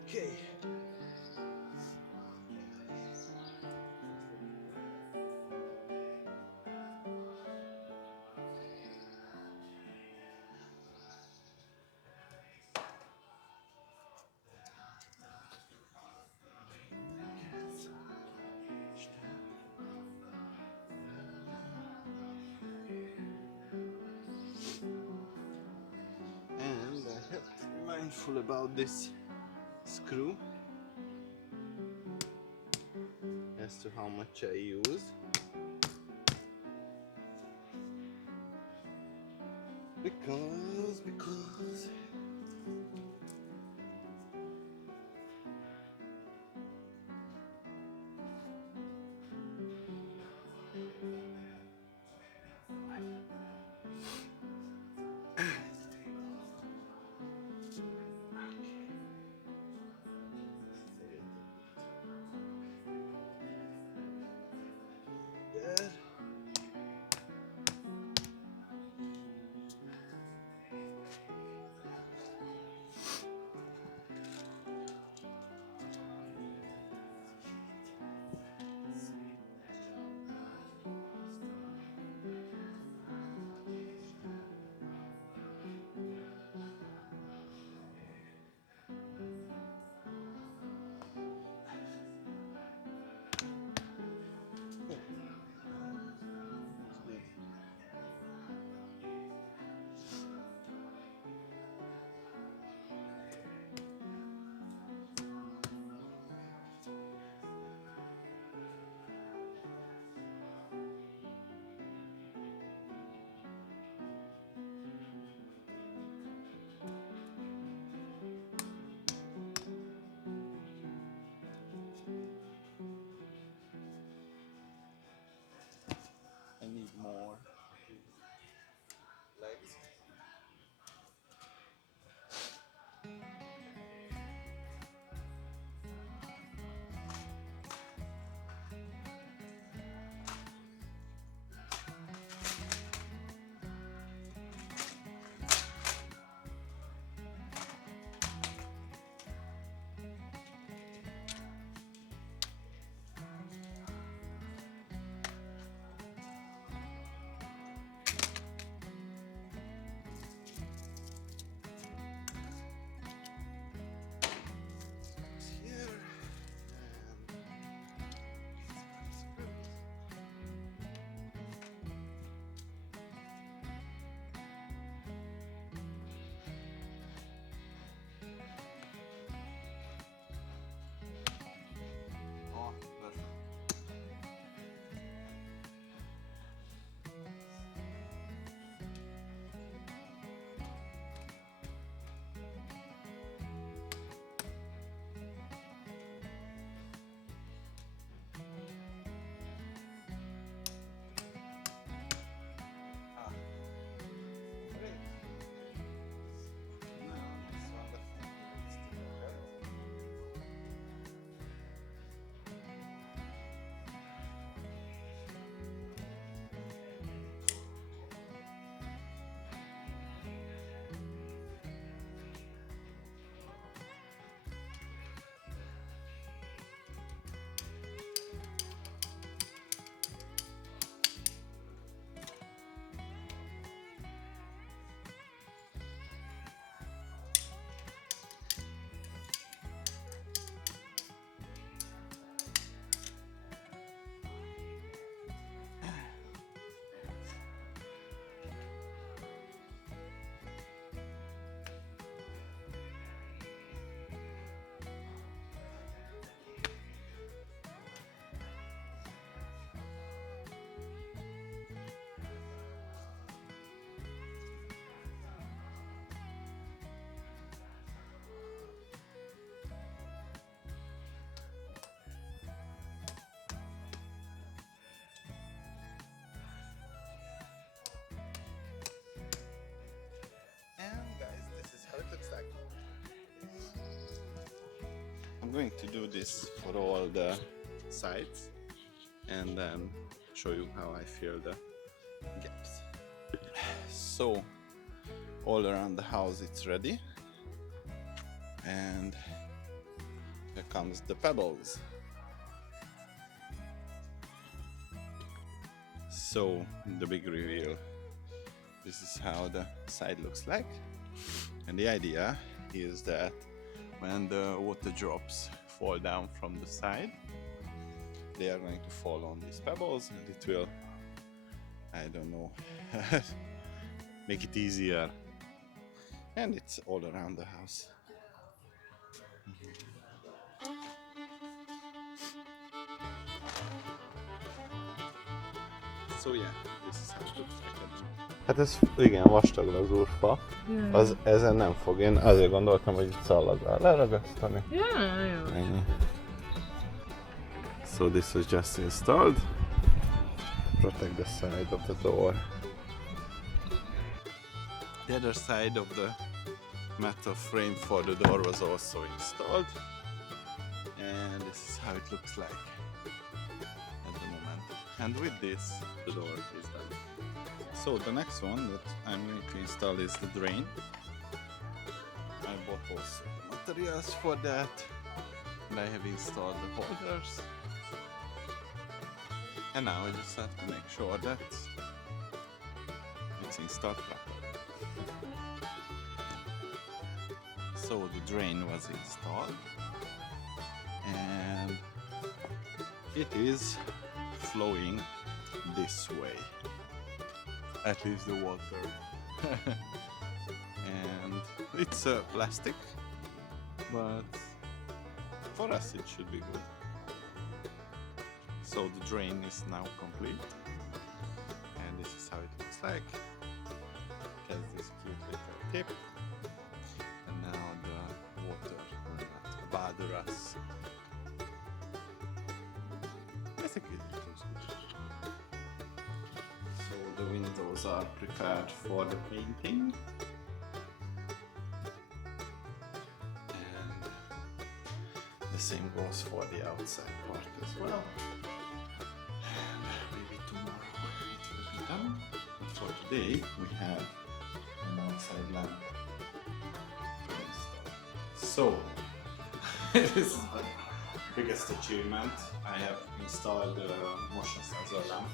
Okay. And I have to be mindful about this screw as to how much I use. Because there. I need more legs. going to do this for all the sides and then show you how I fill the gaps. So all around the house it's ready, and here comes the pebbles. So the big reveal, this is how the side looks like, and the idea is that when the water drops fall down from the side, they are going to fall on these pebbles, and it will, I don't know, make it easier. And it's all around the house. So yeah, this is how it looks like. Hát ez igen, vastag lazúrfa. Az ezen nem fog, én azért gondoltam, hogy itt szaladdal leragasztani. Yeah. Ennyi. So this was just installed. Protect the side of the door. The other side of the metal frame for the door was also installed, and this is how it looks like at the moment. And with this, the door is done. So the next one that I'm going to install is the drain. I bought also materials for that, and I have installed the holders. And now I just have to make sure that it's installed properly. So the drain was installed, and it is flowing this way, at least the water. And it's plastic, but for us it should be good. So the drain is now complete, and this is how it looks like. It has this cute little tip. Now the water will not bother us. I think it looks good. So the windows are prepared for the painting. And the same goes for the outside part as well. And maybe tomorrow it will be done. But for today we have an outside lamp. So, this is the biggest achievement. I have installed the motion sensor lamp,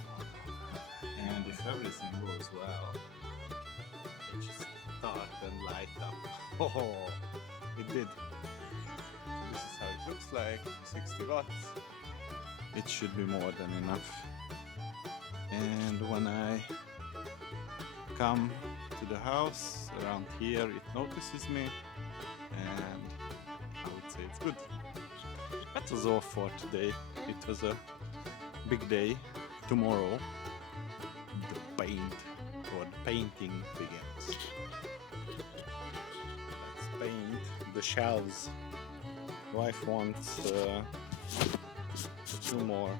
and if everything goes well, it just start and light up. Oh, it did. This is how it looks like, 60 watts. It should be more than enough. And when I come to the house around here, it notices me, and I would say it's good. That was all for today. It was a big day. Tomorrow the painting begins. Let's paint the shelves. Wife wants 2 more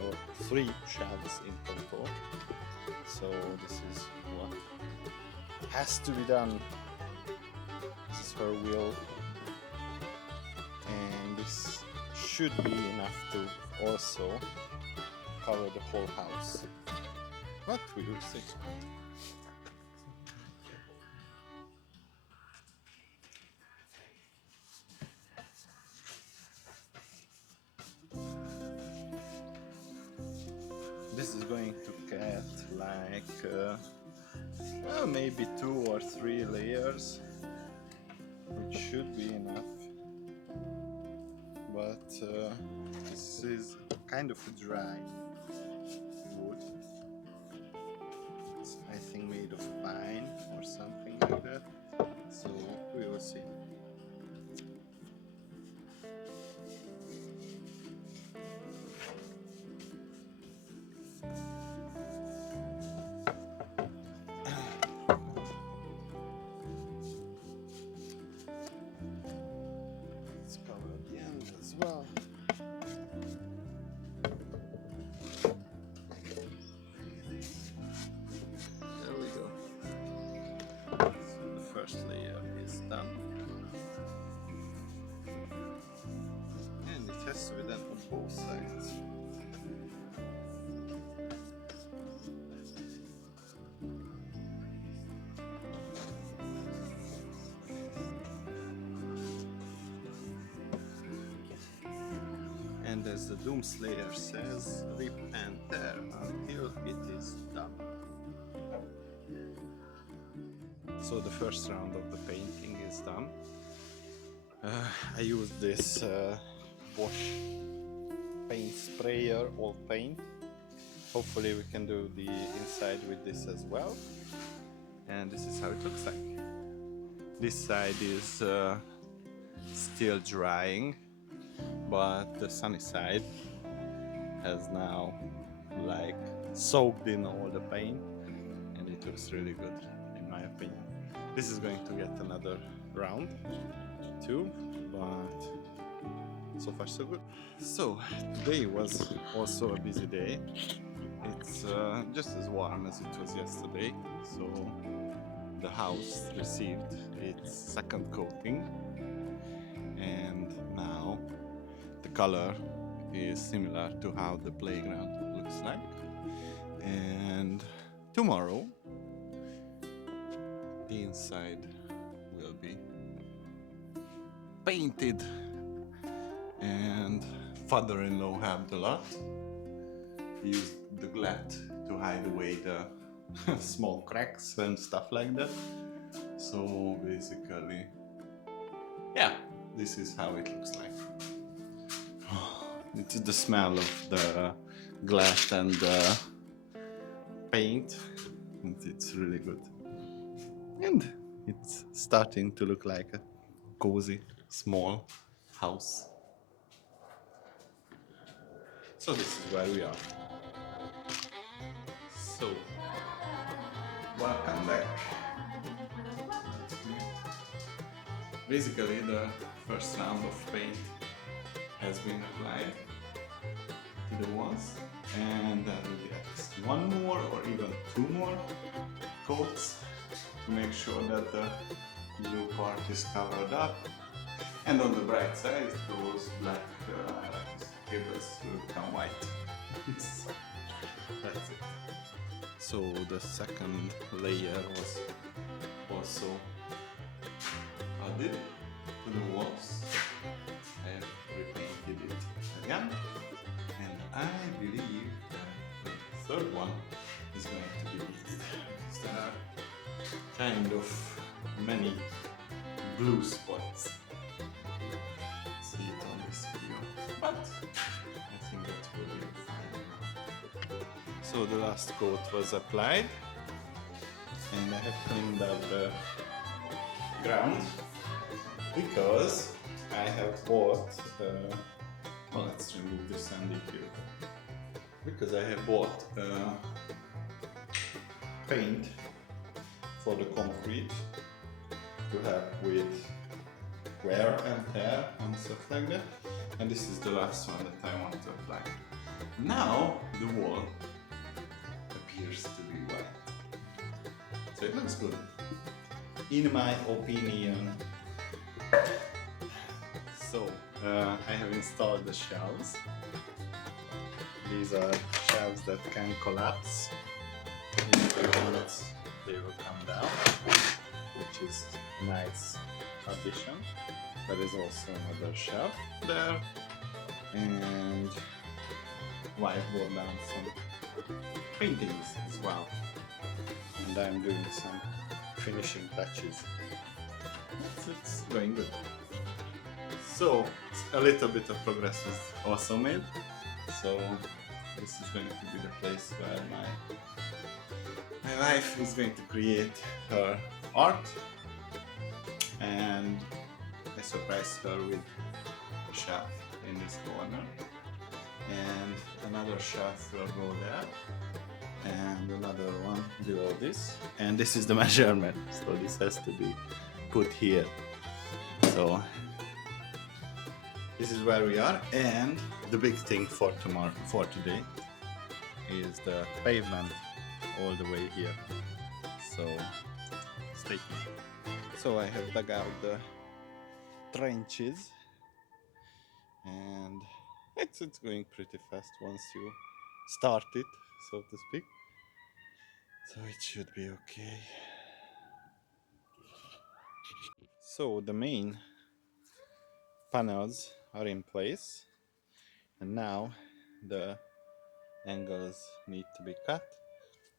or 3 shelves in total. So this is what has to be done. This is her will, and this should be enough to also cover the whole house, but we will see. This is going to get like maybe 2 or 3 layers, which should be enough. But this is kind of a dry wood. It's, I think, made of pine or something like that. So we will see. Let's cover the end as well. both sides. And as the Doomslayer says, rip and tear until it is done. So the first round of the painting is done. I used this Bosch paint sprayer, all paint. Hopefully we can do the inside with this as well. And this is how it looks like. This side is still drying, but the sunny side has now like soaked in all the paint, and it looks really good in my opinion. This is going to get another round too, but so far so good. So today was also a busy day. It's just as warm as it was yesterday, so the house received its second coating, and now the color is similar to how the playground looks like. And tomorrow the inside will be painted, and father-in-law helped a lot. He used the glat to hide away the small cracks and stuff like that. So basically, yeah, this is how it looks like. It's the smell of the glass and the paint, and it's really good. And it's starting to look like a cozy, small house. So this is where we are. So, welcome back. Basically, the first round of paint has been applied to the walls, and then we get one more or even two more coats to make sure that the blue part is covered up, and on the bright side those black cables will become white. So that's it. So the second layer was also added to the walls. I have repainted it again, and I believe that the third one is going to be needed. There are kind of many blue spots. See it on this video, but I think that will be fine. So the last coat was applied, and I have cleaned up the ground because I have bought well, let's remove this sandy here, because I have bought paint for the concrete to help with wear and tear and stuff like that, and this is the last one that I want to apply. Now the wall appears to be white, so it looks good in my opinion. So I have installed the shelves. These are shelves that can collapse. If you want, they will come down, which is a nice addition. There is also another shelf there, and whiteboard down some paintings as well. And I'm doing some finishing touches. It's going good. So a little bit of progress is also made. So this is going to be the place where my wife is going to create her art, and I surprised her with a shelf in this corner, and another shelf will go there, and another one below this, and this is the measurement, so this has to be put here. So this is where we are, and the big thing for today is the pavement all the way here. So stay tuned. So I have dug out the trenches, and It's going pretty fast once you start it, so to speak. So it should be okay. So the main panels are in place, and now the angles need to be cut.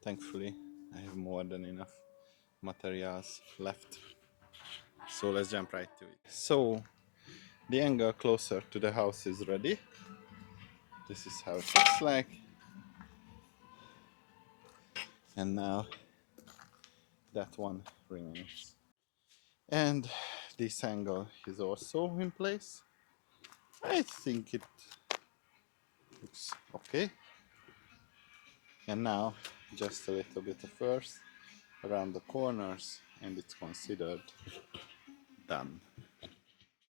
Thankfully, I have more than enough materials left. So let's jump right to it. So the angle closer to the house is ready. This is how it looks like. And now that one remains. And this angle is also in place. I think it looks okay. And now just a little bit of earth around the corners and it's considered done.